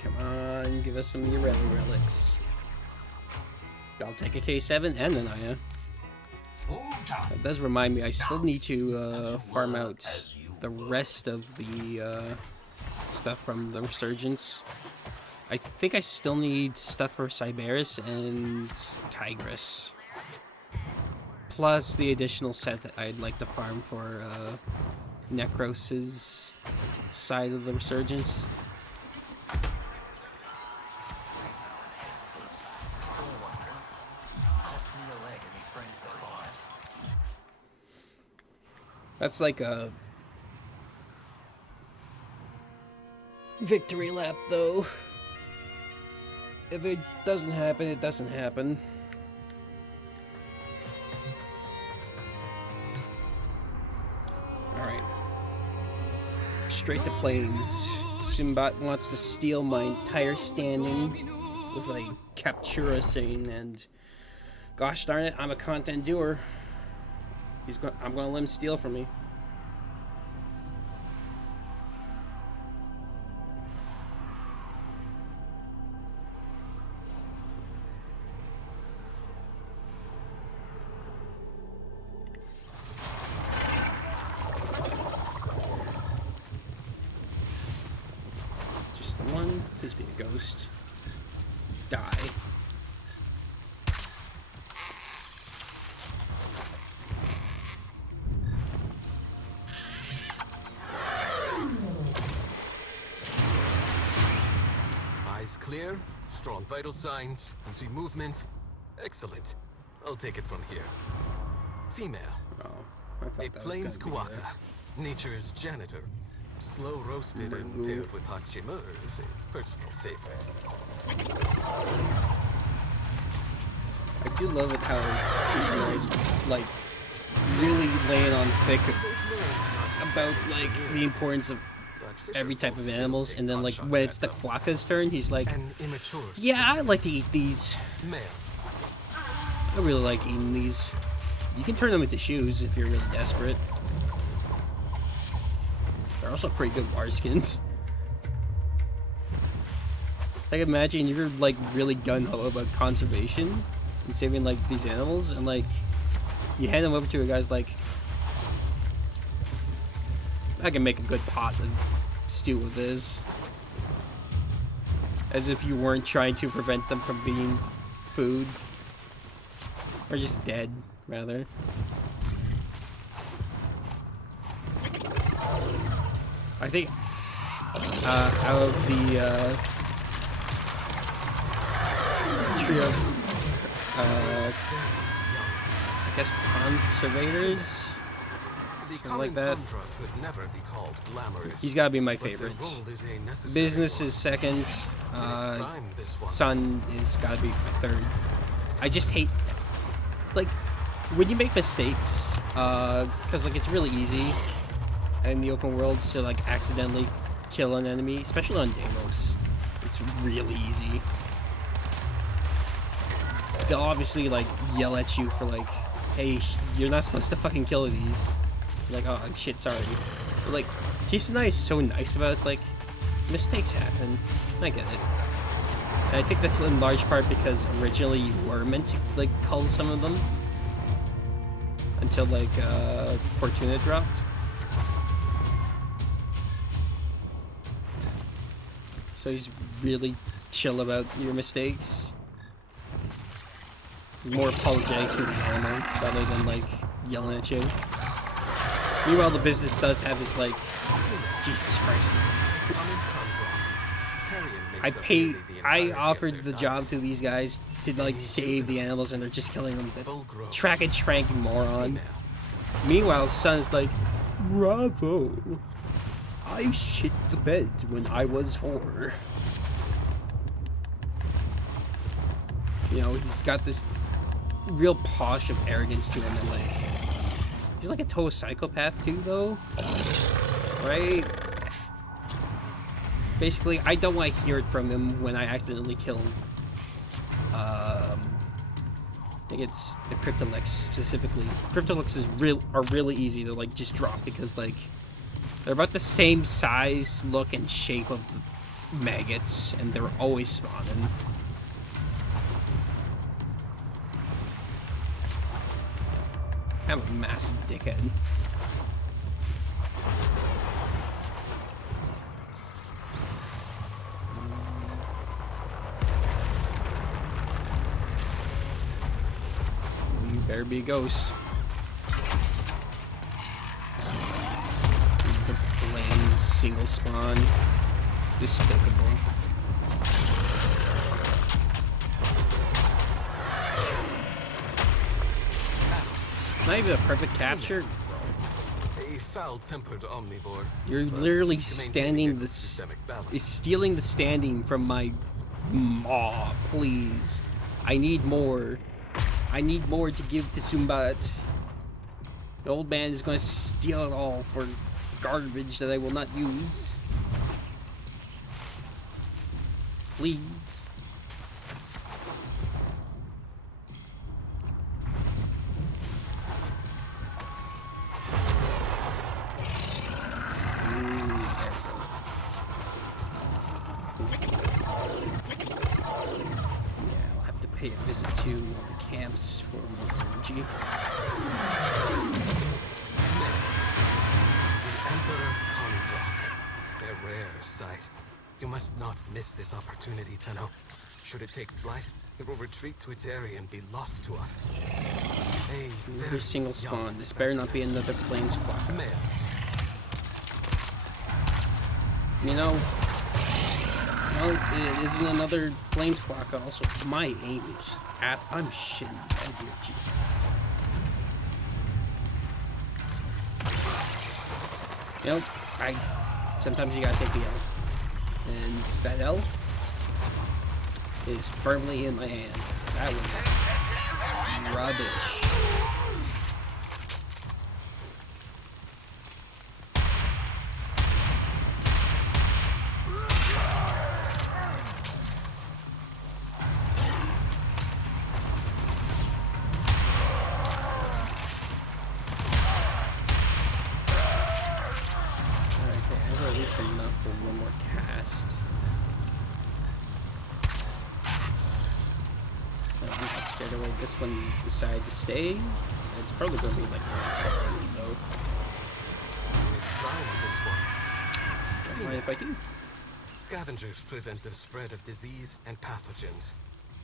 Come on, give us some Yareli Relics. I'll take a K7 and an Aya. That does remind me, I still need to farm out the rest of the stuff from the Resurgence. I think I still need stuff for Cyberus and Tigress. Plus the additional set that I'd like to farm for Necros's side of the Resurgence. That's like a victory lap, though. If it doesn't happen, it doesn't happen. Alright. Straight to plains. Simbat wants to steal my entire standing with a Captura scene, and gosh darn it, I'm a content doer. I'm gonna let him steal from me. Just the one. Please be a ghost. Die. Clear, strong vital signs, can see movement. Excellent. I'll take it from here. Female. Oh, I thought A that plains was gonna be Kuaka, nature's janitor. Slow roasted and paired with hot chimur is a personal favorite. I do love it how these guys like really laying on thick about like the importance of every type of animals, and then like when it's the Quokka's turn, he's like, yeah, I like to eat these. I really like eating these. You can turn them into shoes if you're really desperate. They're also pretty good war skins. Like imagine you're like really gung-ho about conservation, and saving like these animals, and like you hand them over to a guy's like, I can make a good pot of stew with this. As if you weren't trying to prevent them from being food. Or just dead, rather. I think out of the trio of, I guess, conservators, something like that. Could never be called glamorous, He's gotta be my but their favorite. role is a necessary Business one. is second. Prime this one. Sun is gotta be my third. I just hate, like, when you make mistakes, because like it's really easy in the open world to like accidentally kill an enemy, especially on Deimos. It's really easy. They'll obviously like yell at you for like, hey, you're not supposed to fucking kill these. You're like, oh shit, sorry. But like, Tisanai is so nice about it. It's like, mistakes happen. I get it. And I think that's in large part because originally you were meant to like call some of them until like Fortuna dropped. So he's really chill about your mistakes. More apologetic to the animal rather than like yelling at you. Meanwhile, the business does have his like, Jesus Christ. I offered the job to these guys to like save the animals and they're just killing them. The track and trank moron. Meanwhile, Sun's like, bravo. I shit the bed when I was 4. You know, he's got this real posh of arrogance to him, and like, he's like a total psychopath too, though. Right? Basically, I don't want to hear it from him when I accidentally kill I think it's the Cryptolex specifically. Cryptolex are really easy to like just drop because like they're about the same size, look, and shape of maggots, and they're always spawning. I'm a massive dickhead. You better be a ghost. The plain single spawn. Despicable. Not even a perfect capture. A foul-tempered omnivore. You're literally standing stealing the standing from my maw, please. I need more. I need more to give to Sumbat. The old man is going to steal it all for garbage that I will not use. Please. Pay a visit to the camps for more energy. The Emperor Kondrak. A rare sight. You must not miss this opportunity, Tenno. Should it take flight, it will retreat to its area and be lost to us. Every single spawn. This better not be another planeswalker. You know, no, it isn't another planeswalker. Also, my aim is just I'm shitting bad here, geez. You know, sometimes you gotta take the L. And that L is firmly in my hand. That was rubbish. Enough for one more cast. Oh, that's scared of like this one decide to stay. It's probably gonna be like though. It's prime, this one. Don't mind if I do. Scavengers prevent the spread of disease and pathogens.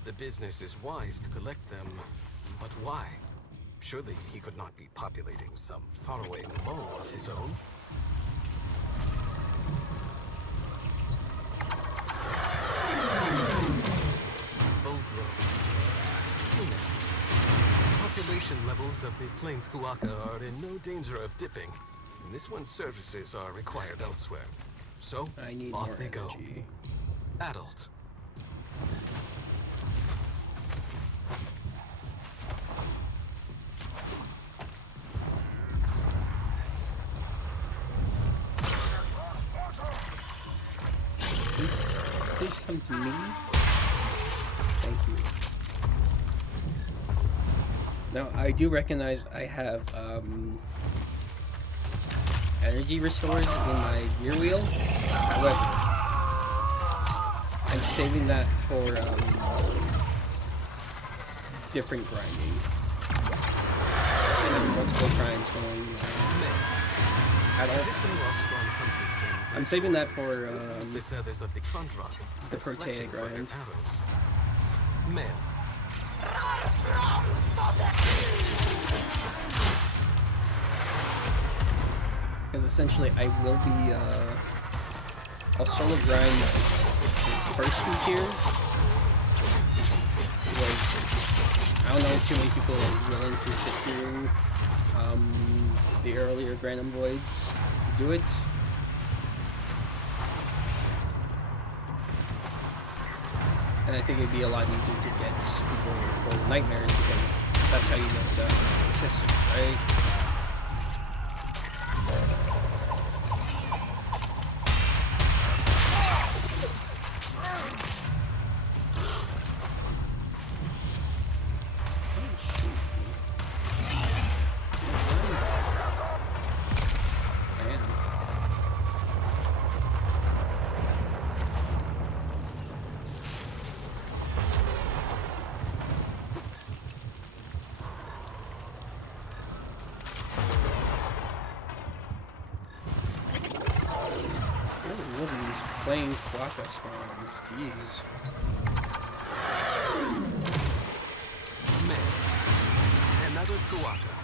The business is wise to collect them, but why? Surely he could not be populating some faraway mole of his own. Full growth. Population levels of the Plains Kuaka are in no danger of dipping. This one's services are required elsewhere. So, I need off more they go. energy. Adult. Please come to me. Thank you. Now, I do recognize I have energy restores in my gear wheel. However, I'm saving that for different grinding. So I have multiple grinds going. Adults. I'm saving that for the feathers of the front rock. the Protea grind. Male. Because essentially I will be I'll solo grind the first two tiers. Because I don't know too many people are willing to sit through the earlier Granum Voids to do it. And I think it'd be a lot easier to get people for the nightmares because that's how you get systems, right? Playing Quaka spawns, jeez. Male. Another Kuaka.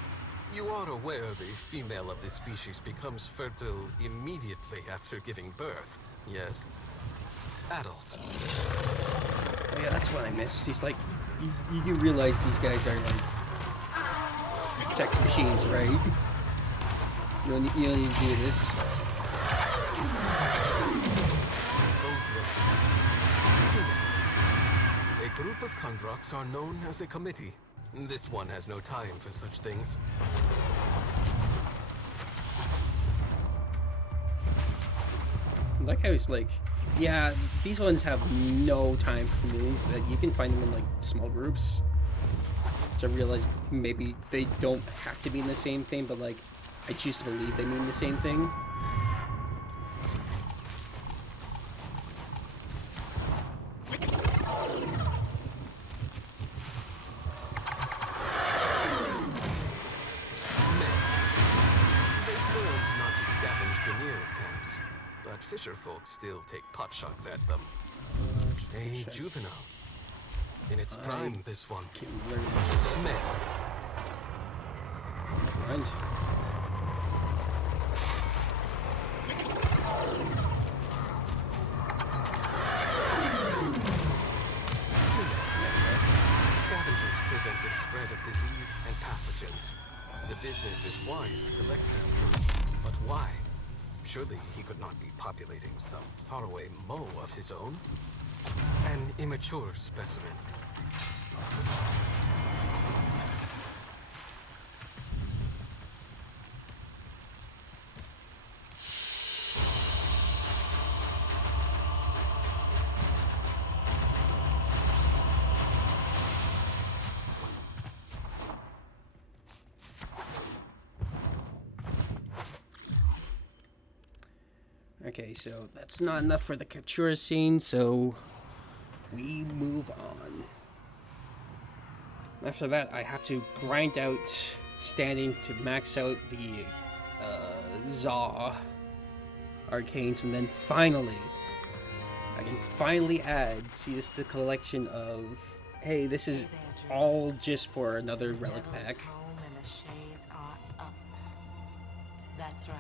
You are aware the female of this species becomes fertile immediately after giving birth, yes? Adult. Oh yeah, that's what I missed. He's like, you do realize these guys are like sex machines, right? You don't need to do this. A group of Kondroks are known as a committee. This one has no time for such things. Like I was like, yeah, these ones have no time for communities, but you can find them in like small groups. So I realized maybe they don't have to mean the same thing, but like I choose to believe they mean the same thing. Fisher folks still take pot shots at them. A juvenile. In its prime, this one. Smell. Right. Scavengers prevent the spread of disease and pathogens. The business is wise to collect them. But why? Surely he could not be populating some faraway mole of his own? An immature specimen. Okay, so that's not enough for the Katura scene, so we move on. After that, I have to grind out standing to max out the Zaw arcanes, and then finally, I can finally see this the collection of, hey, this is all just for another relic pack. Home and the shades are up. That's right.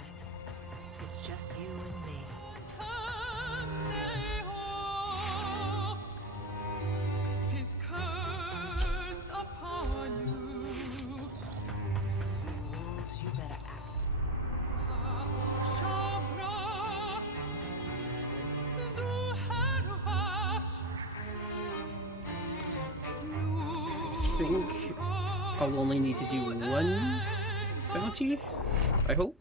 It's just you and me. His curse upon you. Fools, you better act. Shabra, Zuharvash. I think I'll only need to do one bounty, I hope.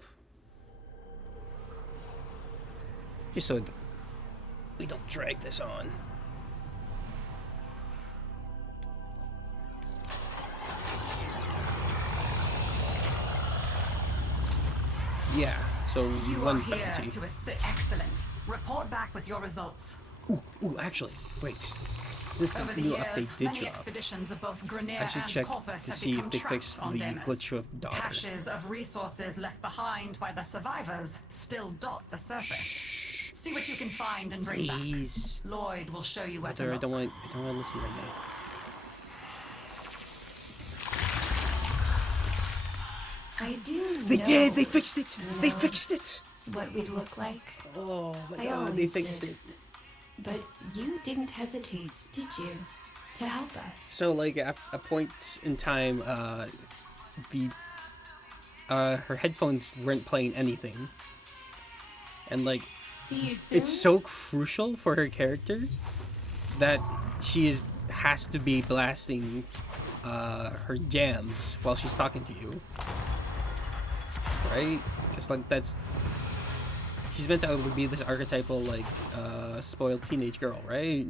Just so we don't drag this on. Yeah, so You one are here bounty. to assist. Excellent. Report back with your results. Ooh, actually, wait. Since Over the the new years, update did many drop, expeditions of both Grenier I should and check Corpus to have see if become they trapped fixed on the Denis. glitch of daughter. Caches of resources left behind by the survivors still dot the surface. See what you can find and bring back. Please. Lloyd will show you where to I look. don't want to listen right now. I do They know did! They fixed it! They fixed it! what we'd look like, Oh my I god, always they fixed did. it. but you didn't hesitate, did you, to help us? So, like, at a point in time, her headphones weren't playing anything. And, like, See you soon. it's so crucial for her character that she has to be blasting her jams while she's talking to you. Right? It's like, she's meant to be this archetypal, like, spoiled teenage girl, right?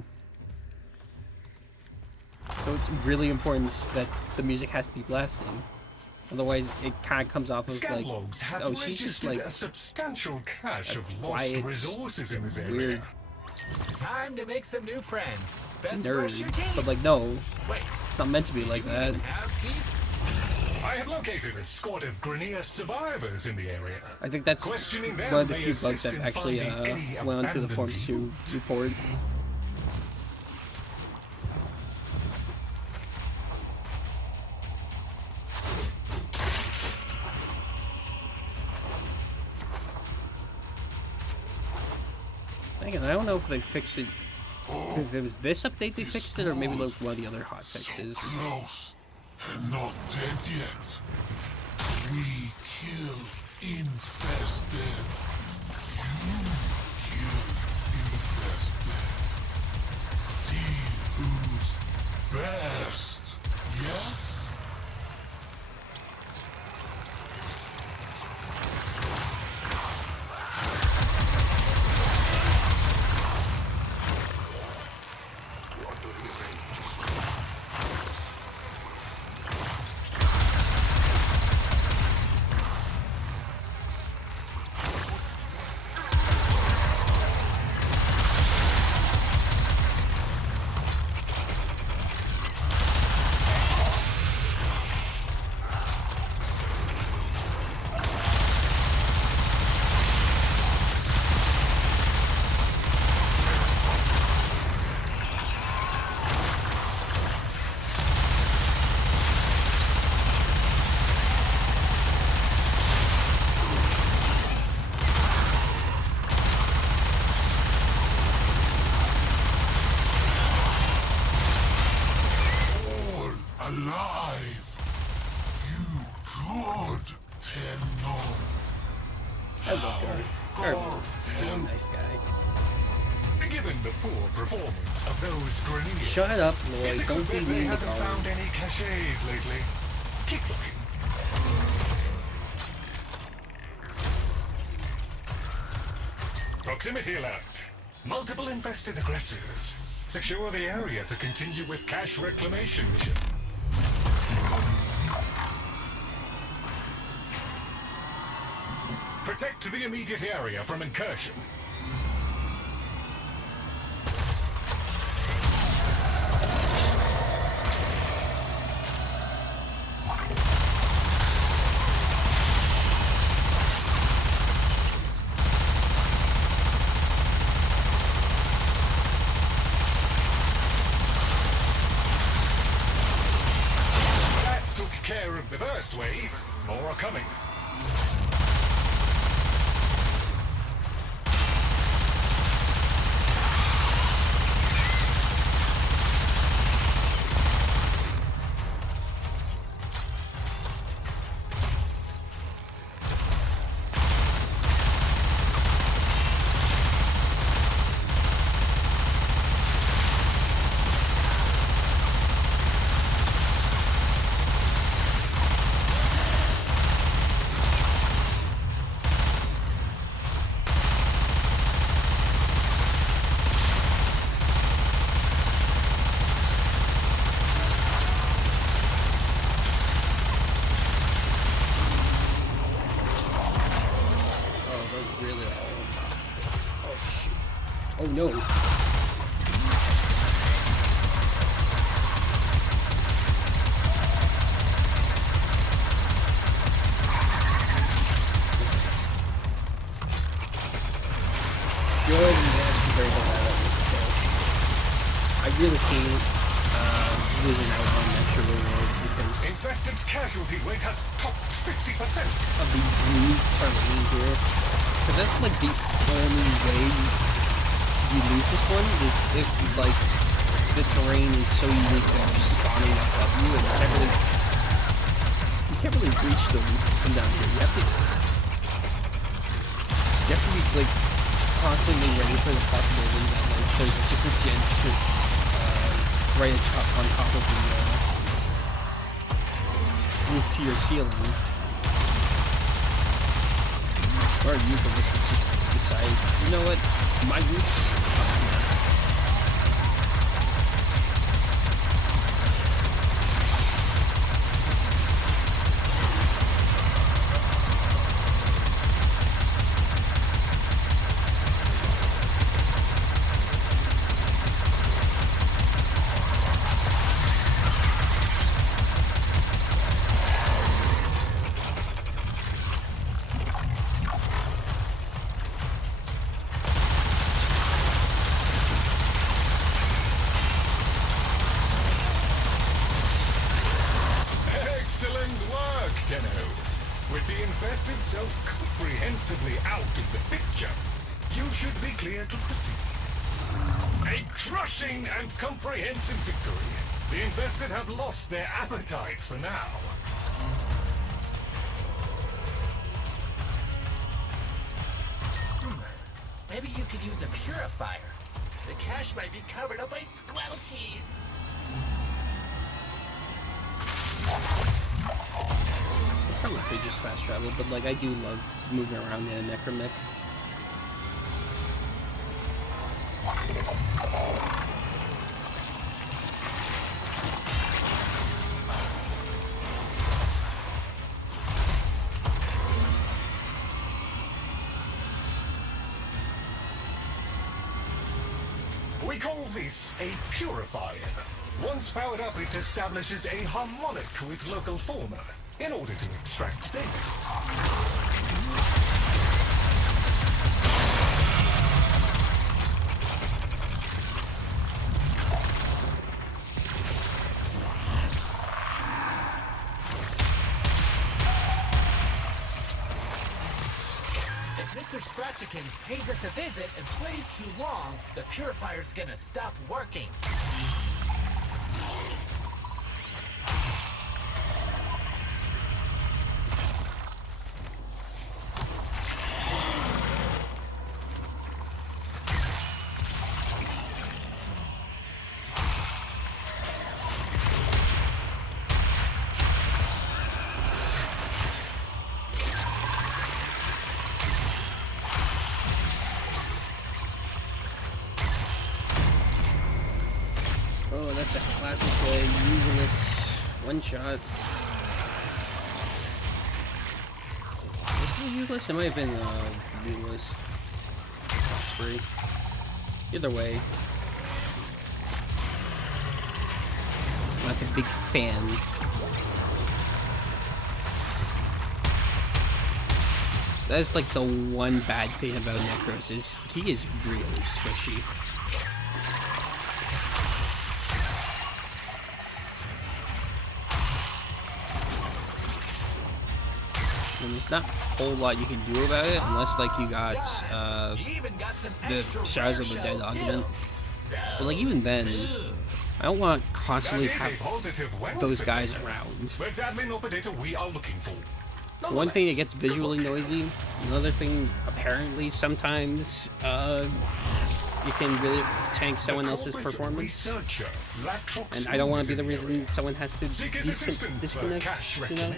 So it's really important that the music has to be blasting. Otherwise, it kind of comes off as like, Scatlogs have oh, she's just registered like a substantial cache a of lost quiet, resources in this area. weird Time to make some new friends. Best brush your nerd. teeth. But like, no, Wait, it's not meant to be like that. have teeth? I have located a squad of Grenier survivors in the area. I think that's Questioning them one of the may few bugs assist I've in actually finding any went onto the abandoned forums to report. Again, I don't know if they fixed it. If it was this update they fixed it, or maybe like one of the other hot fixes. Close and not dead yet. We kill infested. You kill infested. See who's best. Yes? Alive! You good, Tenno. I love Garth. Really nice guy. Given the poor performance of those Grenier, Shut up, it's Lloyd. a good Don't be bet they mean to haven't found Garth. any caches lately. Keep looking. Proximity alert. Multiple infested aggressors. Secure the area to continue with cache reclamation mission. Protect the immediate area from incursion. the first wave, more are coming. Oh no. Good, and that's very good at it. I really hate losing out on extra rewards because infested casualty rate has topped 50% of the unique terrain here. Because that's like the only way you lose this one is if like the terrain is so unique that you're spawning above you and you can't really reach them from down here. You have to be like constantly ready for the possibility that like there's just a gen right on top of the roof to your ceiling. Or you can just decide, you know what, my roots up here. With the infested so comprehensively out of the picture, you should be clear to proceed. A crushing and comprehensive victory. The infested have lost their appetites for now. Maybe you could use a purifier. The cache might be covered up by squelchies. Probably could just fast travel, but like I do love moving around in a necromech. We call this a purifier. Once powered up, it establishes a harmonic with local fauna in order to extract data. If Mr. Scratchikins pays us a visit and plays too long, the purifier's gonna stop working. Oh, that's a classic useless one-shot. Was it useless? It might have been useless. Osprey. Either way. Not a big fan. That's like the one bad thing about Necros is he is really squishy. and there's not a whole lot you can do about it unless like you got the Shadows of the Dead augment. But like even then, I don't want to constantly have those guys around. Let's admin up the data we are looking for. One thing, it gets visually noisy. Another thing, apparently sometimes you can really tank someone else's performance. And I don't want to be the reason someone has to disconnect, you know?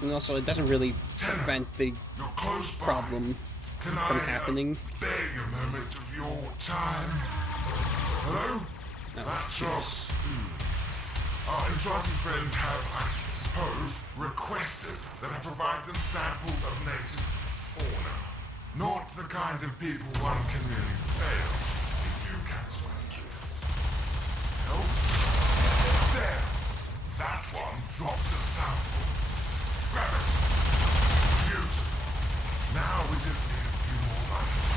And also, it doesn't really prevent the problem from happening. Beg a moment of your time. Hello? No, That's us. Our invited friends have, I suppose, requested that I provide them samples of native fauna. Not the kind of people one can really fail if you can swear to. No? There! That one dropped a sample. Grab it. Beautiful. Now we just need a few more lines.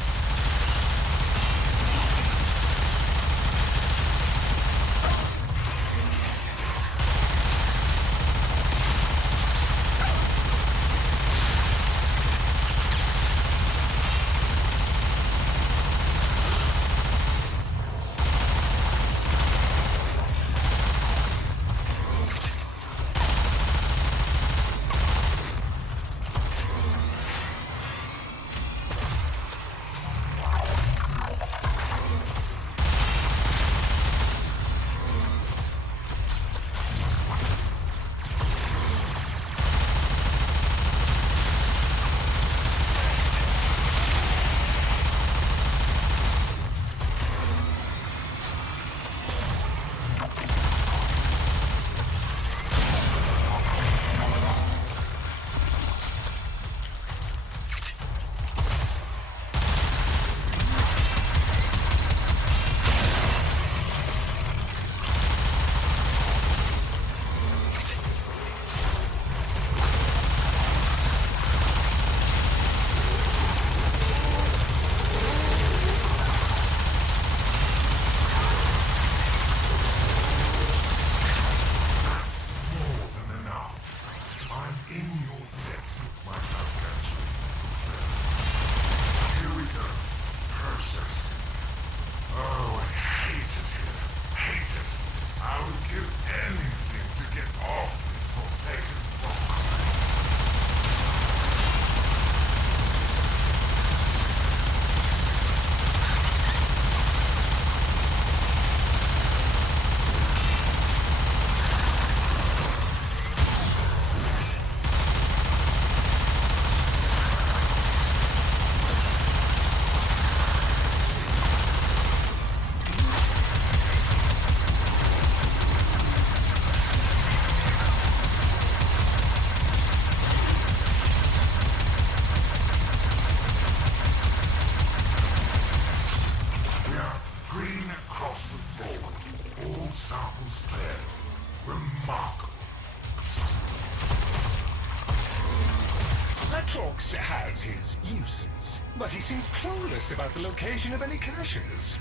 Trox has his uses, but he seems clueless about the location of any caches.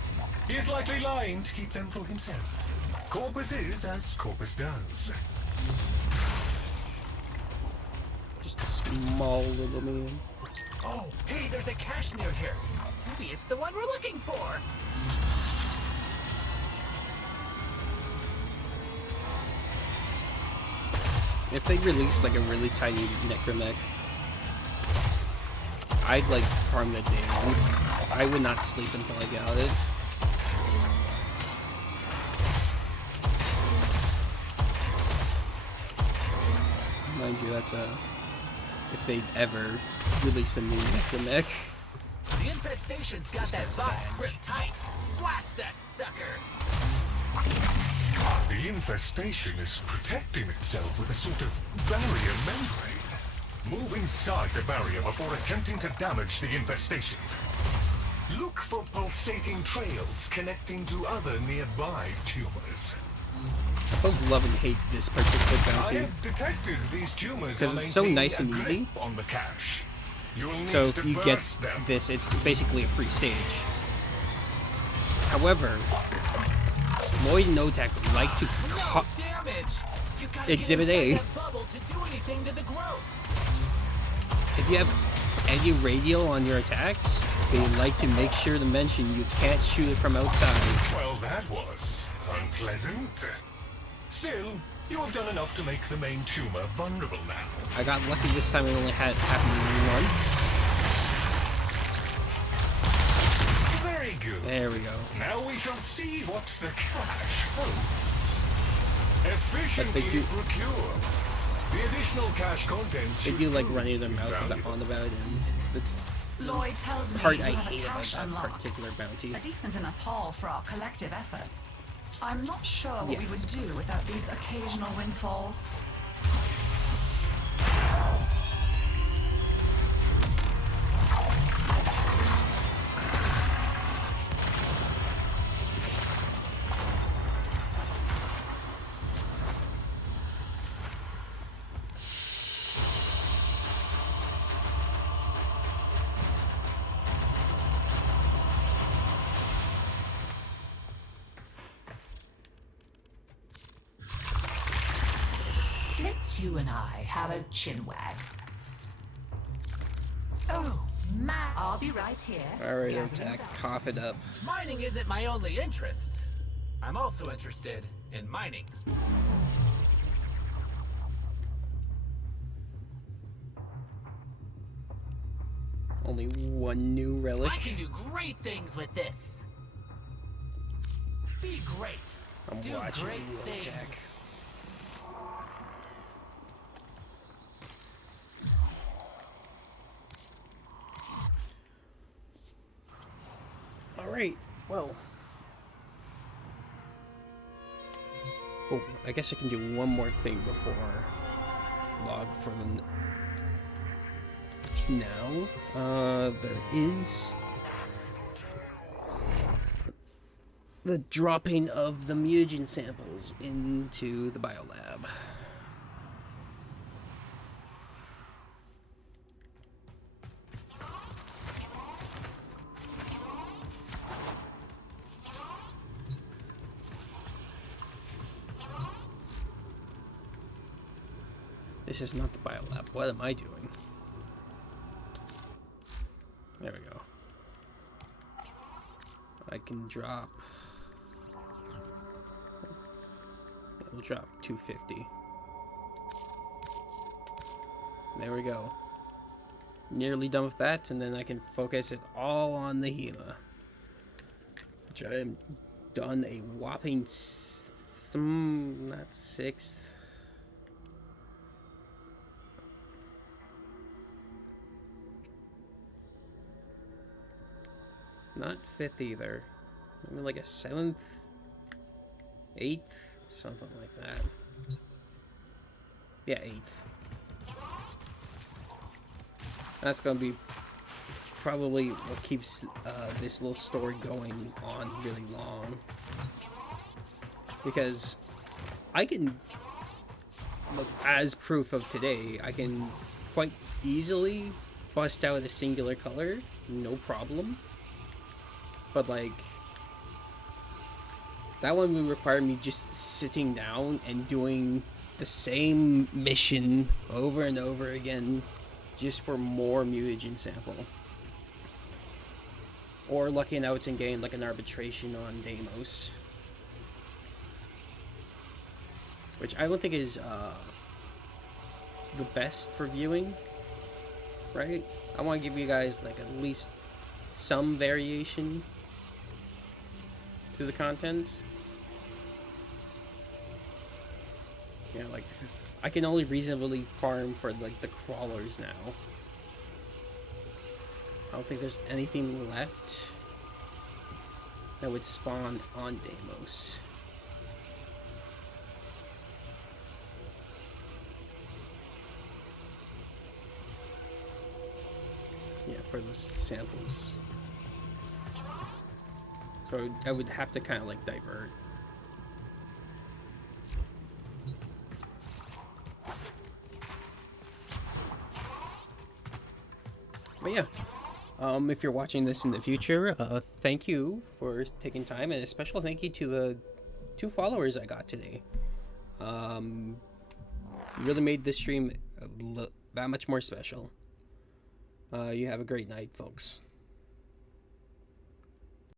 He is likely lying to keep them for himself. Corpus is as Corpus does. Just a small little man. Oh, hey, there's a cache near here. Maybe it's the one we're looking for. If they released like a really tiny necromech, I'd like farm the day. I would not sleep until I got it. Mind you, that's if they'd ever release a new necromech. The infestation's got that box gripped tight. Blast that sucker! The infestation is protecting itself with a sort of barrier membrane. Move inside the barrier before attempting to damage the infestation. Look for pulsating trails connecting to other nearby tumors. I both love and hate this particular I bounty. have detected these tumors because it's so nice and a easy. grip on the cache. You'll need So if to you get burst them. this, it's basically a free stage. However, Lloyd and Notek like to No damage! You gotta Exhibit get A. inside that bubble to do anything to the growth. If you have any radial on your attacks, they like to make sure to mention you can't shoot it from outside. Well, that was unpleasant. Still, you have done enough to make the main tumor vulnerable now. I got lucky this time. It only had happened once. Very good. There we go. Now we shall see what the cache holds. Efficiently procured. The additional cache contents They do like running their mouth on the bout, and that's Lloyd tells the me part you I have a hate about cache that unlocked. particular bounty. A decent enough haul for our collective efforts. I'm not sure what we Yeah. would do without these occasional windfalls. Let's you and I have a chinwag. Oh, man. I'll be right here. Alright, Gathering attack. dust. Cough it up. Mining isn't my only interest. I'm also interested in mining. Only one new relic. I can do great things with this. Be great. I'm do watching great you things. attack. Alright, well. Oh, I guess I can do one more thing before log for the now. There is the dropping of the mutagen samples into the biolab. This is not the biolab. What am I doing? There we go. I can drop. It'll drop 250. There we go. Nearly done with that, and then I can focus it all on the HEMA. Which I am done a whopping not sixth. Not fifth either. Maybe like a seventh, eighth, something like that. Yeah, eighth. That's gonna be probably what keeps this little story going on really long. Because I can, look, as proof of today, I can quite easily bust out a singular color, no problem. But like, that one would require me just sitting down and doing the same mission over and over again just for more mutagen sample. Or lucking out and getting like an arbitration on Deimos. Which I don't think is the best for viewing, right? I want to give you guys like at least some variation to the content. You know, like, I can only reasonably farm for like the crawlers now. I don't think there's anything left that would spawn on Deimos. Yeah, for the samples. So I would have to kind of like divert. But yeah, if you're watching this in the future, thank you for taking time, and a special thank you to the 2 followers I got today. You really made this stream that much more special. You have a great night, folks.